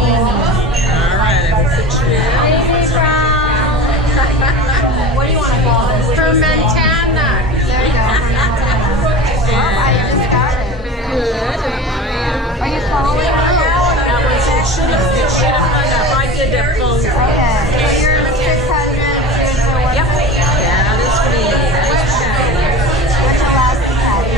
All right, I will put you in. Amy Brown. What do you want to call this? From Montana. There you go. I just got it. Good. Are you following me now? That was, it should have hung up. I did that phone. Okay. So you're 600. Yep. That is me. Nice chatting. What's your last name, Patty?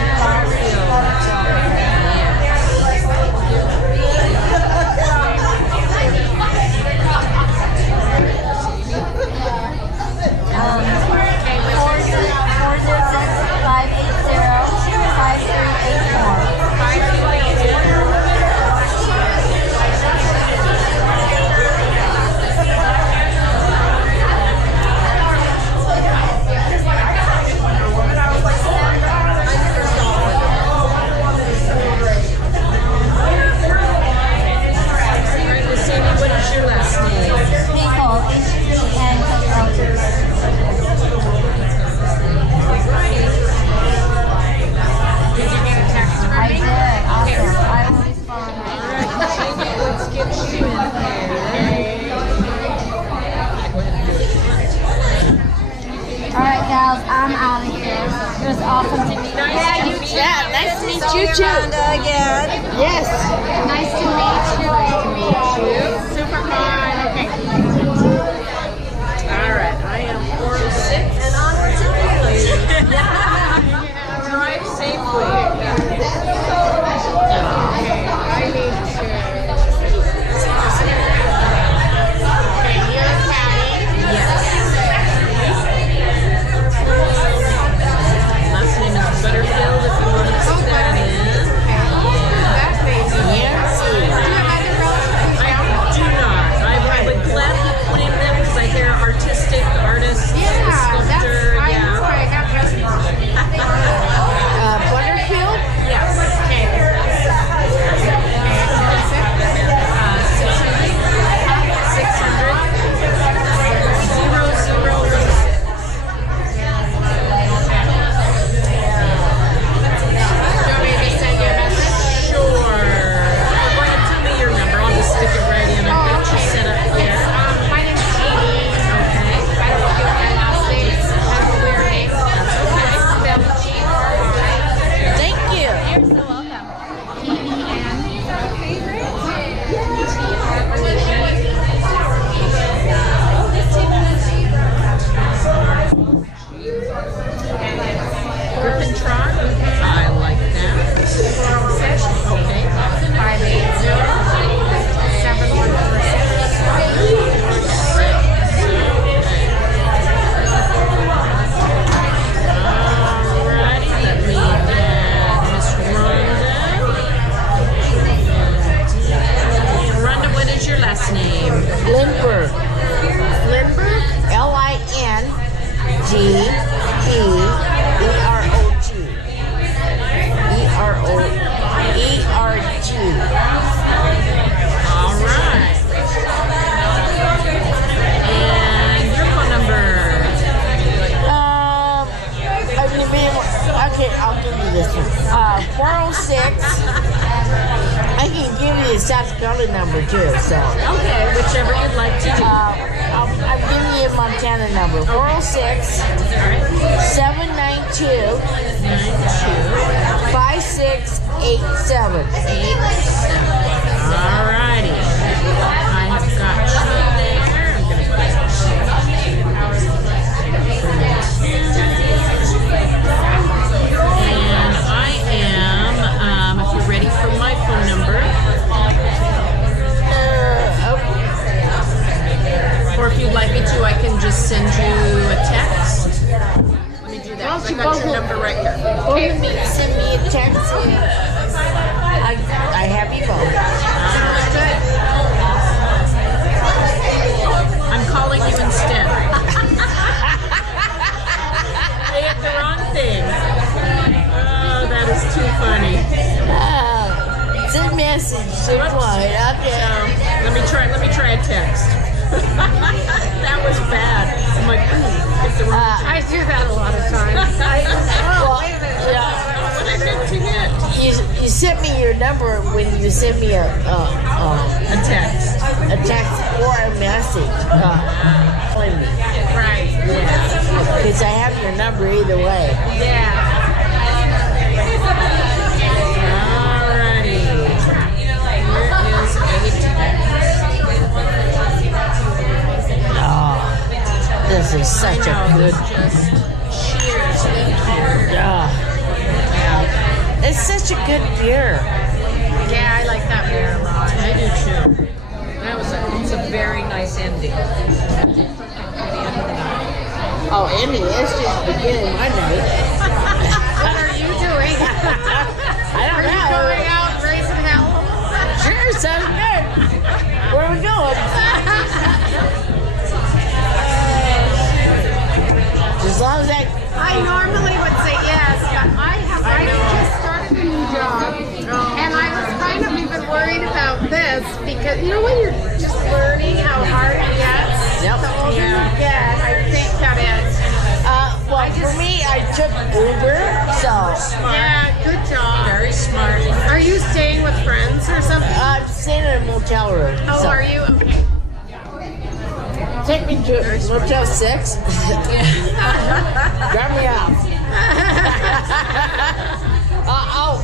I'm out of here. It was awesome to meet you. Yeah, nice to meet you too. Again. Yes. Nice to meet you. Super fun. Okay. All right, I am 406. And onward to you. Drive safely. I need to. Okay, you're Patty. Yes. Last name is Butterfield if you want to put that in. That's amazing. Yes. Do you have other relatives in I town? do not. I would gladly give you this one. 406. I can give you the South Dakota number too. So Okay, whichever you'd like to do. I'm giving you a Montana number. 406 792 5687. Alrighty. I've got you there. I'm gonna put and I am, if you're ready for my phone number, or if you'd like me to, I can just send you a text. Let me do that. 'Cause I got your number right here. Okay, send me a text. I have you both. I'm calling you instead. I hit the wrong thing. Oh, that is too funny. Send message. Send one. Okay. Let me try a text. That was bad. I'm like, ooh, hit the wrong thing. I do that a lot of times. Well, What I meant to hit. you sent me your number when you sent me a text. or a message. Calling me. Right. Because I have your number either way. Alrighty. Here is a text. Oh, this is such a good. Just cheers. Thank you. Yeah. It's such a good beer. Yeah, I like that beer a lot. I do too. It's a very nice ending. Oh, Andy, it's just the beginning of my night. What are you doing? I don't know. Going out and raising hell? Sure, sounds good. Where are we going? As long as I normally would say yes, but I just started a new job, and I was kind of even worried about this because you know when you're just learning how hard it gets. Yep. The older you get, I think that is. well, for me, I took Uber, so Yeah, good job. Very smart. Are you staying with friends or something? I'm staying in a motel room. Oh, so. are you? Okay. Take me to Motel 6. Drop me off. I'll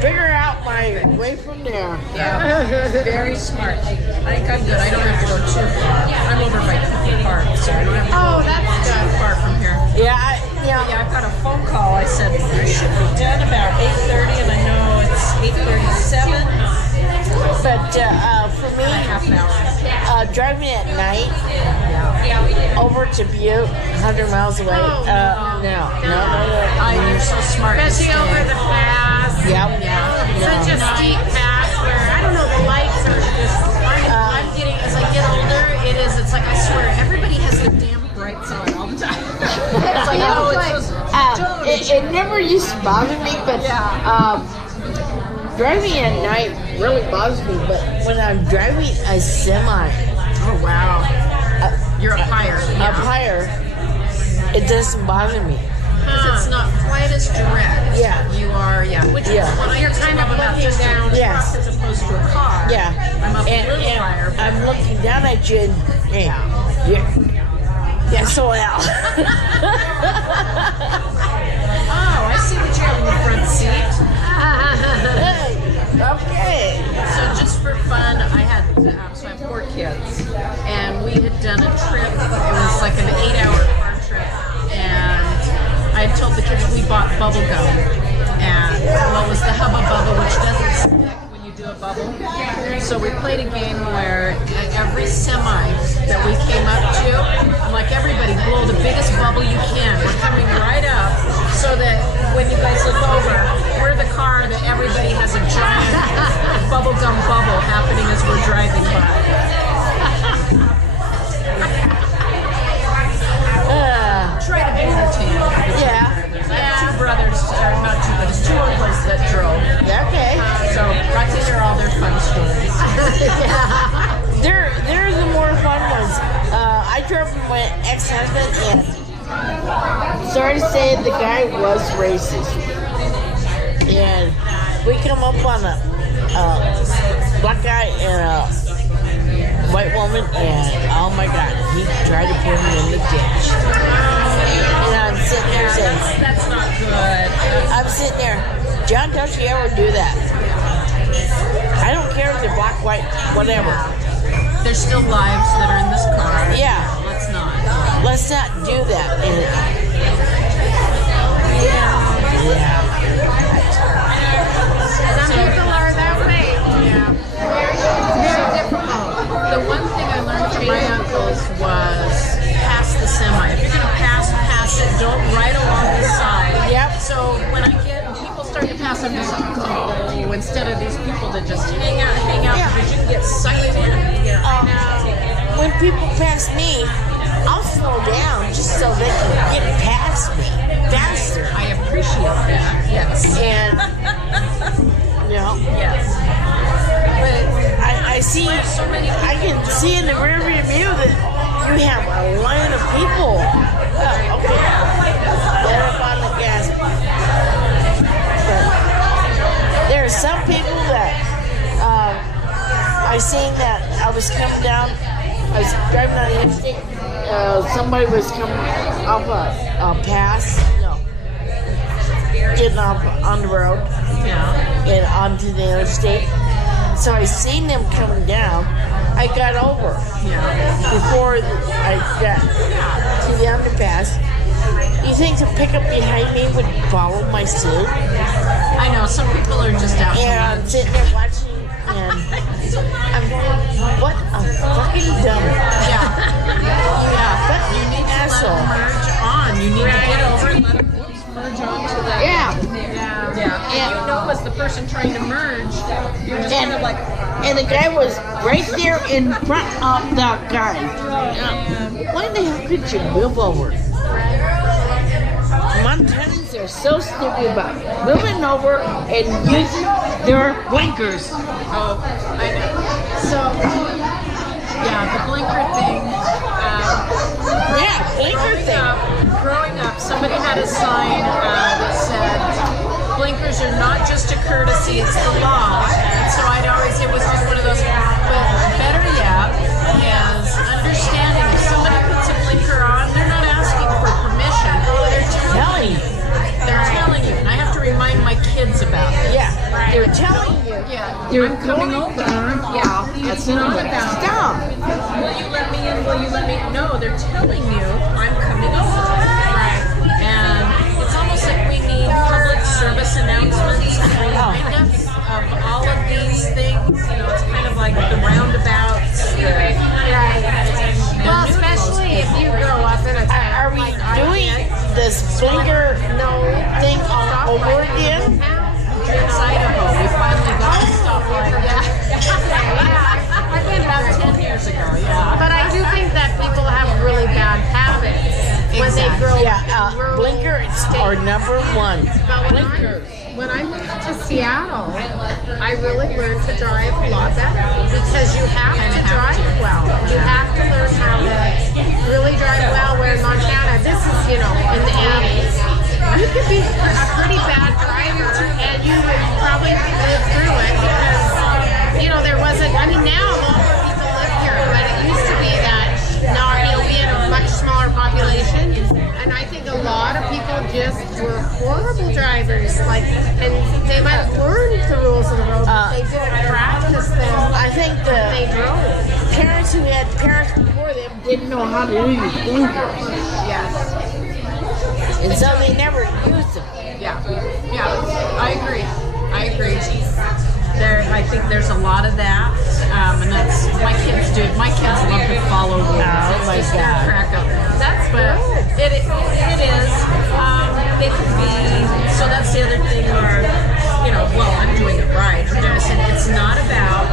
figure out my way from there. Yeah, very smart. I think I'm good. I don't have to go too far. I'm over by Cooper Park, so I don't have to go That's too far from here. Yeah, Yeah, I got a phone call. I said I should be done about 8:30, and I know it's 8:37. But for me, Half an hour. driving at night over to Butte, 100 miles away. No. You're so smart. Especially over the pass. Yep. Such a steep pass where I don't know, the lights are just. I'm getting as I get older. It's like I swear everybody has their damn brights on all the time. It's like It never used to bother me, but driving at night really bothers me. But when I'm driving a semi, Oh wow. You're up higher. up higher, it doesn't bother me. Because it's not quite as direct. Yeah. You are, which is what I used to love about just a truck Yes. as opposed to a car. Yeah. I'm up a And little higher. But I'm looking down at you and, hey, yes, well. Oh, I see what you have in the front seat. Okay. So just for fun, I had, so I have 4 kids, and we had done a trip. It was like an 8-hour car trip, and I had told the kids we bought bubble gum, and well, it was the Hubba Bubba, which doesn't stick when you do a bubble. So we played a game where at every semi that we came up to, I'm like, everybody blow the biggest bubble you can. We're coming right up, so that when you guys look over, we're the car that everybody has a giant bubblegum bubble happening as we're driving by. Try to be entertaining. Yeah. I have 2 brothers, or not 2 brothers, 2 uncles that drove. Okay. So got to hear all their fun stories. They're the more fun ones. I drove with my ex-husband, and sorry to say, the guy was racist. and we come up on a black guy and a white woman, and oh my God, he tried to put him in the ditch. And I'm sitting there saying, That's not good. I'm sitting there, John, don't you ever do that? I don't care if they're black, white, whatever. There's still lives that are in this car. Yeah. Let's not. Let's not do that. And, yeah. Some people are that way. Yeah. Very difficult. The one thing I learned from my uncles was pass the semi. If you're gonna pass it. Don't right along the side. Yep. So when I get people start to pass, I'm just like, go, instead of these people that just hang out, Yeah. because you can get sucked in. When people pass me, I'll slow down just so they can get past me faster. I appreciate that. Yes. And, Yes. But I see, I can see in the rearview mirror that you have a line of people. Oh, okay. They're up on the gas. But there are some people that I seen that I was coming down. I was driving down the interstate. Somebody was coming off a pass. No. Getting off on the road. yeah. And onto the interstate. So I seen them coming down. I got over before I got to the underpass. You think the pickup behind me would follow my suit? I know some people are just out. And I'm sitting there watching, and I'm going, "What a fucking dumb, But you need to asshole!" let them merge on. You need to get over and let them merge on to that. Yeah. Yeah. And you know, as the person trying to merge, you're just kind of like, And the guy was right there in front of the guy. Why the hell could you move over? Montanans are so stupid about moving over and using their blinkers. oh, I know. So, yeah, the blinker thing. Blinker thing. Growing up, somebody had a sign that said, blinkers are not just a courtesy, it's the law. And so it was just one of those, but better yet is understanding if somebody puts a blinker on, they're not asking for permission. They're telling you. They're telling you. And I have to remind my kids about it. Yeah, they're telling you. Yeah. They're coming over. Yeah, It's not about, stop. will you let me in? Will you let me? No, they're telling you, I'm coming over. Right. And it's almost like we need public service announcements to remind us of all of these things. You know, it's kind of like the roundabouts. Well, especially if you grow up in a town. Are we doing this blinker thing all over again? Dreams, Idaho. We finally got to stop like that. I've been About 10 years ago, yeah. But I do think that people have really bad habits when they grow up in rural Blinkers are number one. Blinkers. When I moved to Seattle, I really learned to drive a lot better because you have to drive well. You have to learn how to really drive well. Where in Montana, this is, in the 80s, you could be a pretty bad driver and you would probably live through it because, there wasn't, now a lot more people live here, but it used to be that, we had a much smaller population, and I think a lot of people just were horrible drivers, and they might have learned the rules of the road, but they didn't practice them. I think They drove. parents who had parents before them didn't know how to use blinkers. Yes. And so they never used them. Yeah, I agree. I think there's a lot of that, and that's my kids do. My kids love to follow rules. It's just their crack up. But it is. They could be. So that's the other thing. Where I'm doing it right. It's not about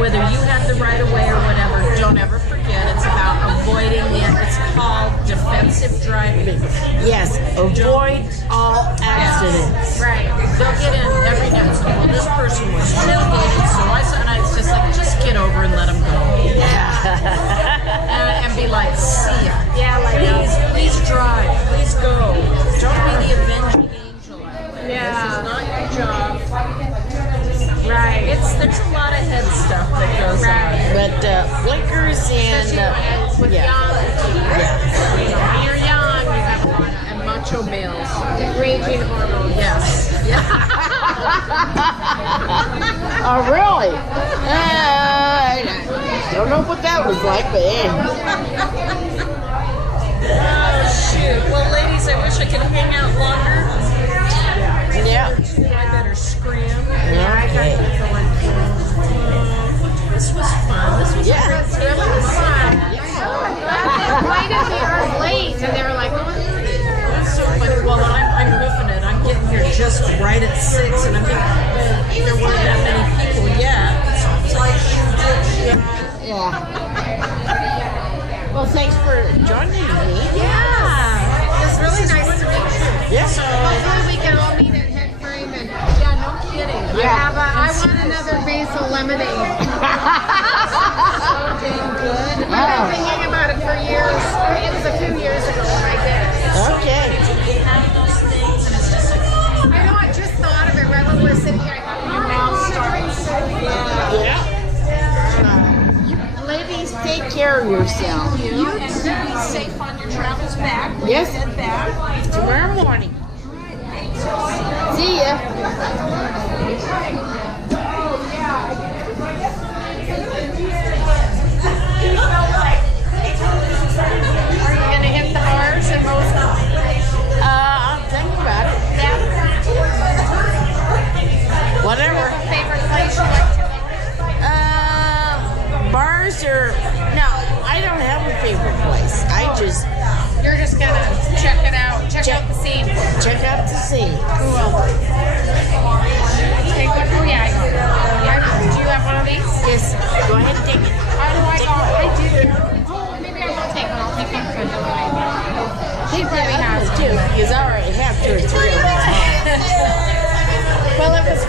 whether you have the right of way or whatever. Don't ever forget. It's about avoiding it. It's called defensive driving. Yes, avoid all accidents. Right. They'll get in every now and then. Well, this person was tailgated, so and it's just like, just get over and let them go. and be like, see ya. Yeah, Please drive. Please go. Don't be the avenging angel. Yeah. not your job. Right. There's a lot of head stuff that goes on. But Blinkers and With yeah. young, when you're young, you have a lot of And macho males. raging hormones. Yes. Yeah. Oh, really? I don't know what that was like, but hey. Oh, shoot. Well, ladies, I wish I could hang out longer. Yeah. I better scram. Okay. This was fun. This was Yeah. Really fun. Why did we are late? And they were like, oh, That's so funny. Well, I'm hoofing it. I'm getting here just right at 6, and I'm thinking there weren't that many people yet. So I was like, Yeah. Well, thanks for joining me. yeah. It's really nice to meet you. Yeah. Hopefully we can all meet at Head Frame and yeah, no kidding. Yeah. I want another basil lemonade. So damn good. I've been thinking about it for years. It was a few years ago when I did it. Okay. you have those things, and it's just like, I know, I just thought of it right when we were sitting here. I thought your mouth starts. Yeah. Ladies, take care of yourself. you and be safe on your travels back. Yes. Head back. Tomorrow morning. See ya. Are you gonna hit the R's and most? I'm thinking about it. Whatever. Favorite place you like to go? Bars or no, I don't have a favorite place. I just You're just gonna check it out. Check out the scene. check out the scene. Cool. Take one. Oh yeah. Do you have one of these? Yes, go ahead and take it. How do I Take go? one. I did. Oh, maybe I will take one. I'll take one for He really has Too, because I already have 2 or 3 of them. Well, it was